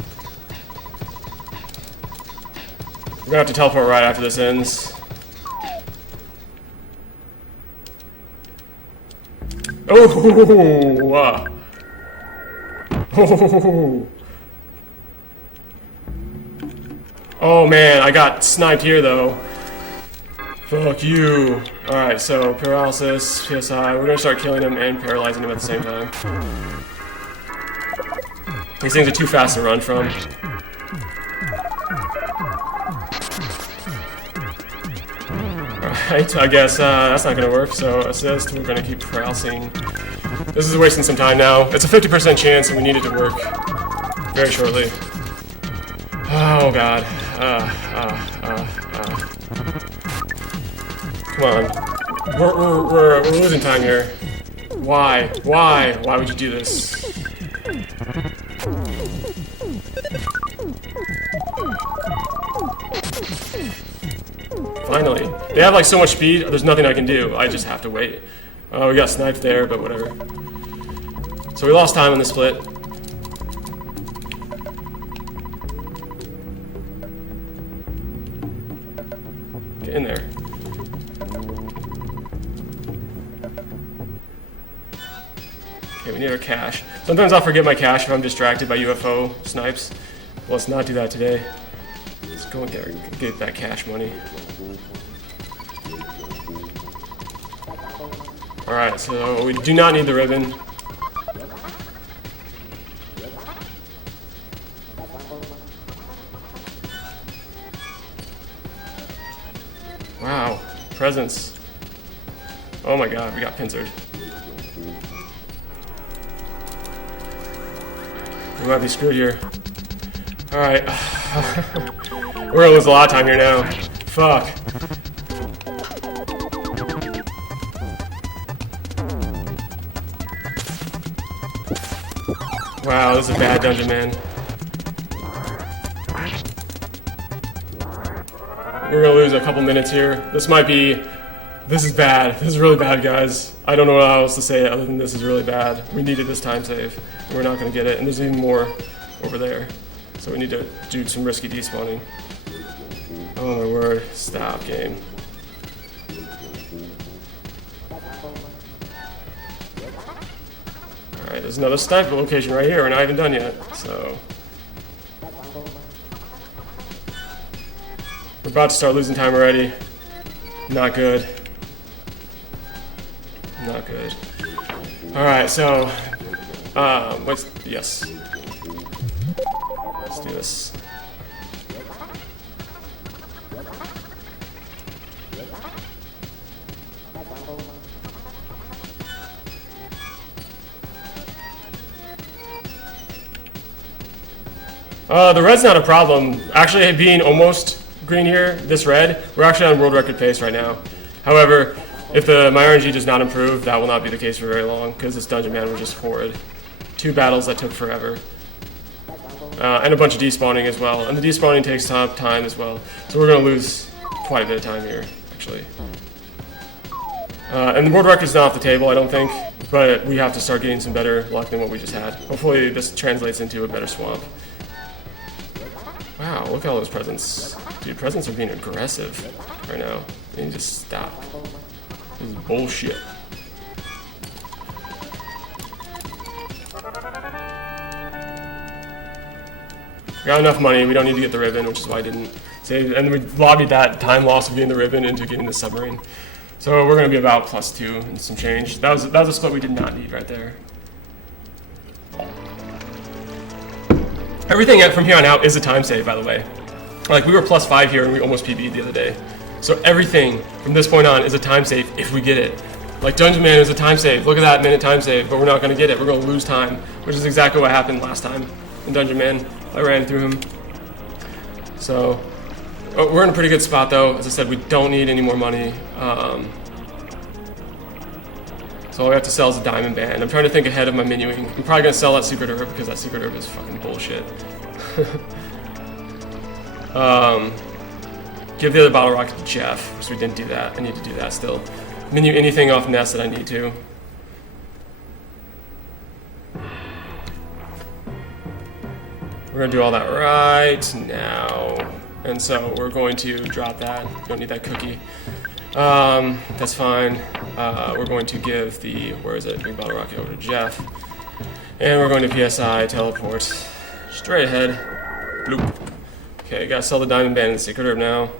We're gonna have to teleport right after this ends. Oh! Oh! Oh man, I got sniped here though. Fuck you. Alright, so paralysis, PSI. We're gonna start killing him and paralyzing him at the same time. These things are too fast to run from. Alright, I guess that's not gonna work, so assist, we're gonna keep paralyzing. This is wasting some time now. It's a 50% chance and we need it to work very shortly. Oh god. Come on. We're losing time here. Why? Why? Why would you do this? Finally. They have like so much speed, there's nothing I can do. I just have to wait. Oh, we got sniped there, but whatever. So we lost time on the split. Get in there. Okay, we need our cash. Sometimes I'll forget my cash if I'm distracted by UFO snipes. Well, let's not do that today. Let's go and get that cash money. Alright, so we do not need the ribbon. Wow, presents. Oh my god, we got pincered. We might be screwed here. Alright. We're gonna lose a lot of time here now. Fuck. Wow, this is a bad dungeon, man. We're gonna lose a couple minutes here. This might be... This is bad. This is really bad, guys. I don't know how else to say it other than this is really bad. We needed this time save. We're not gonna get it. And there's even more over there. So we need to do some risky despawning. Oh my word. Stop, game. Alright, there's another sniper location right here. We're not even done yet. So... We're about to start losing time already. Not good. Not good. Alright, so... Yes. Let's do this. The red's not a problem. Actually, being almost green here, this red, we're actually on world record pace right now. However, if my RNG does not improve, that will not be the case for very long, because this dungeon man was just horrid. 2 battles that took forever. And a bunch of despawning as well. And the despawning takes time as well. So we're going to lose quite a bit of time here, actually. And the world record's not off the table, I don't think. But we have to start getting some better luck than what we just had. Hopefully this translates into a better swamp. Wow, look at all those presents. Dude, presents are being aggressive right now. They need to stop. This is bullshit. We got enough money, we don't need to get the ribbon, which is why I didn't save. And we lobbied that time loss of getting the ribbon into getting the submarine. So we're going to be about +2 and some change. That was a split we did not need right there. Everything from here on out is a time save, by the way. Like, we were +5 here and we almost PB'd the other day. So everything from this point on is a time save if we get it. Like, Dungeon Man is a time save. Look at that minute time save, but we're not going to get it. We're going to lose time, which is exactly what happened last time in Dungeon Man. I ran through him. So, we're in a pretty good spot, though. As I said, we don't need any more money. So all we have to sell is a diamond band. I'm trying to think ahead of my menuing. I'm probably gonna sell that secret herb because that secret herb is fucking bullshit. Give the other bottle rocket to Jeff, because we didn't do that. I need to do that still. Menu anything off Nest that I need to. We're gonna do all that right now. And so we're going to drop that. Don't need that cookie. That's fine. We're going to give the, where is it? Big bottle rocket over to Jeff. And we're going to PSI, teleport. Straight ahead. Bloop. Okay, gotta sell the diamond band and the secret herb now.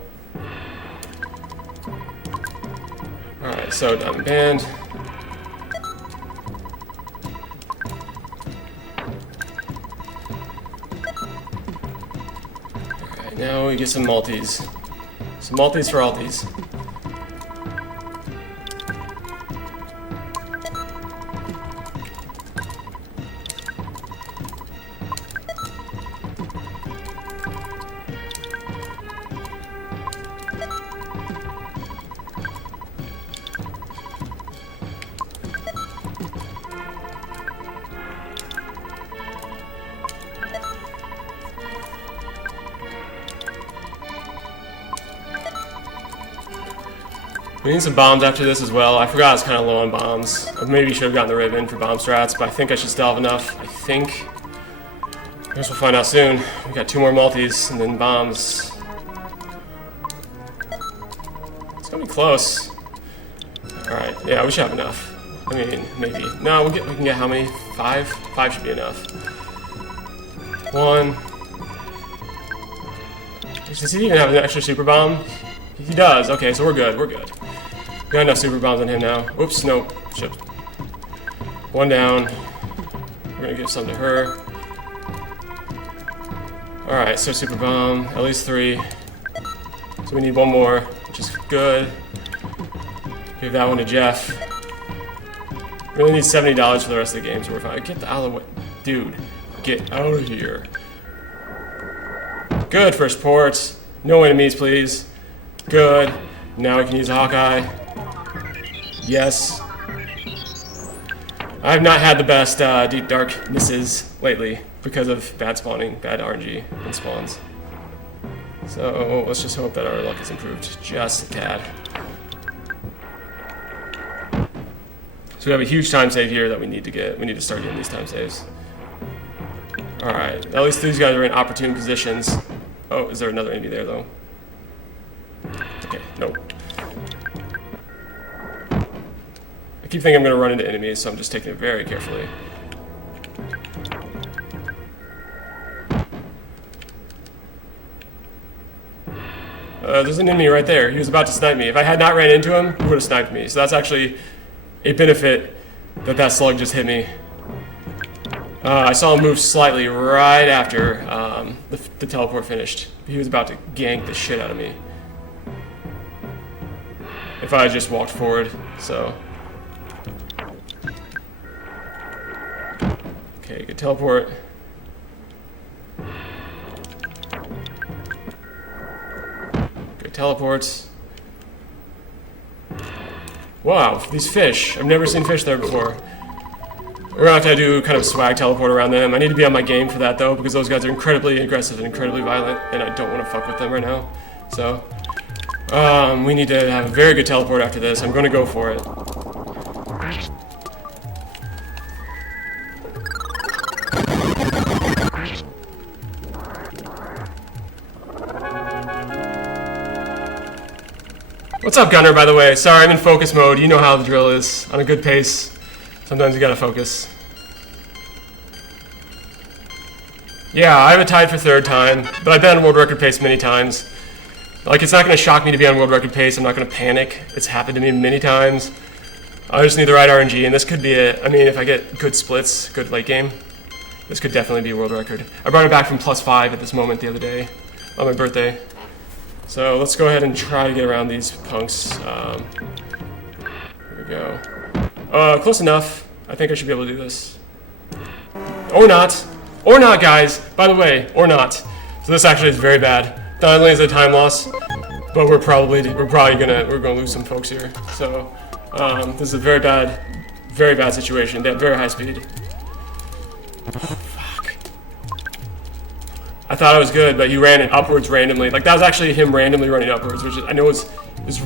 Alright, so diamond band. Alright, now we get some multis. Some multis for alties. We need some bombs after this as well. I forgot I was kind of low on bombs. I maybe should have gotten the ribbon for bomb strats, but I think I should still have enough. I think. I guess we'll find out soon. We got 2 more multis and then bombs. It's gonna be close. Alright, yeah, we should have enough. I mean, maybe. No, we can get how many? 5? 5 should be enough. 1. Does he even have an extra super bomb? He does. Okay, so we're good. We're good. We got enough super bombs on him now. Oops, nope. Shit. 1 down. We're gonna give some to her. Alright, so super bomb. At least 3. So we need 1 more, which is good. Give that one to Jeff. Really need $70 for the rest of the game, so we're fine. Get the out of the way. Dude, get out of here. Good, first port. No enemies, please. Good. Now we can use a Hawkeye. Yes. I've not had the best deep dark misses lately because of bad spawning, bad RNG and spawns. So let's just hope that our luck is improved just a tad. So we have a huge time save here that we need to get. We need to start getting these time saves. Alright, at least these guys are in opportune positions. Oh, is there another enemy there though? Okay, nope. I keep thinking I'm going to run into enemies, so I'm just taking it very carefully. There's an enemy right there. He was about to snipe me. If I had not ran into him, he would have sniped me. So that's actually a benefit that that slug just hit me. I saw him move slightly right after the teleport finished. He was about to gank the shit out of me if I just walked forward, so. Okay, good teleport. Good teleports. Wow, these fish. I've never seen fish there before. We're gonna have to do kind of swag teleport around them. I need to be on my game for that though, because those guys are incredibly aggressive and incredibly violent, and I don't want to fuck with them right now. So, we need to have a very good teleport after this. I'm gonna go for it. What's up, Gunner, by the way? Sorry, I'm in focus mode. You know how the drill is. On a good pace, sometimes you gotta focus. Yeah, I have it tied for 3rd time, but I've been on world record pace many times. Like, it's not gonna shock me to be on world record pace. I'm not gonna panic. It's happened to me many times. I just need the right RNG, and this could be it. I mean, if I get good splits, good late game, this could definitely be a world record. I brought it back from +5 at this moment the other day, on my birthday. So let's go ahead and try to get around these punks. Here we go. Close enough. I think I should be able to do this. Or not. Or not, guys. By the way, or not. So this actually is very bad. Not only is it a time loss, but we're probably gonna lose some folks here. So this is a very Very bad situation. They have very high speed. Fuck. I thought I was good, but he ran it upwards randomly. Like, that was actually him randomly running upwards, which I know is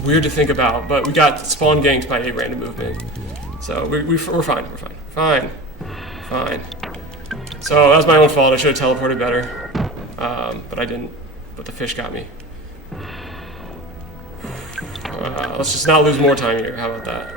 weird to think about, but we got spawn ganked by a random movement. So we're fine. We're fine. Fine. Fine. So that was my own fault. I should have teleported better. But I didn't. But the fish got me. Let's just not lose more time here. How about that?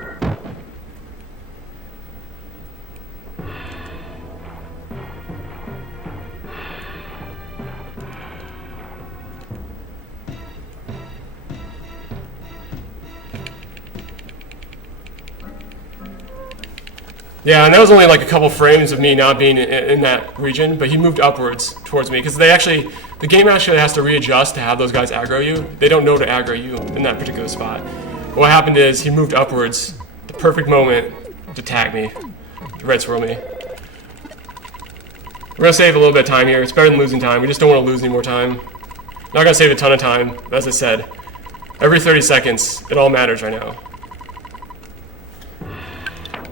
Yeah, and that was only like a couple frames of me not being in that region, but he moved upwards towards me because the game actually has to readjust to have those guys aggro you. They don't know to aggro you in that particular spot. But what happened is he moved upwards, the perfect moment to tag me, to red swirl me. We're gonna save a little bit of time here. It's better than losing time. We just don't want to lose any more time. Not gonna save a ton of time, but as I said, every 30 seconds, it all matters right now.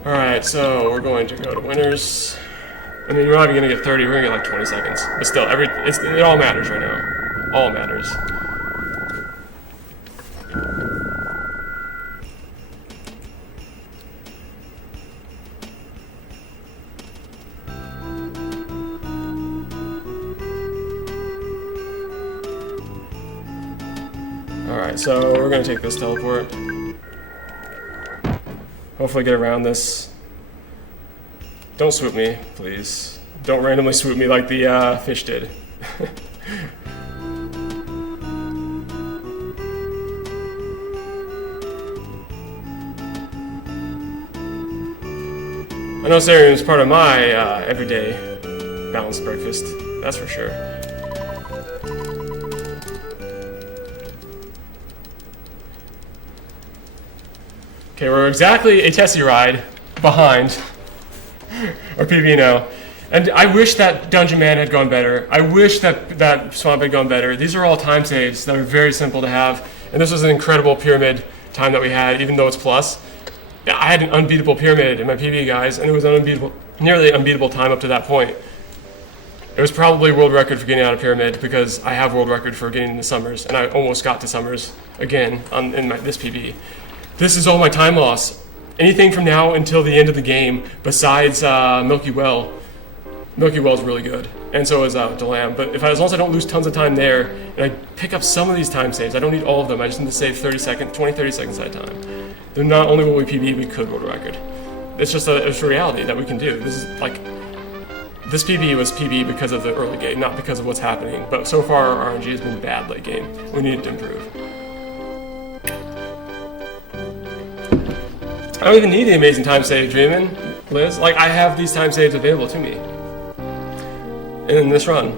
Alright, so we're going to go to winners. I mean, we're not even going to get 30, we're going to get like 20 seconds. But still, it all matters right now. All matters. Alright, so we're going to take this teleport. Hopefully get around this. Don't swoop me, please. Don't randomly swoop me like the fish did. I know this area is part of my everyday balanced breakfast, that's for sure. Okay, we're exactly a Tessie ride behind our PB now. And I wish that Dungeon Man had gone better. I wish that Swamp had gone better. These are all time saves that are very simple to have. And this was an incredible pyramid time that we had, even though it's plus. I had an unbeatable pyramid in my PB, guys, and it was an unbeatable, nearly unbeatable time up to that point. It was probably world record for getting out of pyramid because I have world record for getting into summers, and I almost got to summers again in this PB. This is all my time loss. Anything from now until the end of the game, besides Milky Well. Milky Well is really good, and so is Delam. But as long as I don't lose tons of time there, and I pick up some of these time saves, I don't need all of them. I just need to save 20, 30 seconds at a time. Then not only will we PB, we could world record. It's just it's a reality that we can do. This is like, this PB was PB because of the early game, not because of what's happening. But so far, our RNG has been bad late game. We need to improve. I don't even need the amazing time save, Dreamin', Liz. Like, I have these time saves available to me. In this run.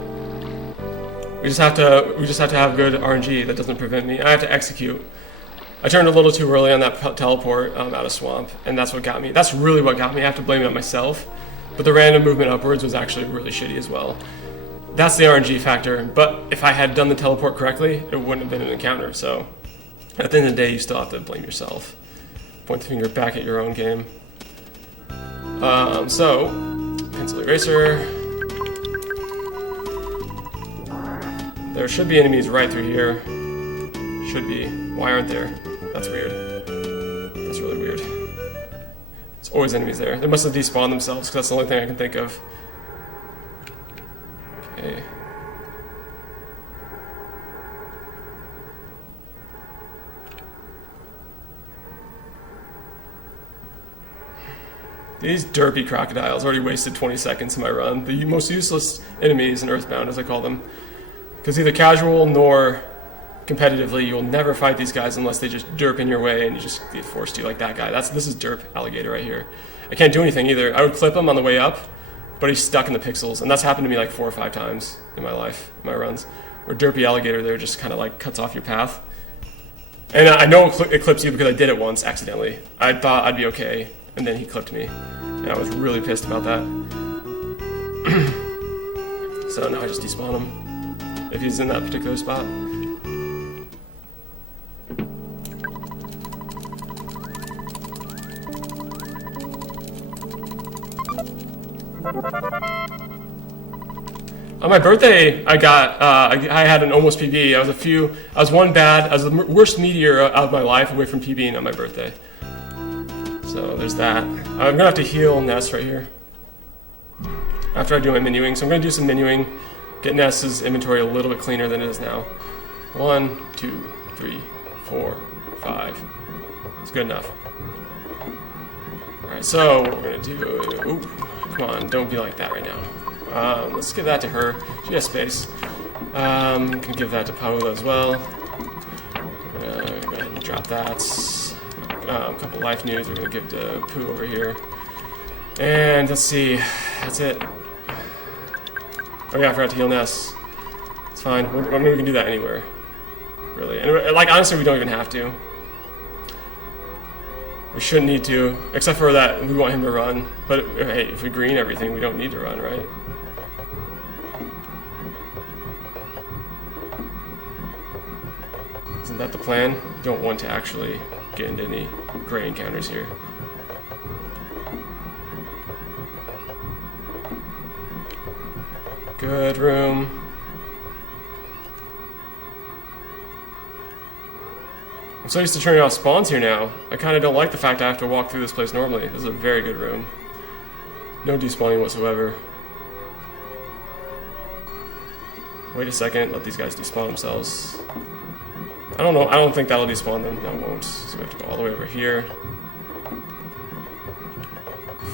We just have to have good RNG that doesn't prevent me. I have to execute. I turned a little too early on that teleport out of Swamp, and that's what got me. That's really what got me. I have to blame it on myself. But the random movement upwards was actually really shitty as well. That's the RNG factor. But if I had done the teleport correctly, it wouldn't have been an encounter. So at the end of the day, you still have to blame yourself. Point the finger back at your own game. So, pencil eraser. There should be enemies right through here. Should be. Why aren't there? That's weird. That's really weird. There's always enemies there. They must have despawned themselves, because that's the only thing I can think of. Okay. These derpy crocodiles already wasted 20 seconds in my run. The most useless enemies in EarthBound, as I call them. Because either casual nor competitively, you'll never fight these guys unless they just derp in your way and you just get forced to, like that guy. This is derp alligator right here. I can't do anything either. I would clip him on the way up, but he's stuck in the pixels. And that's happened to me like 4 or 5 times in my life, in my runs. Where derpy alligator there just kind of like cuts off your path. And I know it clips you because I did it once accidentally. I thought I'd be okay, and then he clipped me. And I was really pissed about that. So now I just despawn him if he's in that particular spot. On my birthday, I had an almost PB. I was the worst meteor of my life away from PBing on my birthday. So there's that. I'm gonna have to heal Ness right here after I do my menuing. So I'm gonna do some menuing, get Ness's inventory a little bit cleaner than it is now. 1, 2, 3, 4, 5. It's good enough. Alright, so what we're gonna do. Ooh, come on, don't be like that right now. Let's give that to her. She has space. Can give that to Paula as well. Go ahead and drop that. A couple life news we're gonna give to Pooh over here. And let's see, that's it. Oh yeah, I forgot to heal Ness. It's fine. I mean, we can do that anywhere, really. And like honestly, we don't even have to. We shouldn't need to, except for that we want him to run. But hey, if we green everything, we don't need to run, right? Isn't that the plan? You don't want to actually get into any gray encounters here. Good room. I'm so used to turning off spawns here now. I kind of don't like the fact I have to walk through this place normally. This is a very good room. No despawning whatsoever. Wait a second, let these guys despawn themselves. I don't know, I don't think that'll despawn them. No, it won't. So we have to go all the way over here.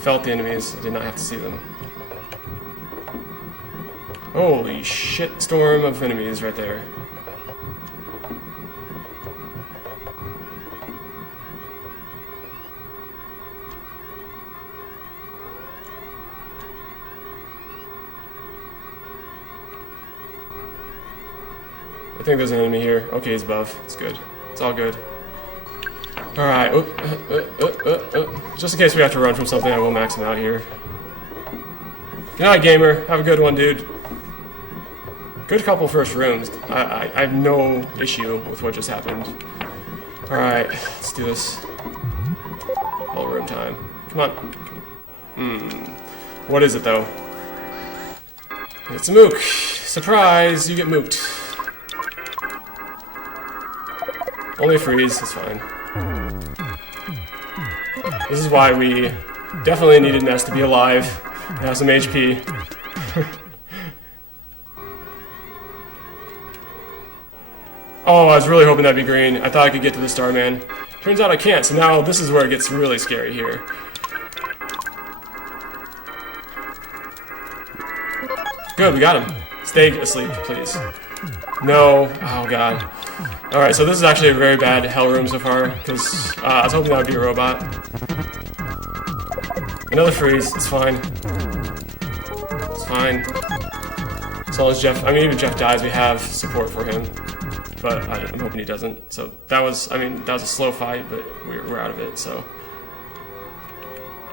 Felt the enemies, I did not have to see them. Holy shit storm of enemies right there. I think there's an enemy here. Okay, he's above. It's good. It's all good. Alright. Just in case we have to run from something, I will max him out here. Good night, gamer. Have a good one, dude. Good couple first rooms. I have no issue with what just happened. Alright, let's do this. All room time. Come on. What is it, though? It's a mook. Surprise, you get mooked. Only freeze, it's fine. This is why we definitely needed Ness to be alive and have some HP. Oh, I was really hoping that'd be green. I thought I could get to the Starman. Turns out I can't, so now this is where it gets really scary here. Good, we got him. Stay asleep, please. No. Oh, God. Alright, so this is actually a very bad hell room so far, because I was hoping that would be a robot. Another freeze, it's fine. It's fine. As long as Jeff, I mean, even Jeff dies, we have support for him. But I'm hoping he doesn't. So that was, I mean, that was a slow fight, but we're out of it, so.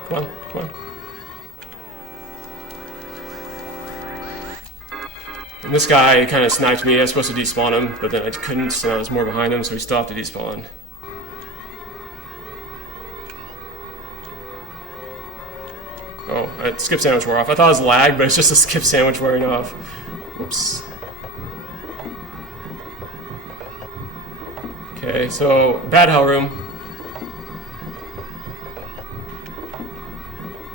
Come on, come on. And this guy kind of sniped me. I was supposed to despawn him, but then I couldn't, so I was more behind him, so we still have to despawn. Oh, skip sandwich wore off. I thought it was lag, but it's just a skip sandwich wearing off. Whoops. Okay, so bad hell room.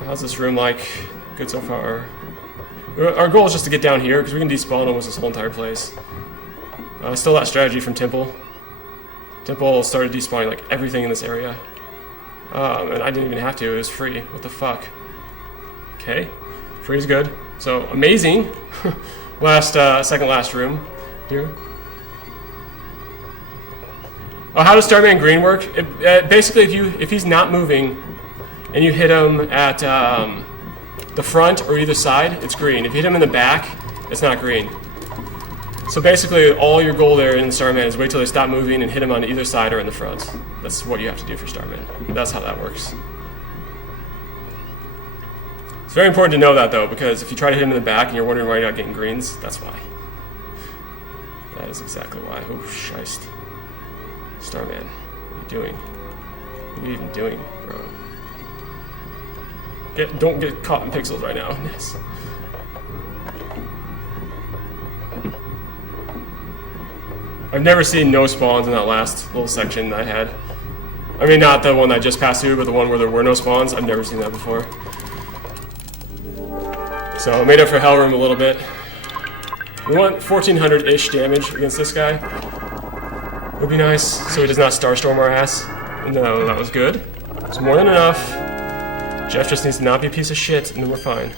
How's this room like? Good so far. Our goal is just to get down here, because we can despawn almost this whole entire place. Still that strategy from Temple. Temple started despawning like everything in this area. And I didn't even have to, it was free. What the fuck? Okay, free is good. So, amazing! Second last room here. Oh, how does Starman Green work? Basically, if he's not moving, and you hit him at the front or either side, it's green. If you hit him in the back, it's not green. So basically, all your goal there in Starman is wait till they stop moving and hit him on either side or in the front. That's what you have to do for Starman. That's how that works. It's very important to know that, though, because if you try to hit him in the back and you're wondering why you're not getting greens, that's why. That is exactly why. Oh, shiced. Starman, what are you doing? What are you even doing, bro? Don't get caught in pixels right now. Yes. I've never seen no spawns in that last little section that I had. I mean, not the one that I just passed through, but the one where there were no spawns. I've never seen that before. So I made up for Hellroom a little bit. We want 1400-ish damage against this guy. Would be nice, so he does not Starstorm our ass. No, that was good. It's more than enough. Jeff just needs to not be a piece of shit, and then we're fine.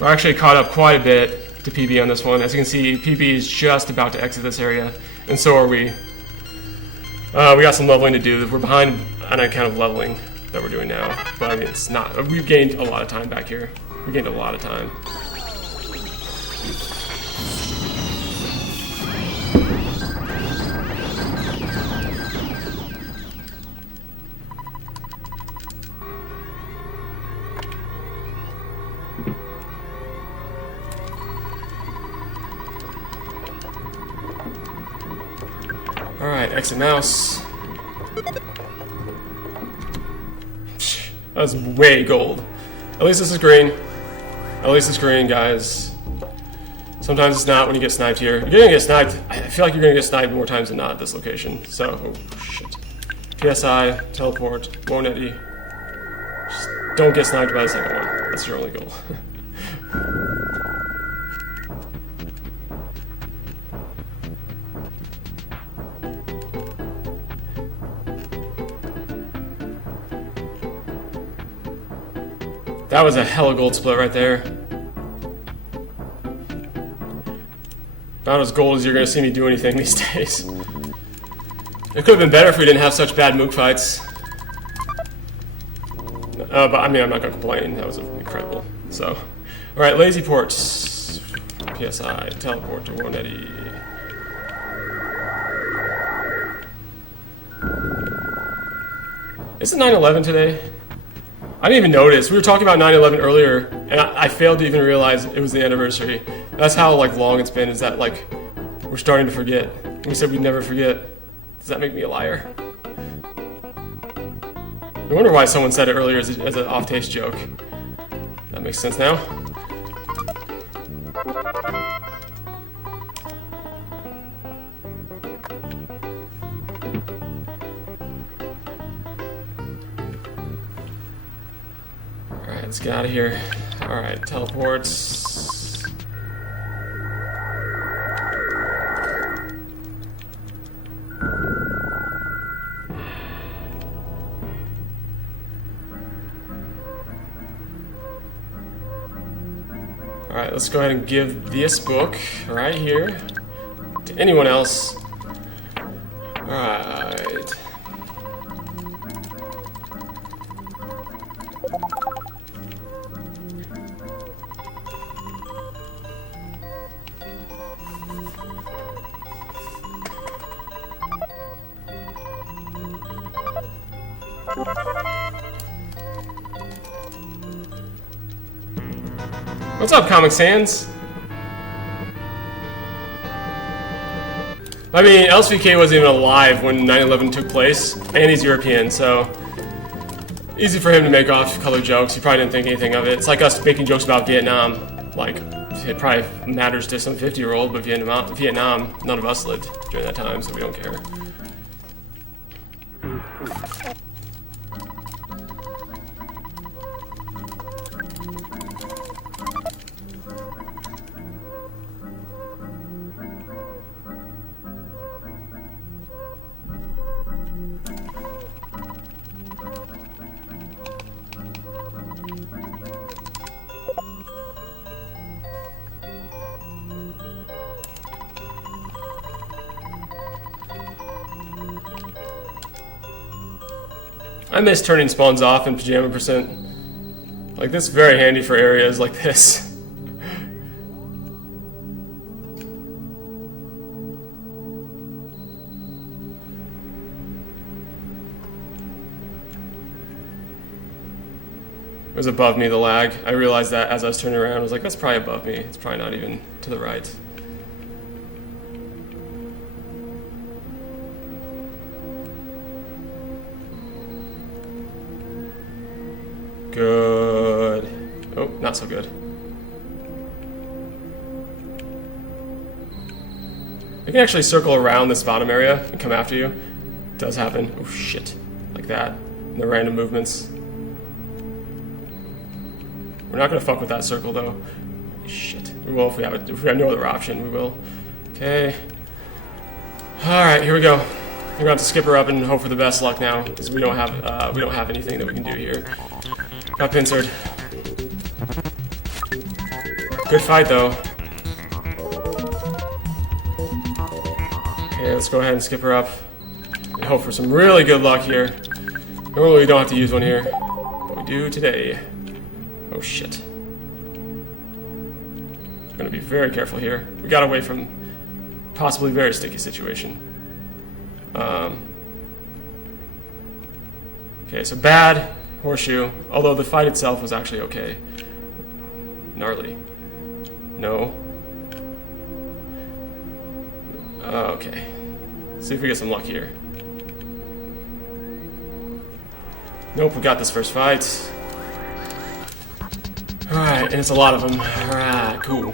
We're actually caught up quite a bit to PB on this one. As you can see, PB is just about to exit this area, and so are we. We got some leveling to do. We're behind on account of leveling that we're doing now, but I mean, it's not. We've gained a lot of time back here. We gained a lot of time. Alright, exit mouse. That was way gold. At least this is green. At least it's green, guys. Sometimes it's not when you get sniped here. You're gonna get sniped. I feel like you're gonna get sniped more times than not at this location. So, oh shit. PSI, teleport, won't eddy. Just don't get sniped by the second one. That's your only goal. That was a hella gold split right there. Not as gold as you're gonna see me do anything these days. It could have been better if we didn't have such bad mook fights. But I mean, I'm not gonna complain. That was incredible. So, all right, lazy ports, PSI, teleport to won't eddy. Is it 9/11 today? I didn't even notice. We were talking about 9/11 earlier, and I failed to even realize it was the anniversary. That's how like long it's been. Is that like we're starting to forget? We said we'd never forget. Does that make me a liar? I wonder why someone said it earlier as an off-taste joke. That makes sense now. Alright, let's get out of here. Alright, teleports. Alright, let's go ahead and give this book right here to anyone else. Alright. What's up, Comic Sans? I mean, LSVK wasn't even alive when 9/11 took place, and he's European, so easy for him to make off-color jokes. He probably didn't think anything of it. It's like us making jokes about Vietnam. Like, it probably matters to some 50-year-old, but Vietnam, none of us lived during that time, so we don't care. I miss turning spawns off in Pajama %. Like, this is very handy for areas like this. It was above me, the lag. I realized that as I was turning around. I was like, that's probably above me. It's probably not even to the right. Good. Oh, not so good. I can actually circle around this bottom area and come after you. It does happen. Oh shit. Like that. And the random movements. We're not gonna fuck with that circle though. Shit. We will if we have no other option, we will. Okay. Alright, here we go. We're going to have to skip her up and hope for the best luck now, because we don't have anything that we can do here. Got pincered. Good fight though. Okay, let's go ahead and skip her up and hope for some really good luck here. Normally we don't have to use one here, but we do today. Oh shit. We're gonna be very careful here. We got away from possibly very sticky situation. Okay, so bad horseshoe, although the fight itself was actually okay. Gnarly. No. Okay. Let's see if we get some luck here. Nope, we got this first fight. Alright, and it's a lot of them. Alright, cool.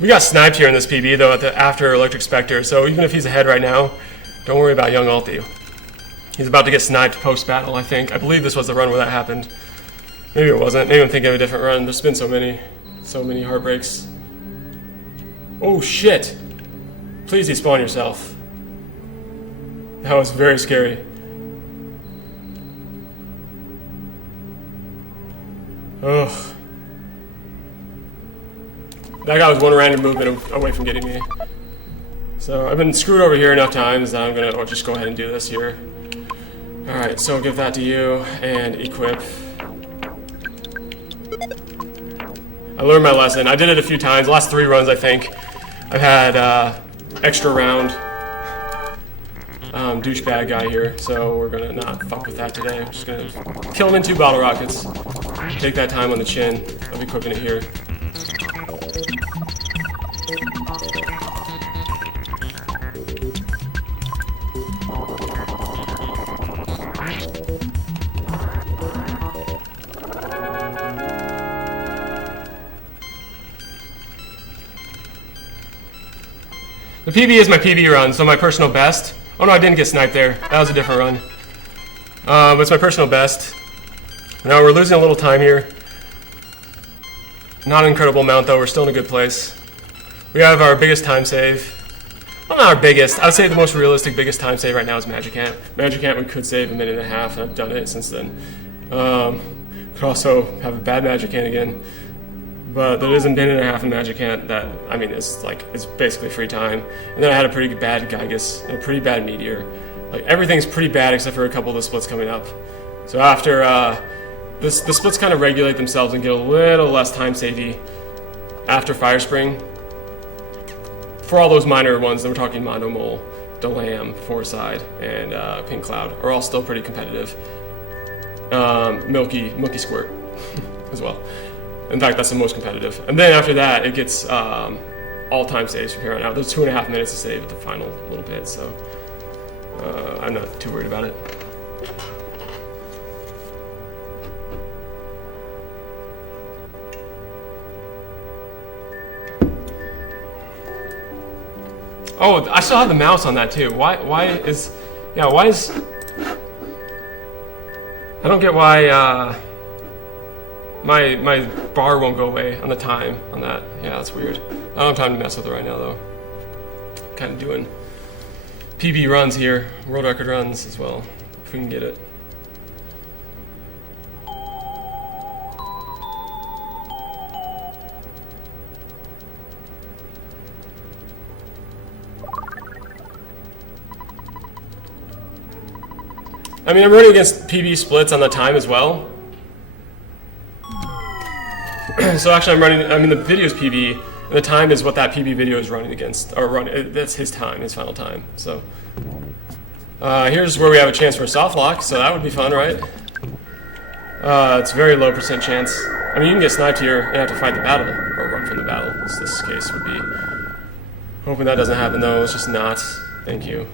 We got sniped here in this PB though after Electric Spectre, so even if he's ahead right now, don't worry about young Alti. He's about to get sniped post-battle, I think. I believe this was the run where that happened. Maybe it wasn't. Maybe I'm thinking of a different run. There's been so many heartbreaks. Oh shit! Please despawn yourself. That was very scary. Ugh. That guy was one random movement away from getting me. So I've been screwed over here enough times that I'm gonna just go ahead and do this here. Alright, so give that to you and equip. I learned my lesson. I did it a few times. The last 3 runs, I think. I've had extra round douchebag guy here, so we're gonna not fuck with that today. I'm just gonna kill him in 2 bottle rockets. Take that time on the chin. I'll be equipping it here. The PB is my PB run, so my personal best. Oh no, I didn't get sniped there. That was a different run. But it's my personal best. Now we're losing a little time here. Not an incredible amount though, we're still in a good place. We have our biggest time save. Well, not our biggest. I would say the most realistic biggest time save right now is Magic Ant. Magic Ant we could save 1.5 minutes, and I've done it since then. Could also have a bad Magic Ant again. But there is 1.5 minutes in Magic Ant that, I mean, it's basically free time. And then I had a pretty bad Gygus and a pretty bad Meteor. Like, everything's pretty bad except for a couple of the splits coming up. So after, the splits kind of regulate themselves and get a little less time savey after Fire Spring. For all those minor ones, that we're talking Mondo Mole, Delam, Forside, and Pink Cloud are all still pretty competitive. Milky Squirt as well. In fact, that's the most competitive. And then after that, it gets all time saves from here on out. There's 2.5 minutes to save at the final little bit, so I'm not too worried about it. Oh, I still have the mouse on that too. Why is... I don't get why my bar won't go away on the time on that. Yeah, that's weird. I don't have time to mess with it right now though. Kind of doing PB runs here, world record runs as well, if we can get it. I mean, I'm running against PB splits on the time as well. So actually the video is PB, and the time is what that PB video is running against, or that's his time, his final time, so. Here's where we have a chance for a soft lock, so that would be fun, right? It's very low % chance. I mean, you can get sniped here and have to fight the battle, or run from the battle, as this case would be. Hoping that doesn't happen, though. It's just not. Thank you.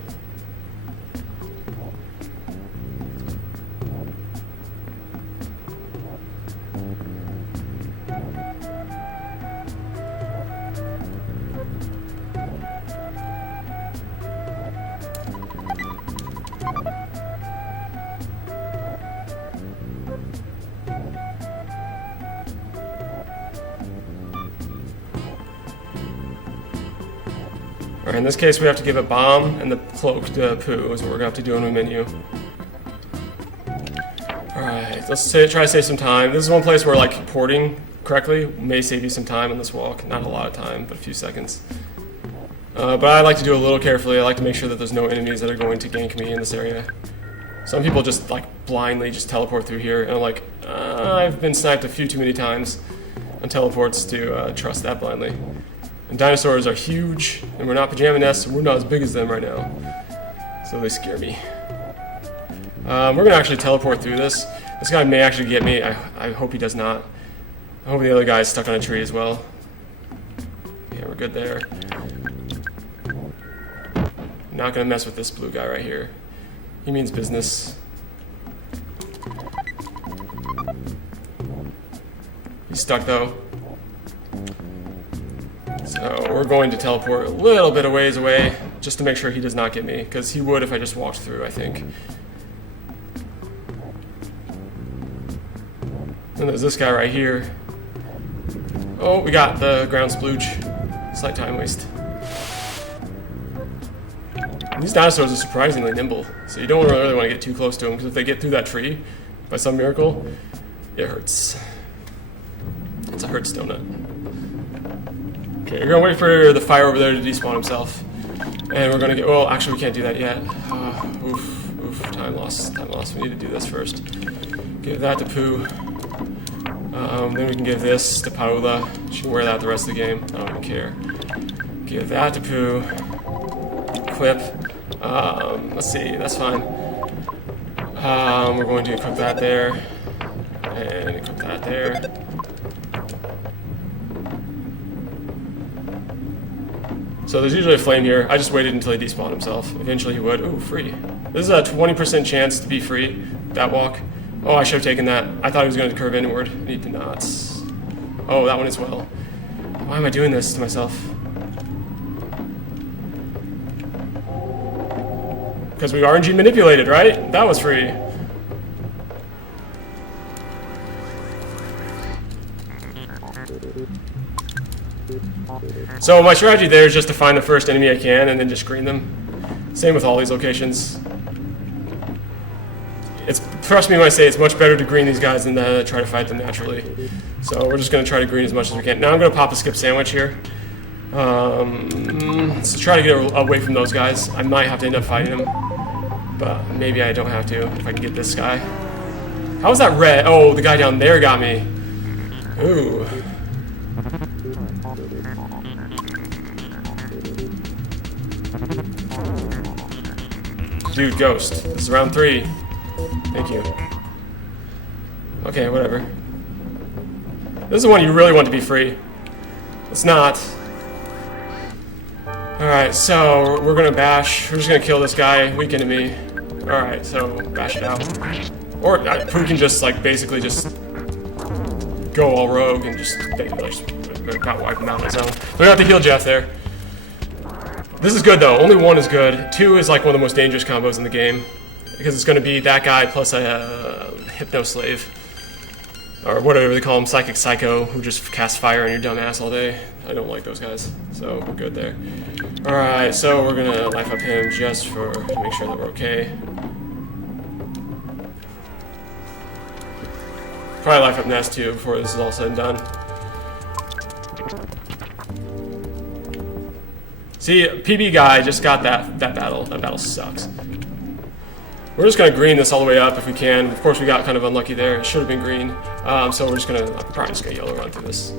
Alright, in this case we have to give a bomb and the cloak to Pooh is what we're going to have to do in the menu. Alright, let's try to save some time. This is one place where like porting correctly may save you some time on this walk. Not a lot of time, but a few seconds. But I like to do it a little carefully. I like to make sure that there's no enemies that are going to gank me in this area. Some people just like blindly just teleport through here, and I'm like, I've been sniped a few too many times on teleports to trust that blindly. And dinosaurs are huge, and we're not pajama nests, and we're not as big as them right now. So they scare me. We're going to actually teleport through this. This guy may actually get me. I hope he does not. I hope the other guy is stuck on a tree as well. Yeah, we're good there. Not going to mess with this blue guy right here. He means business. He's stuck though. So we're going to teleport a little bit of ways away just to make sure he does not get me, because he would if I just walked through, I think. And there's this guy right here. Oh, we got the ground splooge. Slight time waste. And these dinosaurs are surprisingly nimble, so you don't really want to get too close to them, because if they get through that tree, by some miracle, it hurts. It's a hurts donut. Okay, we're gonna wait for the fire over there to despawn himself. And we're gonna get, well, actually we can't do that yet. Oof, time loss. We need to do this first. Give that to Pooh. Then we can give this to Paola. She can wear that the rest of the game. I don't even care. Give that to Pooh. Equip. Let's see, that's fine. We're going to equip that there. And equip that there. So there's usually a flame here. I just waited until he despawned himself. Eventually he would. Ooh, free. This is a 20% chance to be free, that walk. Oh, I should have taken that. I thought he was going to curve inward. He did not. Oh, that one as well. Why am I doing this to myself? Because we RNG manipulated, right? That was free. So my strategy there is just to find the first enemy I can and then just screen them. Same with all these locations. Trust me when I say it's much better to green these guys than to try to fight them naturally. So we're just going to try to green as much as we can. Now I'm going to pop a skip sandwich here. So try to get away from those guys. I might have to end up fighting them, but maybe I don't have to if I can get this guy. How was that red? Oh, the guy down there got me. Ooh. Dude, ghost. This is round 3. Thank you. Okay, whatever. This is the one you really want to be free. It's not. Alright, so we're gonna bash. We're just gonna kill this guy. Weak enemy. Alright, so bash it out. Or Pooh can just, like, basically just go all rogue and just not wipe him out on his own. We don't have to heal Jeff there. This is good though. Only 1 is good. 2 is like one of the most dangerous combos in the game, because it's going to be that guy plus a hypno slave, or whatever they call him, psychic psycho, who just casts fire on your dumb ass all day. I don't like those guys, so we're good there. All right, so we're gonna life up him just to make sure that we're okay. Probably life up Nest too before this is all said and done. See, PB guy just got that battle. That battle sucks. We're just going to green this all the way up if we can. Of course, we got kind of unlucky there. It should have been green. So we're just going to, probably just going to yellow run through this.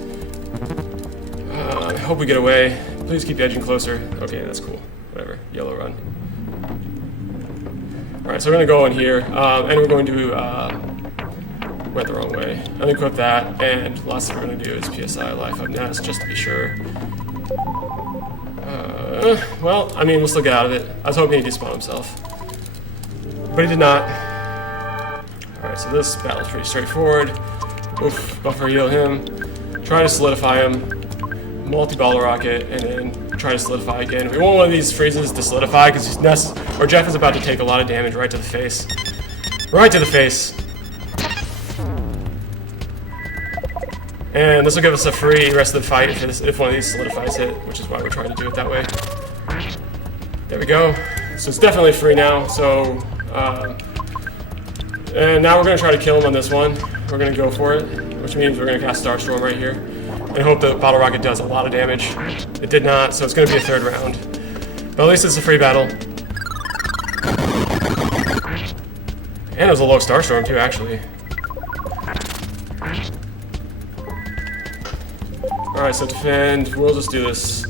I hope we get away. Please keep edging closer. Okay, that's cool. Whatever. Yellow run. Alright, so we're going to go in here, and we're going to, went the wrong way. Unequip that, and last thing we're going to do is PSI Life Up Nest, just to be sure. Well, I mean, we'll still get out of it. I was hoping he'd despawn himself. But he did not. Alright, so this battle is pretty straightforward. Oof, buffer heal him. Try to solidify him. Multi-ball rocket, and then try to solidify again. We want one of these freezes to solidify because Jeff is about to take a lot of damage right to the face. Right to the face. And this will give us a free rest of the fight if one of these solidifies it, which is why we're trying to do it that way. There we go. So it's definitely free now. So, and now we're going to try to kill him on this one. We're going to go for it, which means we're going to cast Starstorm right here. And hope the bottle rocket does a lot of damage. It did not, so it's going to be a third round. But at least it's a free battle. And it was a low Starstorm too, actually. Alright, so defend. We'll just do this.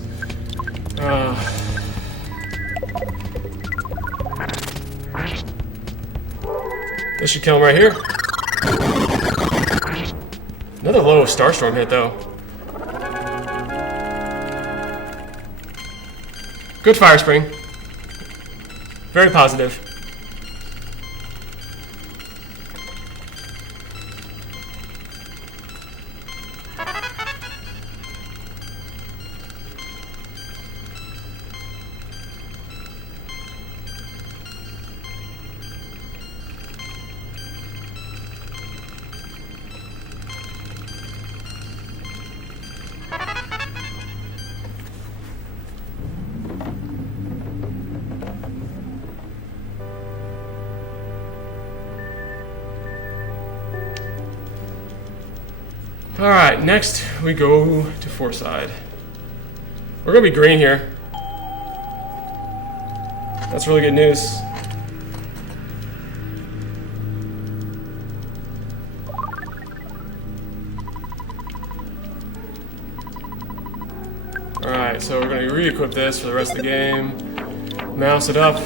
This should kill him right here. Another low Starstorm hit, though. Good Fire Spring. Very positive. Alright, next we go to Foreside. We're going to be green here. That's really good news. Alright, so we're going to re-equip this for the rest of the game. Mouse it up.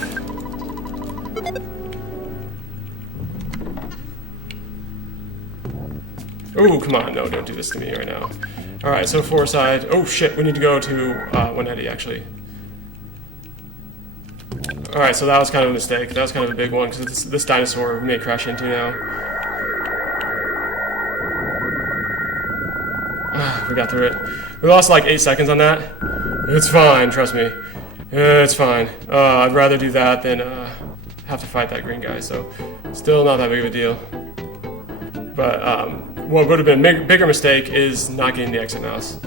Oh, come on, no, don't do this to me right now. Alright, so Foreside. Oh shit, we need to go to 190 actually. Alright, so that was kind of a mistake. That was kind of a big one, because this dinosaur we may crash into now. We got through it. We lost like 8 seconds on that. It's fine, trust me. It's fine. I'd rather do that than have to fight that green guy, so still not that big of a deal. But what would have been a bigger mistake is not getting the exit mouse.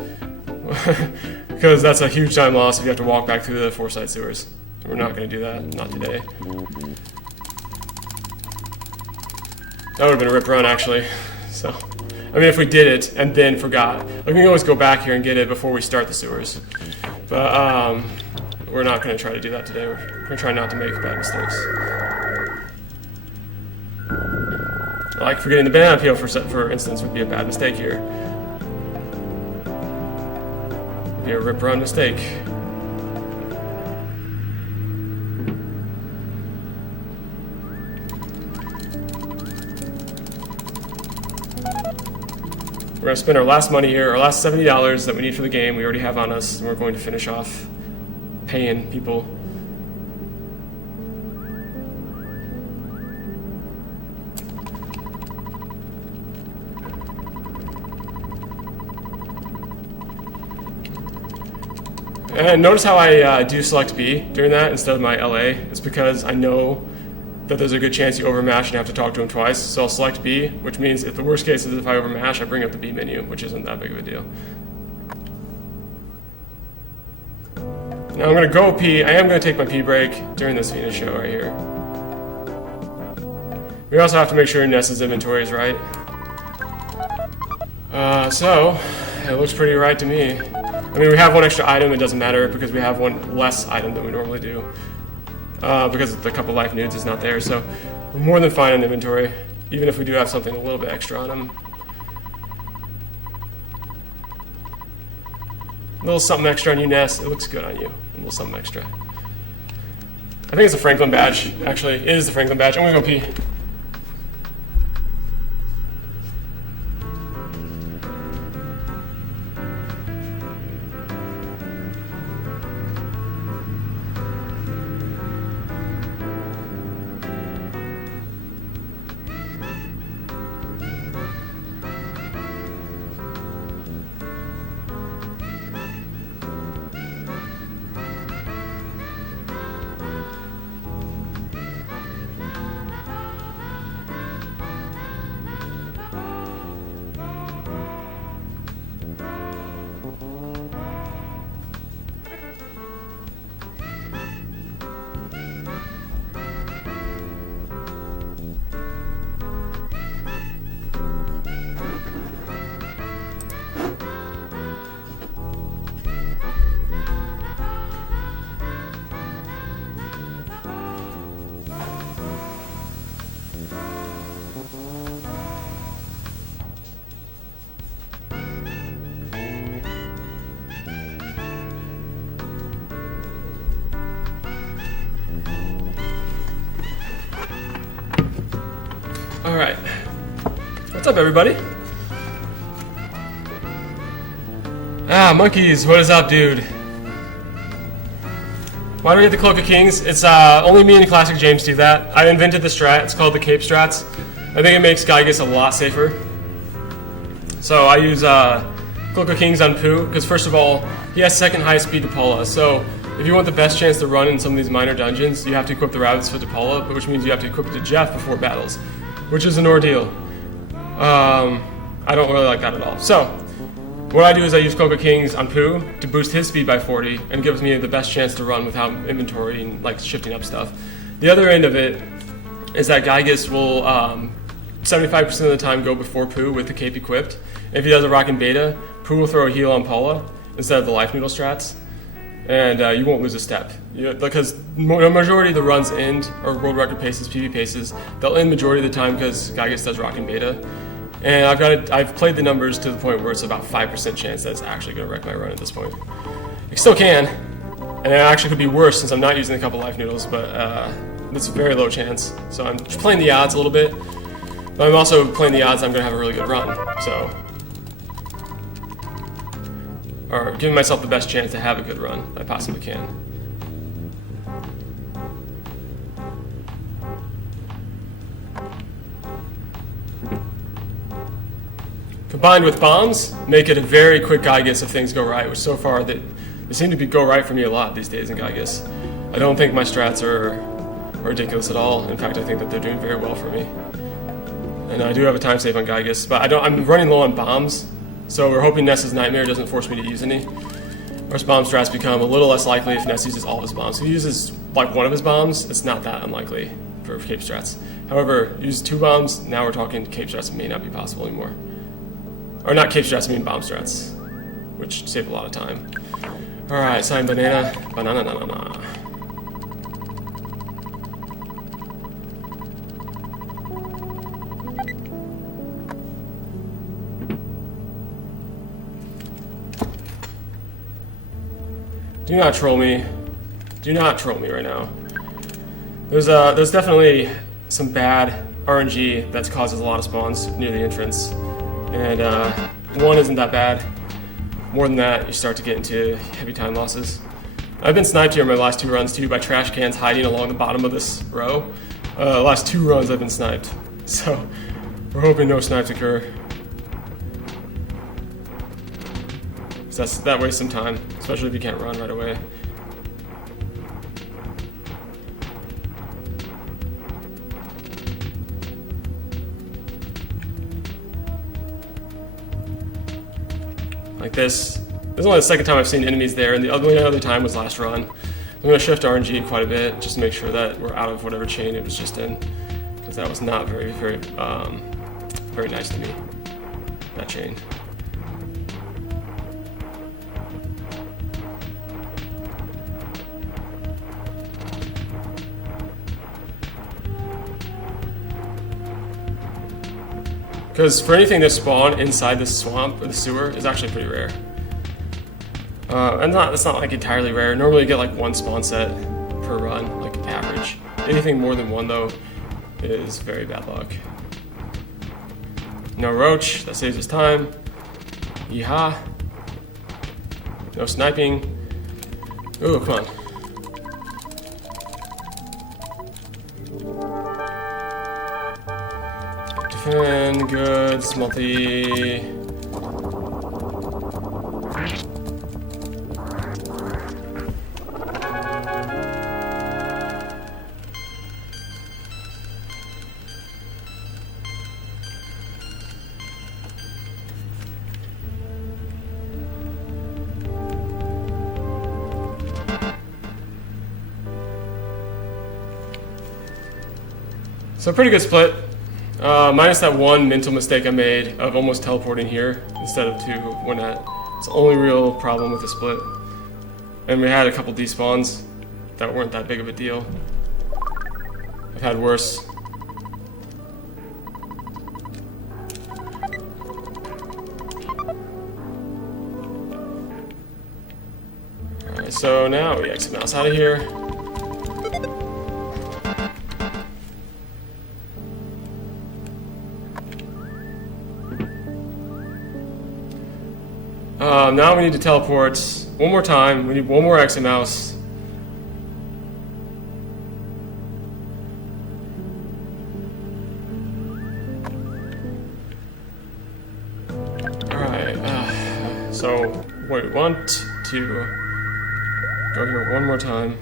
Because that's a huge time loss if you have to walk back through the Foreside sewers. We're not going to do that, not today. That would have been a rip run, actually. So, I mean, if we did it and then forgot. Like, we can always go back here and get it before we start the sewers. But we're not going to try to do that today. We're going to try not to make bad mistakes. Like forgetting the banana peel, for instance, would be a bad mistake here. Would be a rip-run mistake. We're going to spend our last money here, our last $70 that we need for the game. We already have on us, and we're going to finish off paying people. And notice how I do select B during that instead of my LA. It's because I know that there's a good chance you overmash and have to talk to him twice. So I'll select B, which means if the worst case is if I overmash, I bring up the B menu, which isn't that big of a deal. Now I'm going to go pee. I am going to take my pee break during this Venus show right here. We also have to make sure Ness's inventory is right. So it looks pretty right to me. I mean, we have one extra item, it doesn't matter because we have one less item than we normally do. Because the couple life nudes is not there, so we're more than fine on inventory, even if we do have something a little bit extra on them. A little something extra on you, Ness. It looks good on you. A little something extra. I think it's a Franklin badge, actually. It is the Franklin badge. I'm gonna go pee. All right, what's up, everybody? Monkeys, what is up, dude? Why do we get the Cloak of Kings? It's only me and Classic James do that. I invented the strat. It's called the Cape Strats. I think it makes Gygus a lot safer. So I use Cloak of Kings on Pooh because, first of all, he has second highest speed to Paula. So if you want the best chance to run in some of these minor dungeons, you have to equip the Rabbit's Foot to Paula, which means you have to equip it to Jeff before battles, which is an ordeal. I don't really like that at all. So what I do is I use Cloak of Kings on Pooh to boost his speed by 40 and gives me the best chance to run without inventory and like shifting up stuff. The other end of it is that Gygus will 75% of the time go before Pooh with the cape equipped. If he does a Rockin' Beta, Pooh will throw a heal on Paula instead of the Life Noodle strats, and you won't lose a step. Because the majority of the runs end, or world record paces, PB paces, they'll end majority of the time because Gygus does Rockin' Beta. And I've played the numbers to the point where it's about 5% chance that it's actually going to wreck my run at this point. It still can, and it actually could be worse since I'm not using a couple Life Noodles, but it's a very low chance. So I'm just playing the odds a little bit, but I'm also playing the odds I'm going to have a really good run. So, or giving myself the best chance to have a good run I possibly can. Combined with bombs, make it a very quick Gygus if things go right, which so far they seem to go right for me a lot these days in Gygus. I don't think my strats are ridiculous at all. In fact, I think that they're doing very well for me. And I do have a time save on Gygus, but I'm running low on bombs, so we're hoping Ness's Nightmare doesn't force me to use any. Whereas bomb strats become a little less likely if Ness uses all of his bombs. If he uses like one of his bombs, it's not that unlikely for cape strats. However, use 2 bombs, now we're talking cape strats may not be possible anymore. Or not cape strats, I mean bomb strats, which save a lot of time. Alright, sign banana, banana, na, na, na. Do not troll me. Do not troll me right now. There's definitely some bad RNG that causes a lot of spawns near the entrance. And 1 isn't that bad. More than that, you start to get into heavy time losses. I've been sniped here in my last 2 runs too by trash cans hiding along the bottom of this row. Last 2 runs I've been sniped. So we're hoping no snipes occur. That wastes some time, especially if you can't run right away. Like this. This is only the second time I've seen enemies there, and the only other time was last run. I'm going to shift RNG quite a bit, just to make sure that we're out of whatever chain it was just in, because that was not very nice to me, that chain. Because for anything to spawn inside the swamp or the sewer is actually pretty rare. And it's not like entirely rare. Normally you get like 1 spawn set per run, like average. Anything more than 1 though is very bad luck. No roach, that saves us time. Yeehaw. No sniping. Ooh, come on. Defend, goods, multi. So pretty good split. Minus that one mental mistake I made of almost teleporting here instead of 2 when that. It's the only real problem with the split. And we had a couple despawns that weren't that big of a deal. I've had worse. Alright, so now we exit mouse out of here. Now we need to teleport one more time. We need one more exit mouse. Alright, so we want to go here one more time.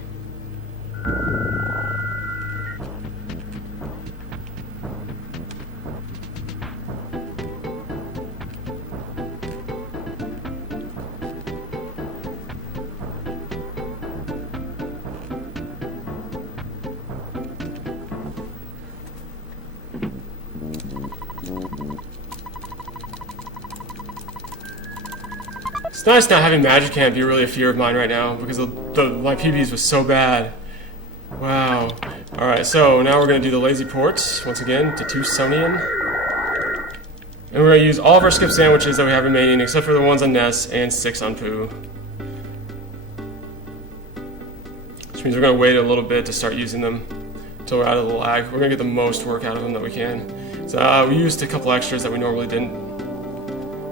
It's nice not having Magic Camp be really a fear of mine right now because my PBs was so bad. Wow. Alright, so now we're going to do the lazy ports once again to Tucsonian. And we're going to use all of our skip sandwiches that we have remaining except for the ones on Ness and 6 on Poo. Which means we're going to wait a little bit to start using them until we're out of the lag. We're going to get the most work out of them that we can. So we used a couple extras that we normally didn't.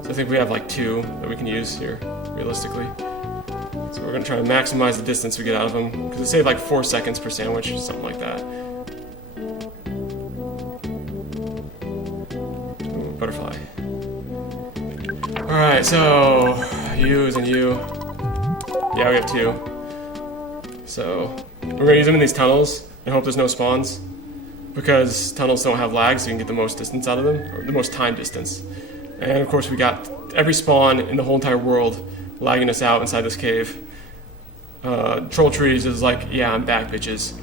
I think we have like 2 that we can use here, realistically. So we're going to try to maximize the distance we get out of them, because it saved like 4 seconds per sandwich, or something like that. Ooh, butterfly. Alright, so U's and U. Yeah, we have 2. So we're going to use them in these tunnels and hope there's no spawns, because tunnels don't have lag, so you can get the most distance out of them, or the most time distance. And of course we got every spawn in the whole entire world lagging us out inside this cave. Troll Trees is like, yeah, I'm back, bitches.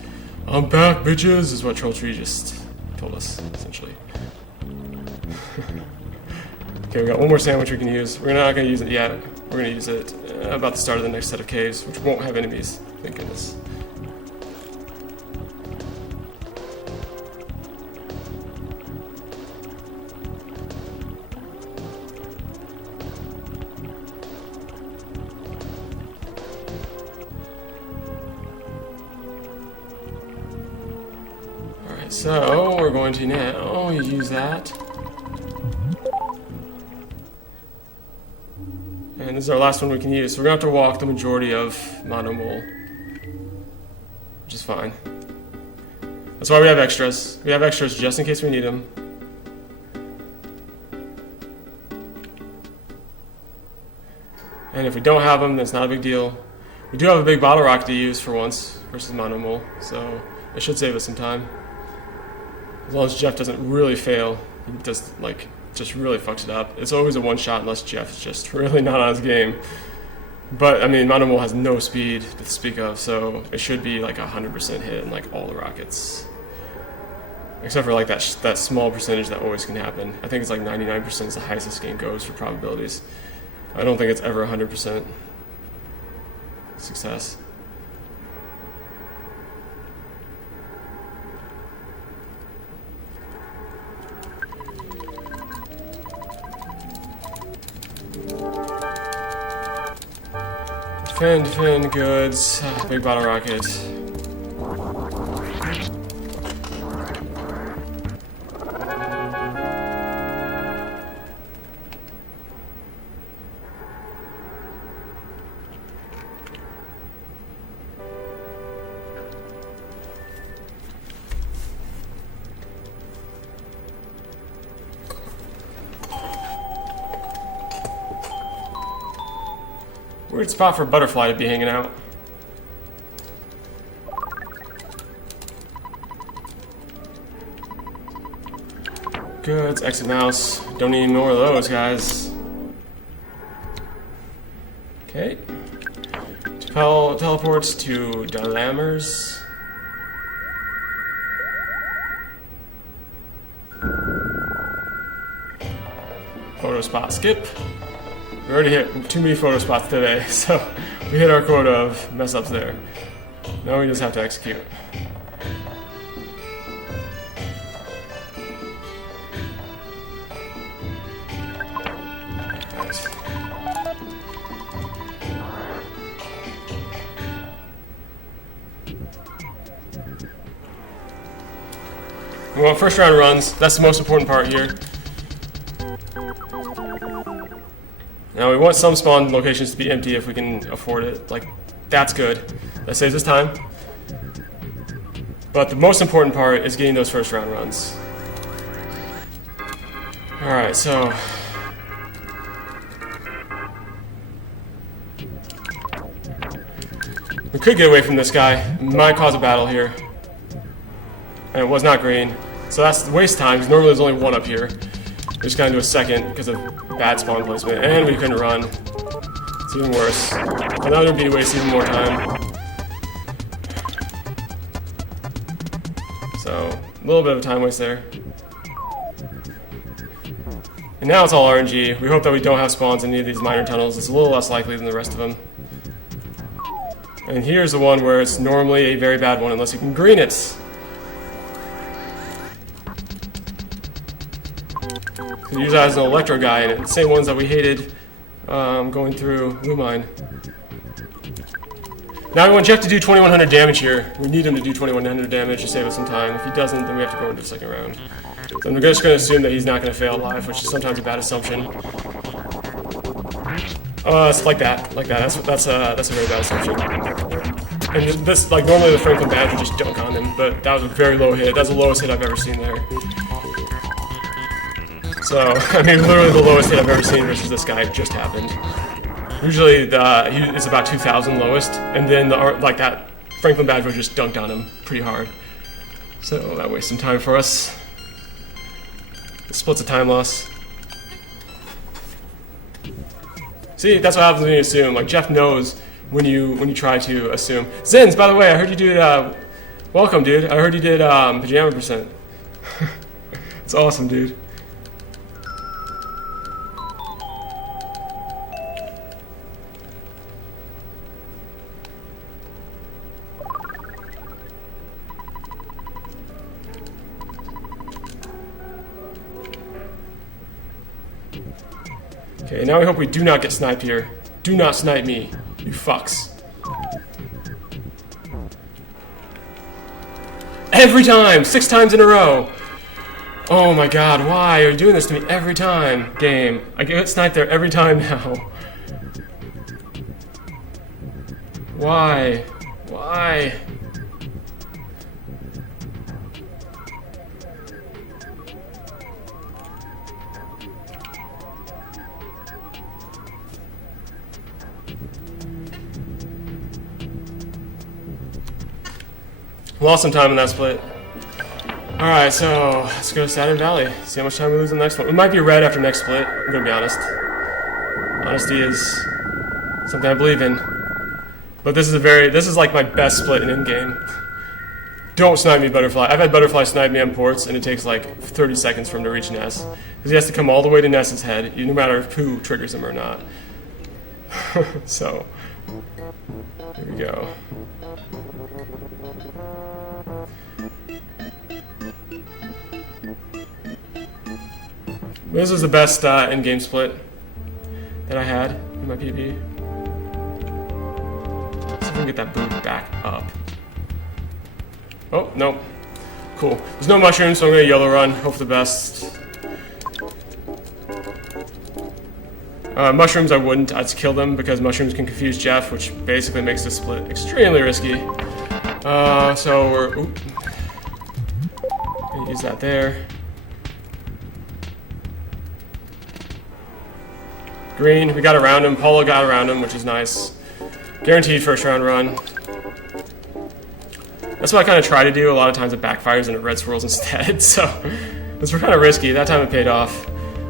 I'm back, bitches, is what Troll Tree just told us, essentially. Okay, we got one more sandwich we can use. We're not going to use it yet. We're going to use it about the start of the next set of caves, which won't have enemies, thank goodness. So, we're going to now use that. And this is our last one we can use. So we're going to have to walk the majority of Monomole, which is fine. That's why we have extras. We have extras just in case we need them. And if we don't have them, then it's not a big deal. We do have a big bottle rocket to use for once versus Monomole, so it should save us some time. As long as Jeff doesn't really fail, he just really fucks it up. It's always a one-shot unless Jeff's just really not on his game. But, I mean, Monomole has no speed to speak of, so it should be like 100% hit in like all the rockets. Except for like that small percentage that always can happen. I think it's like 99% is the highest this game goes for probabilities. I don't think it's ever 100% success. Defend goods. Big bottle rocket. Weird spot for a butterfly to be hanging out. Goods, exit mouse. Don't need any more of those, guys. Okay. Teleports to Dilemers. Photo spot skip. We already hit too many photo spots today, so we hit our quota of mess ups there. Now we just have to execute. We want first round runs. That's the most important part here. Now we want some spawn locations to be empty if we can afford it. Like, that's good. That saves us time. But the most important part is getting those first round runs. Alright, so... we could get away from this guy. It might cause a battle here. And it was not green. So that's waste time, because normally there's only one up here. We just got into a second because of bad spawn placement, and we couldn't run. It's even worse. Another would be to waste even more time. So, a little bit of a time waste there. And now it's all RNG. We hope that we don't have spawns in any of these minor tunnels. It's a little less likely than the rest of them. And here's the one where it's normally a very bad one unless you can green it. So use that as an electro guy in it. The same ones that we hated going through Lumine. Now we want Jeff to do 2100 damage here. We need him to do 2100 damage to save us some time. If he doesn't, then we have to go into the second round. So I'm just going to assume that he's not going to fail live, which is sometimes a bad assumption. It's like that. That's a very bad assumption. And this, like, normally the Franklin badge would just dunk on him, but that was a very low hit. That's the lowest hit I've ever seen there. So, I mean, literally the lowest hit I've ever seen versus this guy just happened. Usually, it's about 2,000 lowest, and then like that Franklin badge would just dunked on him pretty hard. So that wastes some time for us. It splits a time loss. See, that's what happens when you assume. Like, Jeff knows when you try to assume. Zins, by the way, I heard you did. Welcome, dude. I heard you did pajama percent. It's awesome, dude. Okay, now we hope we do not get sniped here. Do not snipe me, you fucks. Every time! 6 times in a row! Oh my god, why are you doing this to me every time, game? I get sniped there every time now. Why? Why? Lost some time in that split. Alright, so let's go to Saturn Valley. See how much time we lose in the next one. We might be red after next split, I'm gonna be honest. Honesty is something I believe in. But this is like my best split in in-game. Don't snipe me, Butterfly. I've had Butterfly snipe me on ports, and it takes like 30 seconds for him to reach Ness. Because he has to come all the way to Ness's head, no matter who triggers him or not. So, here we go. This is the best in-game split that I had in my PB. See if we can get that boot back up. Oh, no. Cool. There's no mushrooms, so I'm gonna yellow run. Hope for the best. Mushrooms I wouldn't. I'd kill them because mushrooms can confuse Jeff, which basically makes this split extremely risky. So we're... Oop. Use that there. Green, we got around him. Paulo got around him, which is nice. Guaranteed first round run. That's what I kind of try to do. A lot of times it backfires and it red swirls instead, so it's kind of risky. That time it paid off.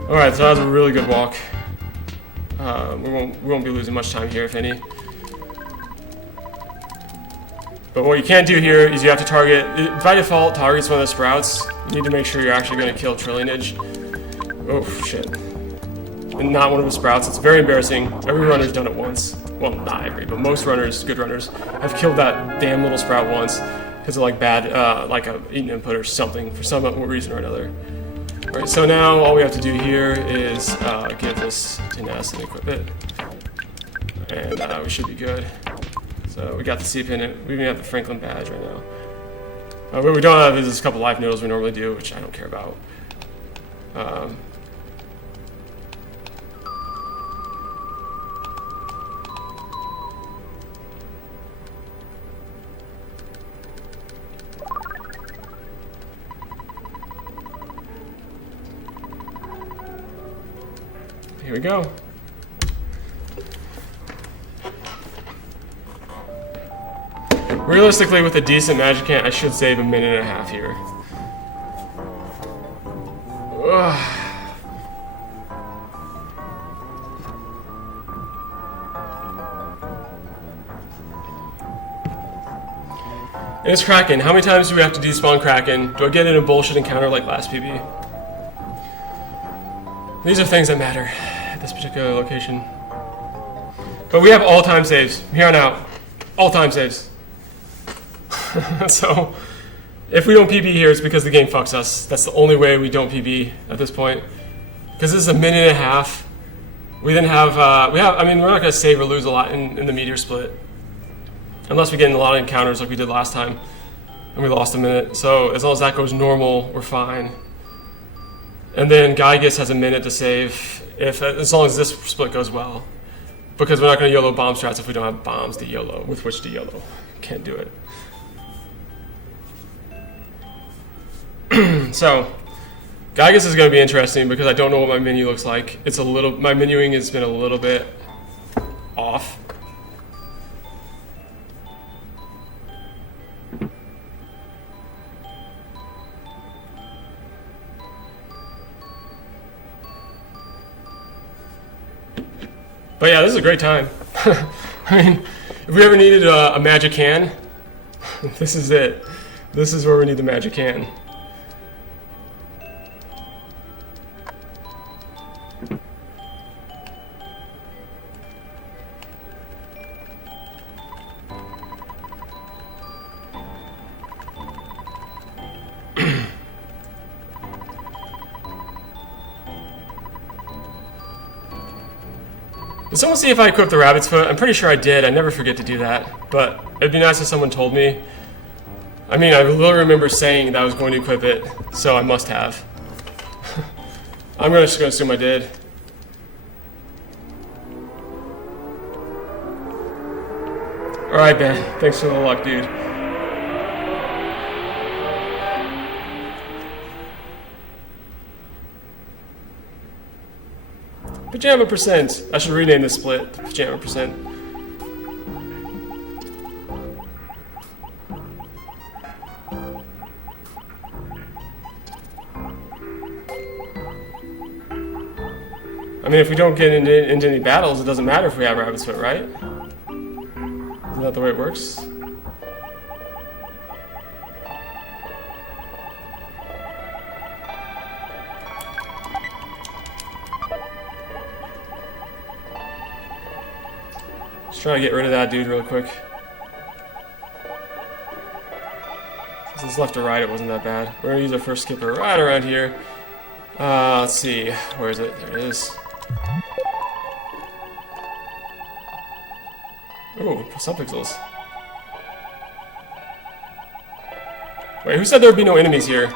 Alright, so that was a really good walk. We won't be losing much time here, if any. But what you can't do here is you have to target, by default, targets one of the sprouts. You need to make sure you're actually going to kill Trillionage. Oh, shit. And not one of the sprouts. It's very embarrassing. Every runner's done it once. Well, not every, but most runners, good runners, have killed that damn little sprout once because of like bad, like a eaten input or something for some reason or another. Alright, so now all we have to do here is give this to Ness and equip it. And we should be good. So we got the C-pin, we even have the Franklin badge right now. What we don't have is a couple life noodles we normally do, which I don't care about. Here we go. Realistically, with a decent magic hand, I should save 1.5 minutes here. Ugh. And it's Kraken. How many times do we have to despawn Kraken? Do I get in a bullshit encounter like last PB? These are things that matter at this particular location. But we have all time saves. From here on out. All time saves. So, if we don't PB here, it's because the game fucks us. That's the only way we don't PB at this point. Because this is 1.5 minutes. We didn't have, I mean, we're not going to save or lose a lot in the meteor split. Unless we get in a lot of encounters like we did last time. And we lost a minute. So, as long as that goes normal, we're fine. And then Gygus has 1 minute to save, as long as this split goes well. Because we're not going to YOLO bomb strats if we don't have bombs to YOLO, with which to YOLO. Can't do it. So, Gygus is going to be interesting because I don't know what my menu looks like. It's a little, my menuing has been a little bit off. But yeah, this is a great time. I mean, if we ever needed a magic hand, this is it. This is where we need the magic hand. Did someone see if I equipped the rabbit's foot? I'm pretty sure I did. I never forget to do that. But it'd be nice if someone told me. I mean, I will remember saying that I was going to equip it, so I must have. I'm just going to assume I did. Alright, Ben. Thanks for the luck, dude. Pajama percent. I should rename this split to Pajama percent. I mean, if we don't get into any battles, it doesn't matter if we have Rabbit's Foot, right? Isn't that the way it works? Let's try to get rid of that dude real quick. Since it's left to right, it wasn't that bad. We're gonna use our first skipper right around here. Let's see. Where is it? There it is. Ooh, some pixels. Wait, who said there would be no enemies here?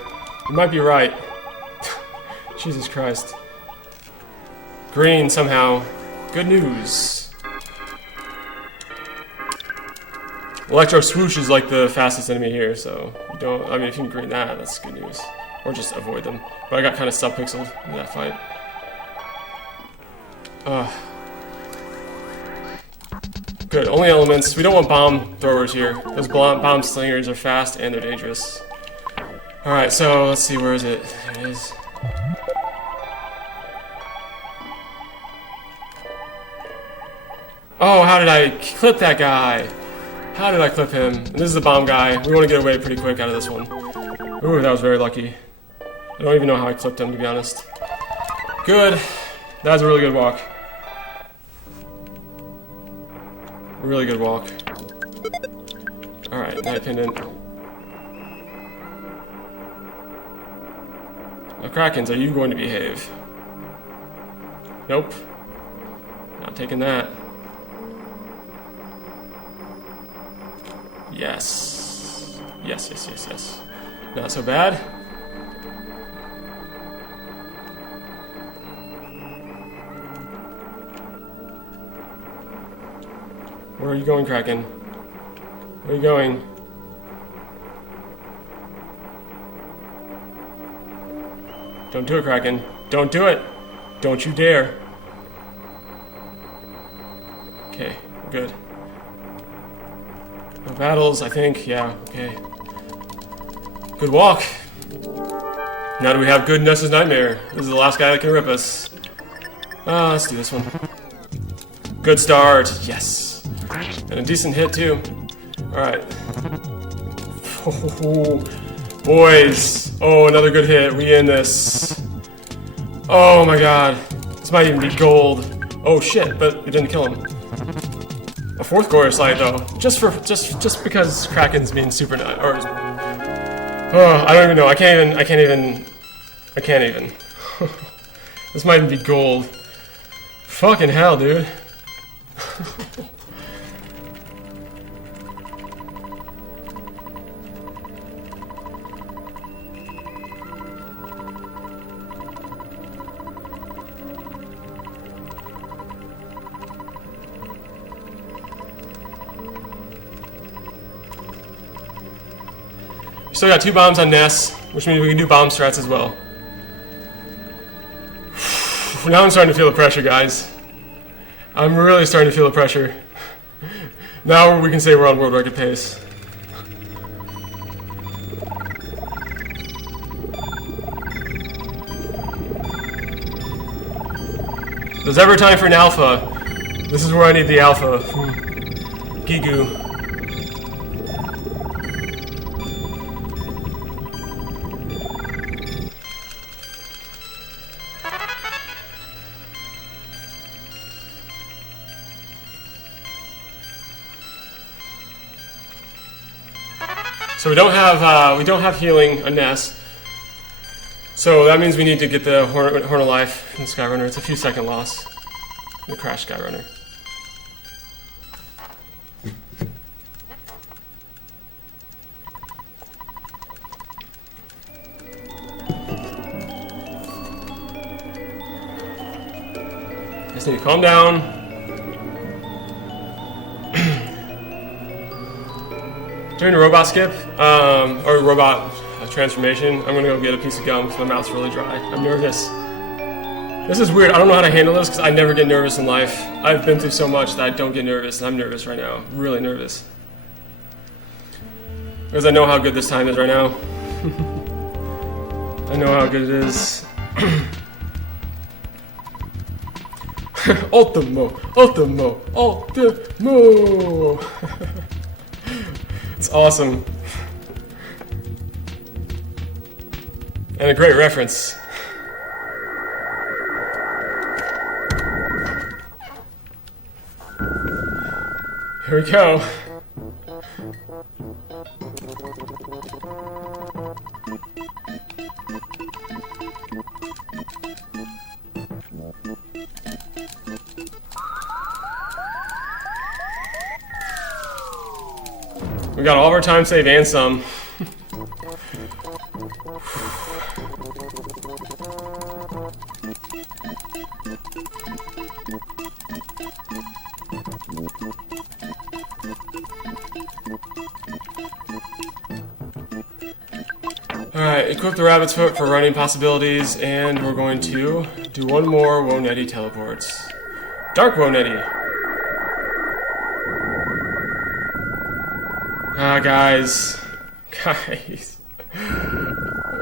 You might be right. Jesus Christ. Green somehow. Good news. Electro Swoosh is like the fastest enemy here, so you don't. I mean, if you can green that, that's good news. Or just avoid them. But I got kind of sub-pixeled in that fight. Good, only elements. We don't want bomb throwers here. Those bomb slingers are fast and they're dangerous. Alright, so let's see, where is it? There it is. Oh, how did I clip that guy? How did I clip him? And this is the bomb guy. We want to get away pretty quick out of this one. Ooh, that was very lucky. I don't even know how I clipped him, to be honest. Good. That was a really good walk. Really good walk. Alright, night pendant. Now, Krakens, are you going to behave? Nope. Not taking that. Yes. Yes, yes, yes, yes. Not so bad. Where are you going, Kraken? Where are you going? Don't do it, Kraken. Don't do it! Don't you dare! Okay, we're good. No battles, I think. Yeah, okay. Good walk. Now do we have good Ness's Nightmare? This is the last guy that can rip us. Let's do this one. Good start. Yes. And a decent hit, too. Alright. Oh, boys. Oh, another good hit. We in this. Oh my god. This might even be gold. Oh shit, but it didn't kill him. A fourth Glorious Light, though. Just because Kraken's being super nut. Or, oh, I don't even know. I can't even. This might even be gold. Fucking hell, dude. Still got 2 bombs on Ness, which means we can do bomb strats as well. Now I'm starting to feel the pressure, guys. I'm really starting to feel the pressure. Now we can say we're on world record pace. If there's ever time for an alpha, this is where I need the alpha. Gigu. So we don't have healing on Ness. So that means we need to get the Horn of Life in the Skyrunner. It's a few second loss. The Crash Skyrunner. Just need to calm down. During the robot skip, or robot transformation, I'm gonna go get a piece of gum because my mouth's really dry. I'm nervous. This is weird. I don't know how to handle this because I never get nervous in life. I've been through so much that I don't get nervous, and I'm nervous right now. Really nervous. Because I know how good this time is right now. I know how good it is. Ultimo! Ultimo! Ultimo! It's awesome. And a great reference. Here we go. We got all of our time save and some. equip the rabbit's foot for running possibilities, and we're going to do one more Woe Netty teleports. Dark Woe Netty. Guys.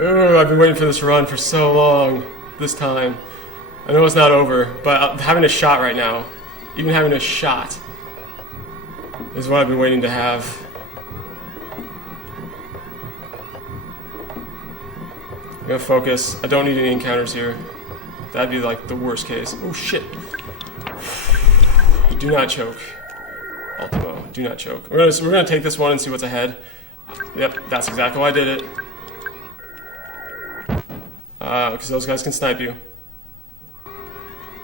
Ooh, I've been waiting for this run for so long. This time. I know it's not over, but having a shot right now, even having a shot, is what I've been waiting to have. I'm gonna focus. I don't need any encounters here. That'd be like the worst case. Oh shit. Do not choke. Ultimo, do not choke. We're gonna take this one and see what's ahead. Yep, that's exactly why I did it. Because those guys can snipe you.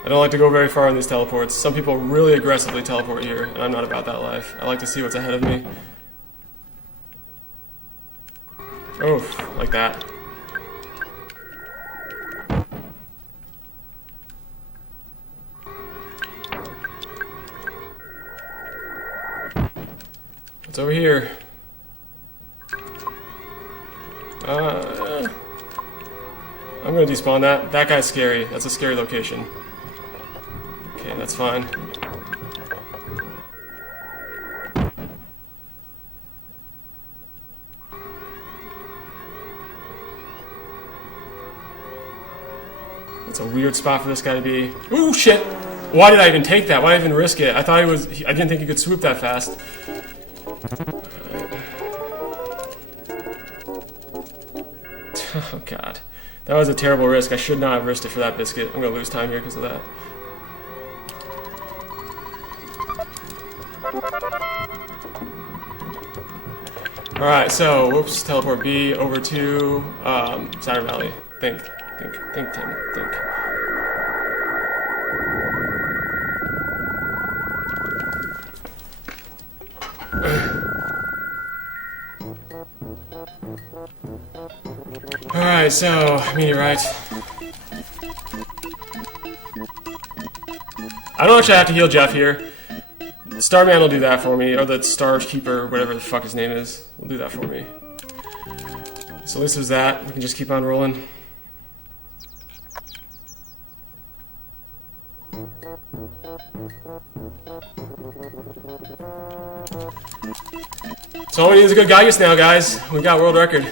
I don't like to go very far in these teleports. Some people really aggressively teleport here, and I'm not about that life. I like to see what's ahead of me. Oh, like that. What's over here? I'm gonna despawn that. That guy's scary. That's a scary location. Okay, that's fine. It's a weird spot for this guy to be. Ooh, shit! Why did I even take that? Why did I even risk it? I thought I didn't think he could swoop that fast. Oh, God. That was a terrible risk. I should not have risked it for that biscuit. I'm gonna lose time here because of that. Alright, so, whoops, teleport B over to Saturn Valley. Think, Tim, think. Alright, so, meteorite. I don't actually have to heal Jeff here. Starman will do that for me, or the Star Keeper, whatever the fuck his name is, will do that for me. So at least there's that. We can just keep on rolling. So all we need is a good Gaius now, guys. We got world record.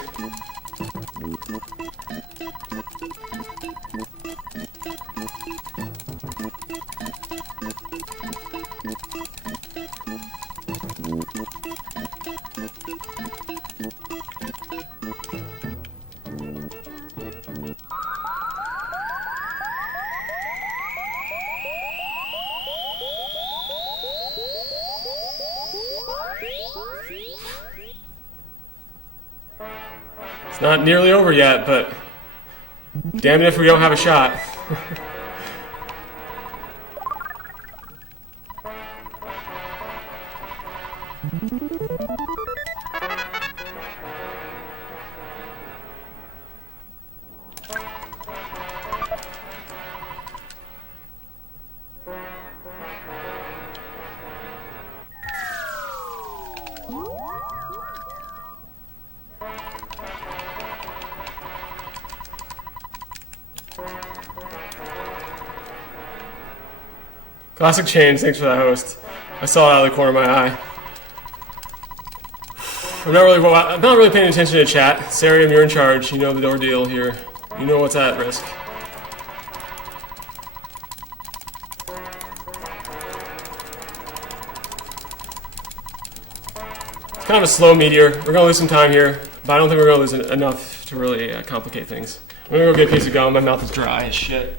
It's not nearly over yet, but damn it if we don't have a shot. Classic change, thanks for that, host. I saw it out of the corner of my eye. I'm not really paying attention to chat. Sarium, you're in charge. You know the ordeal here. You know what's at risk. It's kind of a slow meteor. We're gonna lose some time here, but I don't think we're gonna lose enough to really complicate things. I'm gonna go get a piece of gum. My mouth is dry as shit.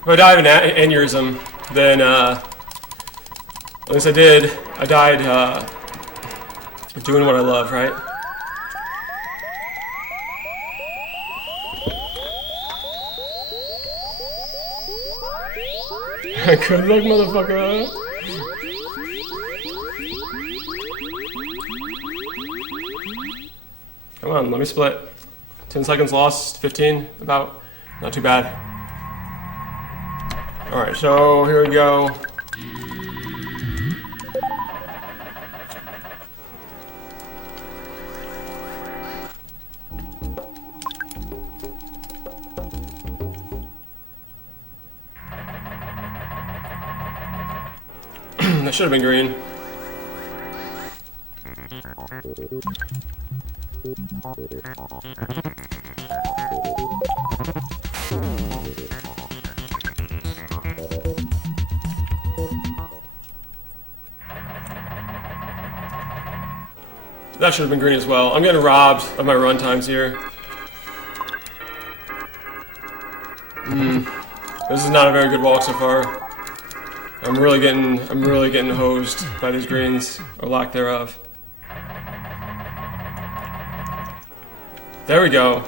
If I die of an aneurysm, then at least I did. I died doing what I love, right? Good luck, motherfucker. Come on, let me split. 10 seconds lost, 15, about. Not too bad. Alright, so here we go. That should have been green. That should have been green as well. I'm getting robbed of my run times here. This is not a very good walk so far. I'm really getting hosed by these greens, or lack thereof. There we go.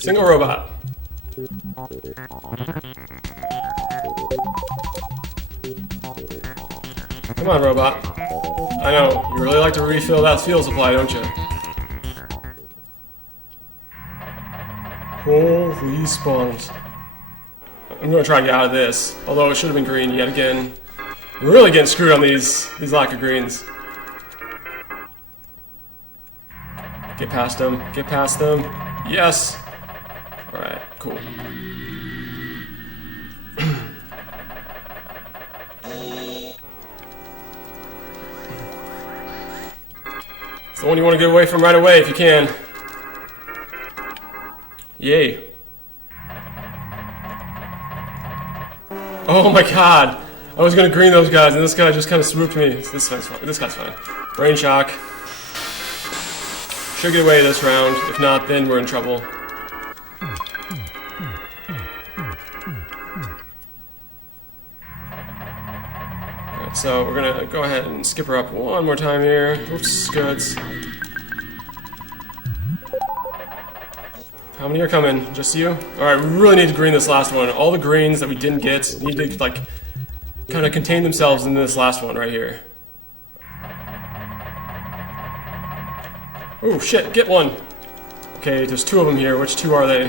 Single robot. Come on, robot. I know, you really like to refill that fuel supply, don't you? Holy spawns. I'm gonna try and get out of this, although it should have been green yet again. We're really getting screwed on these lack of greens. Get past them, get past them. Yes! Alright, cool. It's the one you want to get away from right away if you can. Yay. Oh my god! I was gonna green those guys and this guy just kind of swooped me. This guy's fine. This guy's fine. Brain shock. Should get away this round. If not, then we're in trouble. Alright, so we're gonna go ahead and skip her up one more time here. Oops, goods. How many are coming? Just you? Alright, we really need to green this last one. All the greens that we didn't get need to, like, kind of contain themselves in this last one right here. Oh shit, get one! Okay, there's two of them here. Which two are they?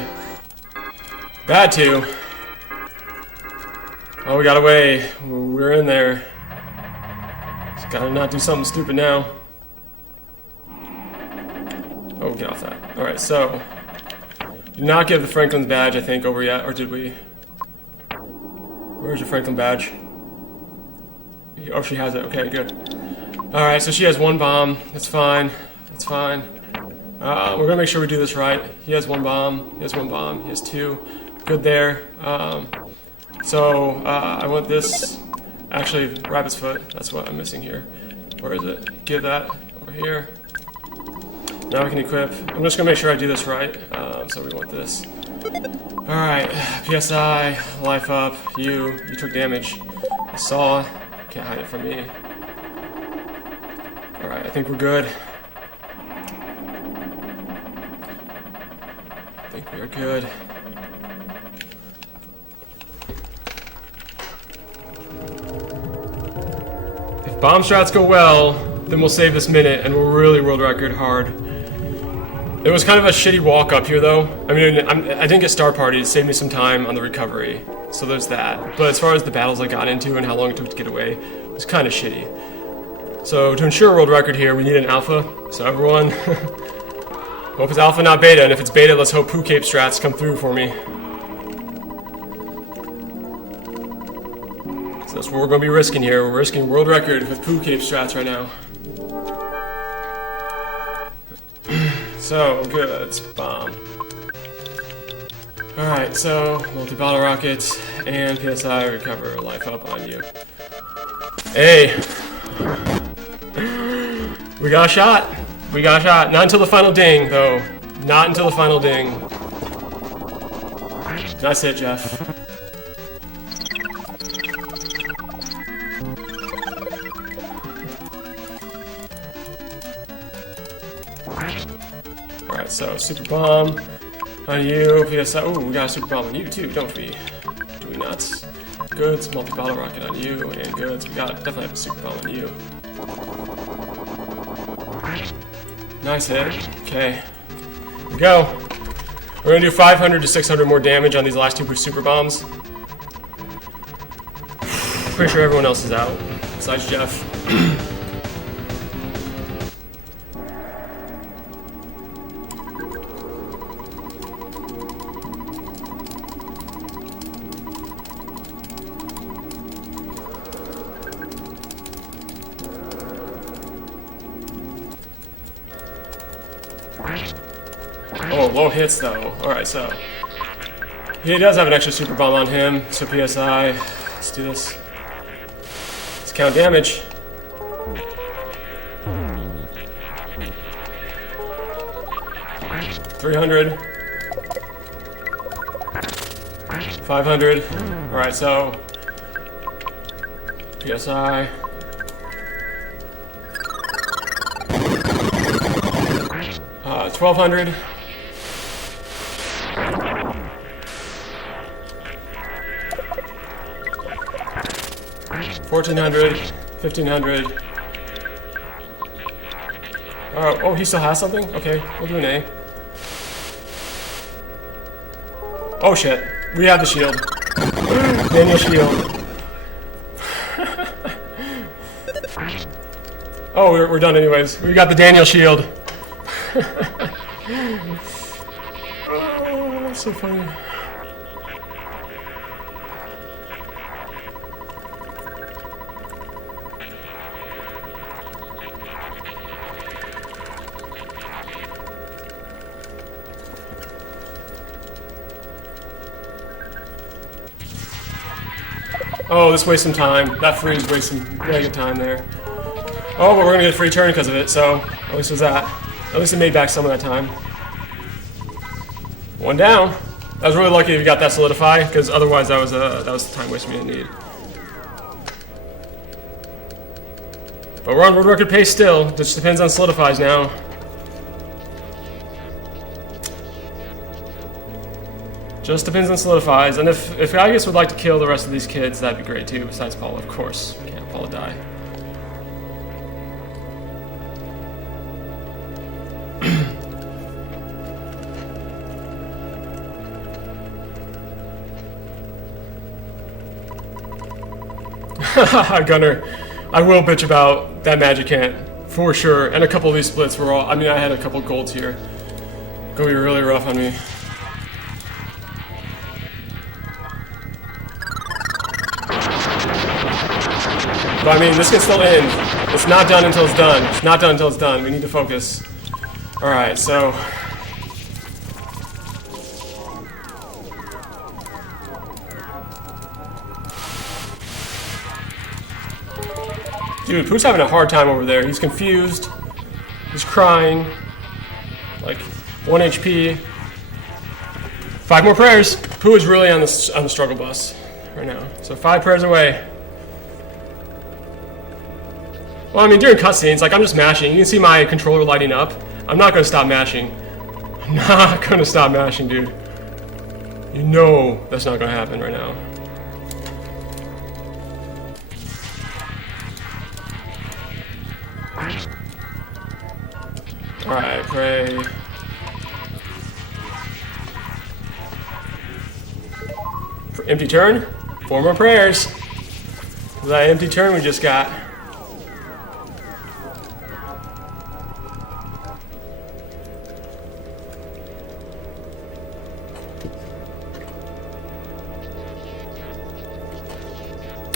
Bad two. Oh, we got away. We're in there. Just gotta not do something stupid now. Oh, get off that. Alright, so... did not give the Franklin's badge, I think, over yet, or did we? Where's your Franklin badge? Oh, she has it. Okay, good. Alright, so she has one bomb. That's fine. That's fine. We're gonna make sure we do this right. He has one bomb. He has one bomb. He has two. Good there. I want this. Actually, rabbit's foot. That's what I'm missing here. Where is it? Give that over here. Now we can equip. I'm just gonna make sure I do this right. So we want this. Alright, PSI, life up. You took damage. I saw. Can't hide it from me. Alright, I think we're good. I think we are good. If bomb strats go well, then we'll save this minute and we'll really world record hard. It was kind of a shitty walk up here though. I mean, I didn't get star party, it saved me some time on the recovery. So there's that. But as far as the battles I got into and how long it took to get away, it was kind of shitty. So to ensure a world record here, we need an alpha. So everyone, hope it's alpha, not beta. And if it's beta, let's hope Poo Cape strats come through for me. So that's what we're going to be risking here. We're risking world record with Poo Cape strats right now. So, good. Bomb. Alright, so, multi-bottle rocket and PSI recover life up on you. Hey! We got a shot! We got a shot. Not until the final ding, though. Not until the final ding. That's it, Jeff. Alright, so super bomb on you, PSI. Oh, we got a super bomb on you too, don't we? Do we not? Goods, multi-bottle rocket on you, and goods. We got definitely have a super bomb on you. Nice hit. Okay. Here we go. We're gonna do 500 to 600 more damage on these last two super bombs. Pretty sure everyone else is out, besides Jeff. Oh, low hits though. Alright, so he does have an extra super bomb on him, so PSI. Let's do this. Let's count damage. $300. 500. Alright, so PSI. $1,200. 1,400. 1,500. Oh, he still has something? Okay, we'll do an A. Oh shit, we have the shield. Daniel shield. Oh, we're done anyways. We got the Daniel shield. Oh, that's so funny. Oh, this wastes some time. That freeze wastes some really good time there. Oh, but we're gonna get a free turn because of it, so at least there's that. At least it made back some of that time. One down. I was really lucky we got that solidify, because otherwise that was the time waste we didn't need. But we're on world record pace still. Just depends on solidifies now. Just depends on solidifies, and if Agus would like to kill the rest of these kids, that'd be great too. Besides Paula, of course. Can't Paula die. Gunner, I will bitch about that magic ant for sure, and a couple of these splits were all. I mean, I had a couple golds here. Gonna be really rough on me. But I mean, this can still end. It's not done until it's done. It's not done until it's done. We need to focus. Alright, so. Dude, Pooh's having a hard time over there. He's confused. He's crying. Like, 1 HP. 5 more prayers. Pooh is really on the struggle bus right now. So 5 prayers away. Well, I mean, during cutscenes, like, I'm just mashing. You can see my controller lighting up. I'm not gonna stop mashing. I'm not gonna stop mashing, dude. You know that's not gonna happen right now. Alright, pray. For empty turn. 4 more prayers. That empty turn we just got.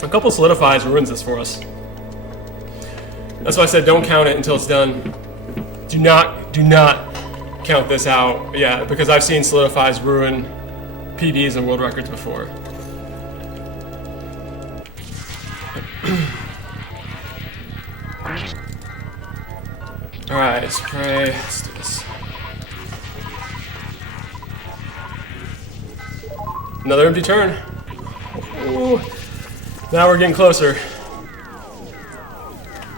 A couple solidifies ruins this for us. That's why I said don't count it until it's done. Do not count this out. Yeah, because I've seen solidifies ruin PBs and world records before. Alright, spray. Let's do this. Another empty turn. Ooh. Now we're getting closer.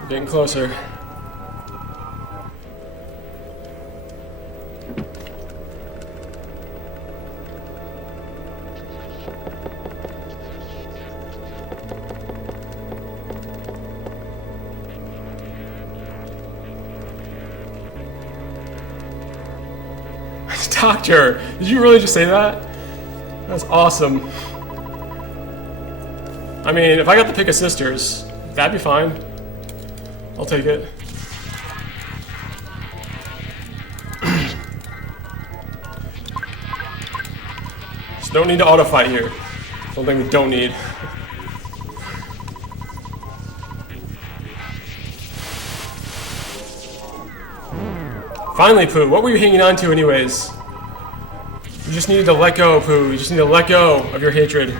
We're getting closer. Doctor, did you really just say that? That's awesome. I mean, if I got the pick of sisters, that'd be fine. I'll take it. Just don't need to auto fight here. Something we don't need. Finally, Pooh, what were you hanging on to anyways? You just needed to let go, Pooh. You just need to let go of your hatred.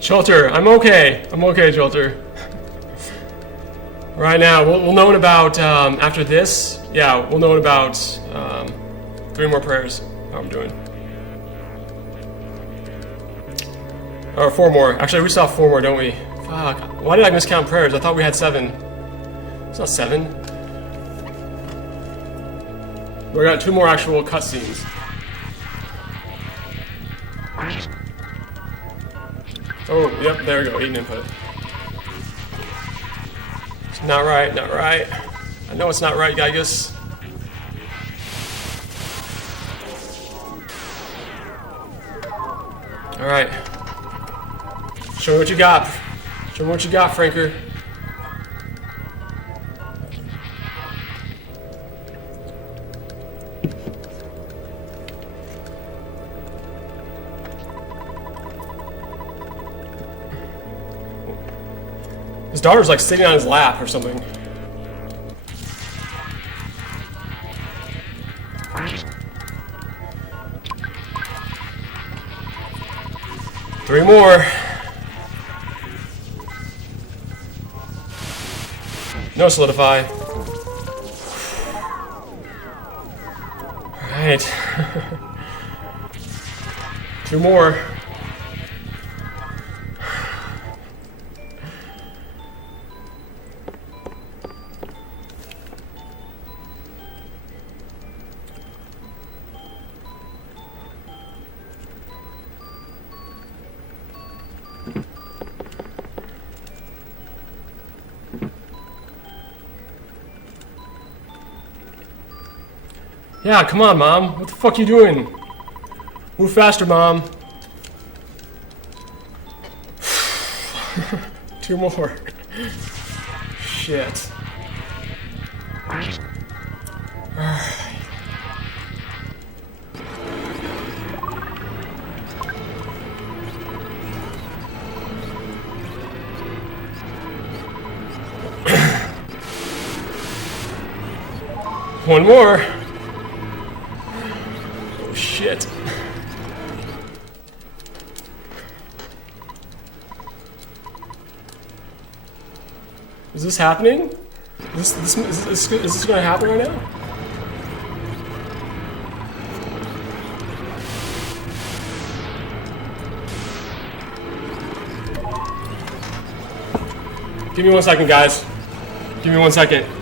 Shelter, I'm okay. I'm okay, Shelter. Right now, we'll know in about, after this, yeah, we'll know in about 3 more prayers, how I'm doing. Or 4 more. Actually, we still have 4 more, don't we? Fuck. Why did I miscount prayers? I thought we had 7. It's not 7. We got 2 more actual cutscenes. Oh, yep, there we go, 8 input. It's not right, not right. I know it's not right, Gygus. Alright. Show me what you got. Show me what you got, Franker. His daughter's like sitting on his lap or something. Three more. No solidify. Alright. 2 more. Yeah, come on, Mom. What the fuck you doing? Move faster, Mom. 2 more. Shit. One more. Shit. Is this happening? Is this going to happen right now? Give me 1 second, guys. Give me 1 second.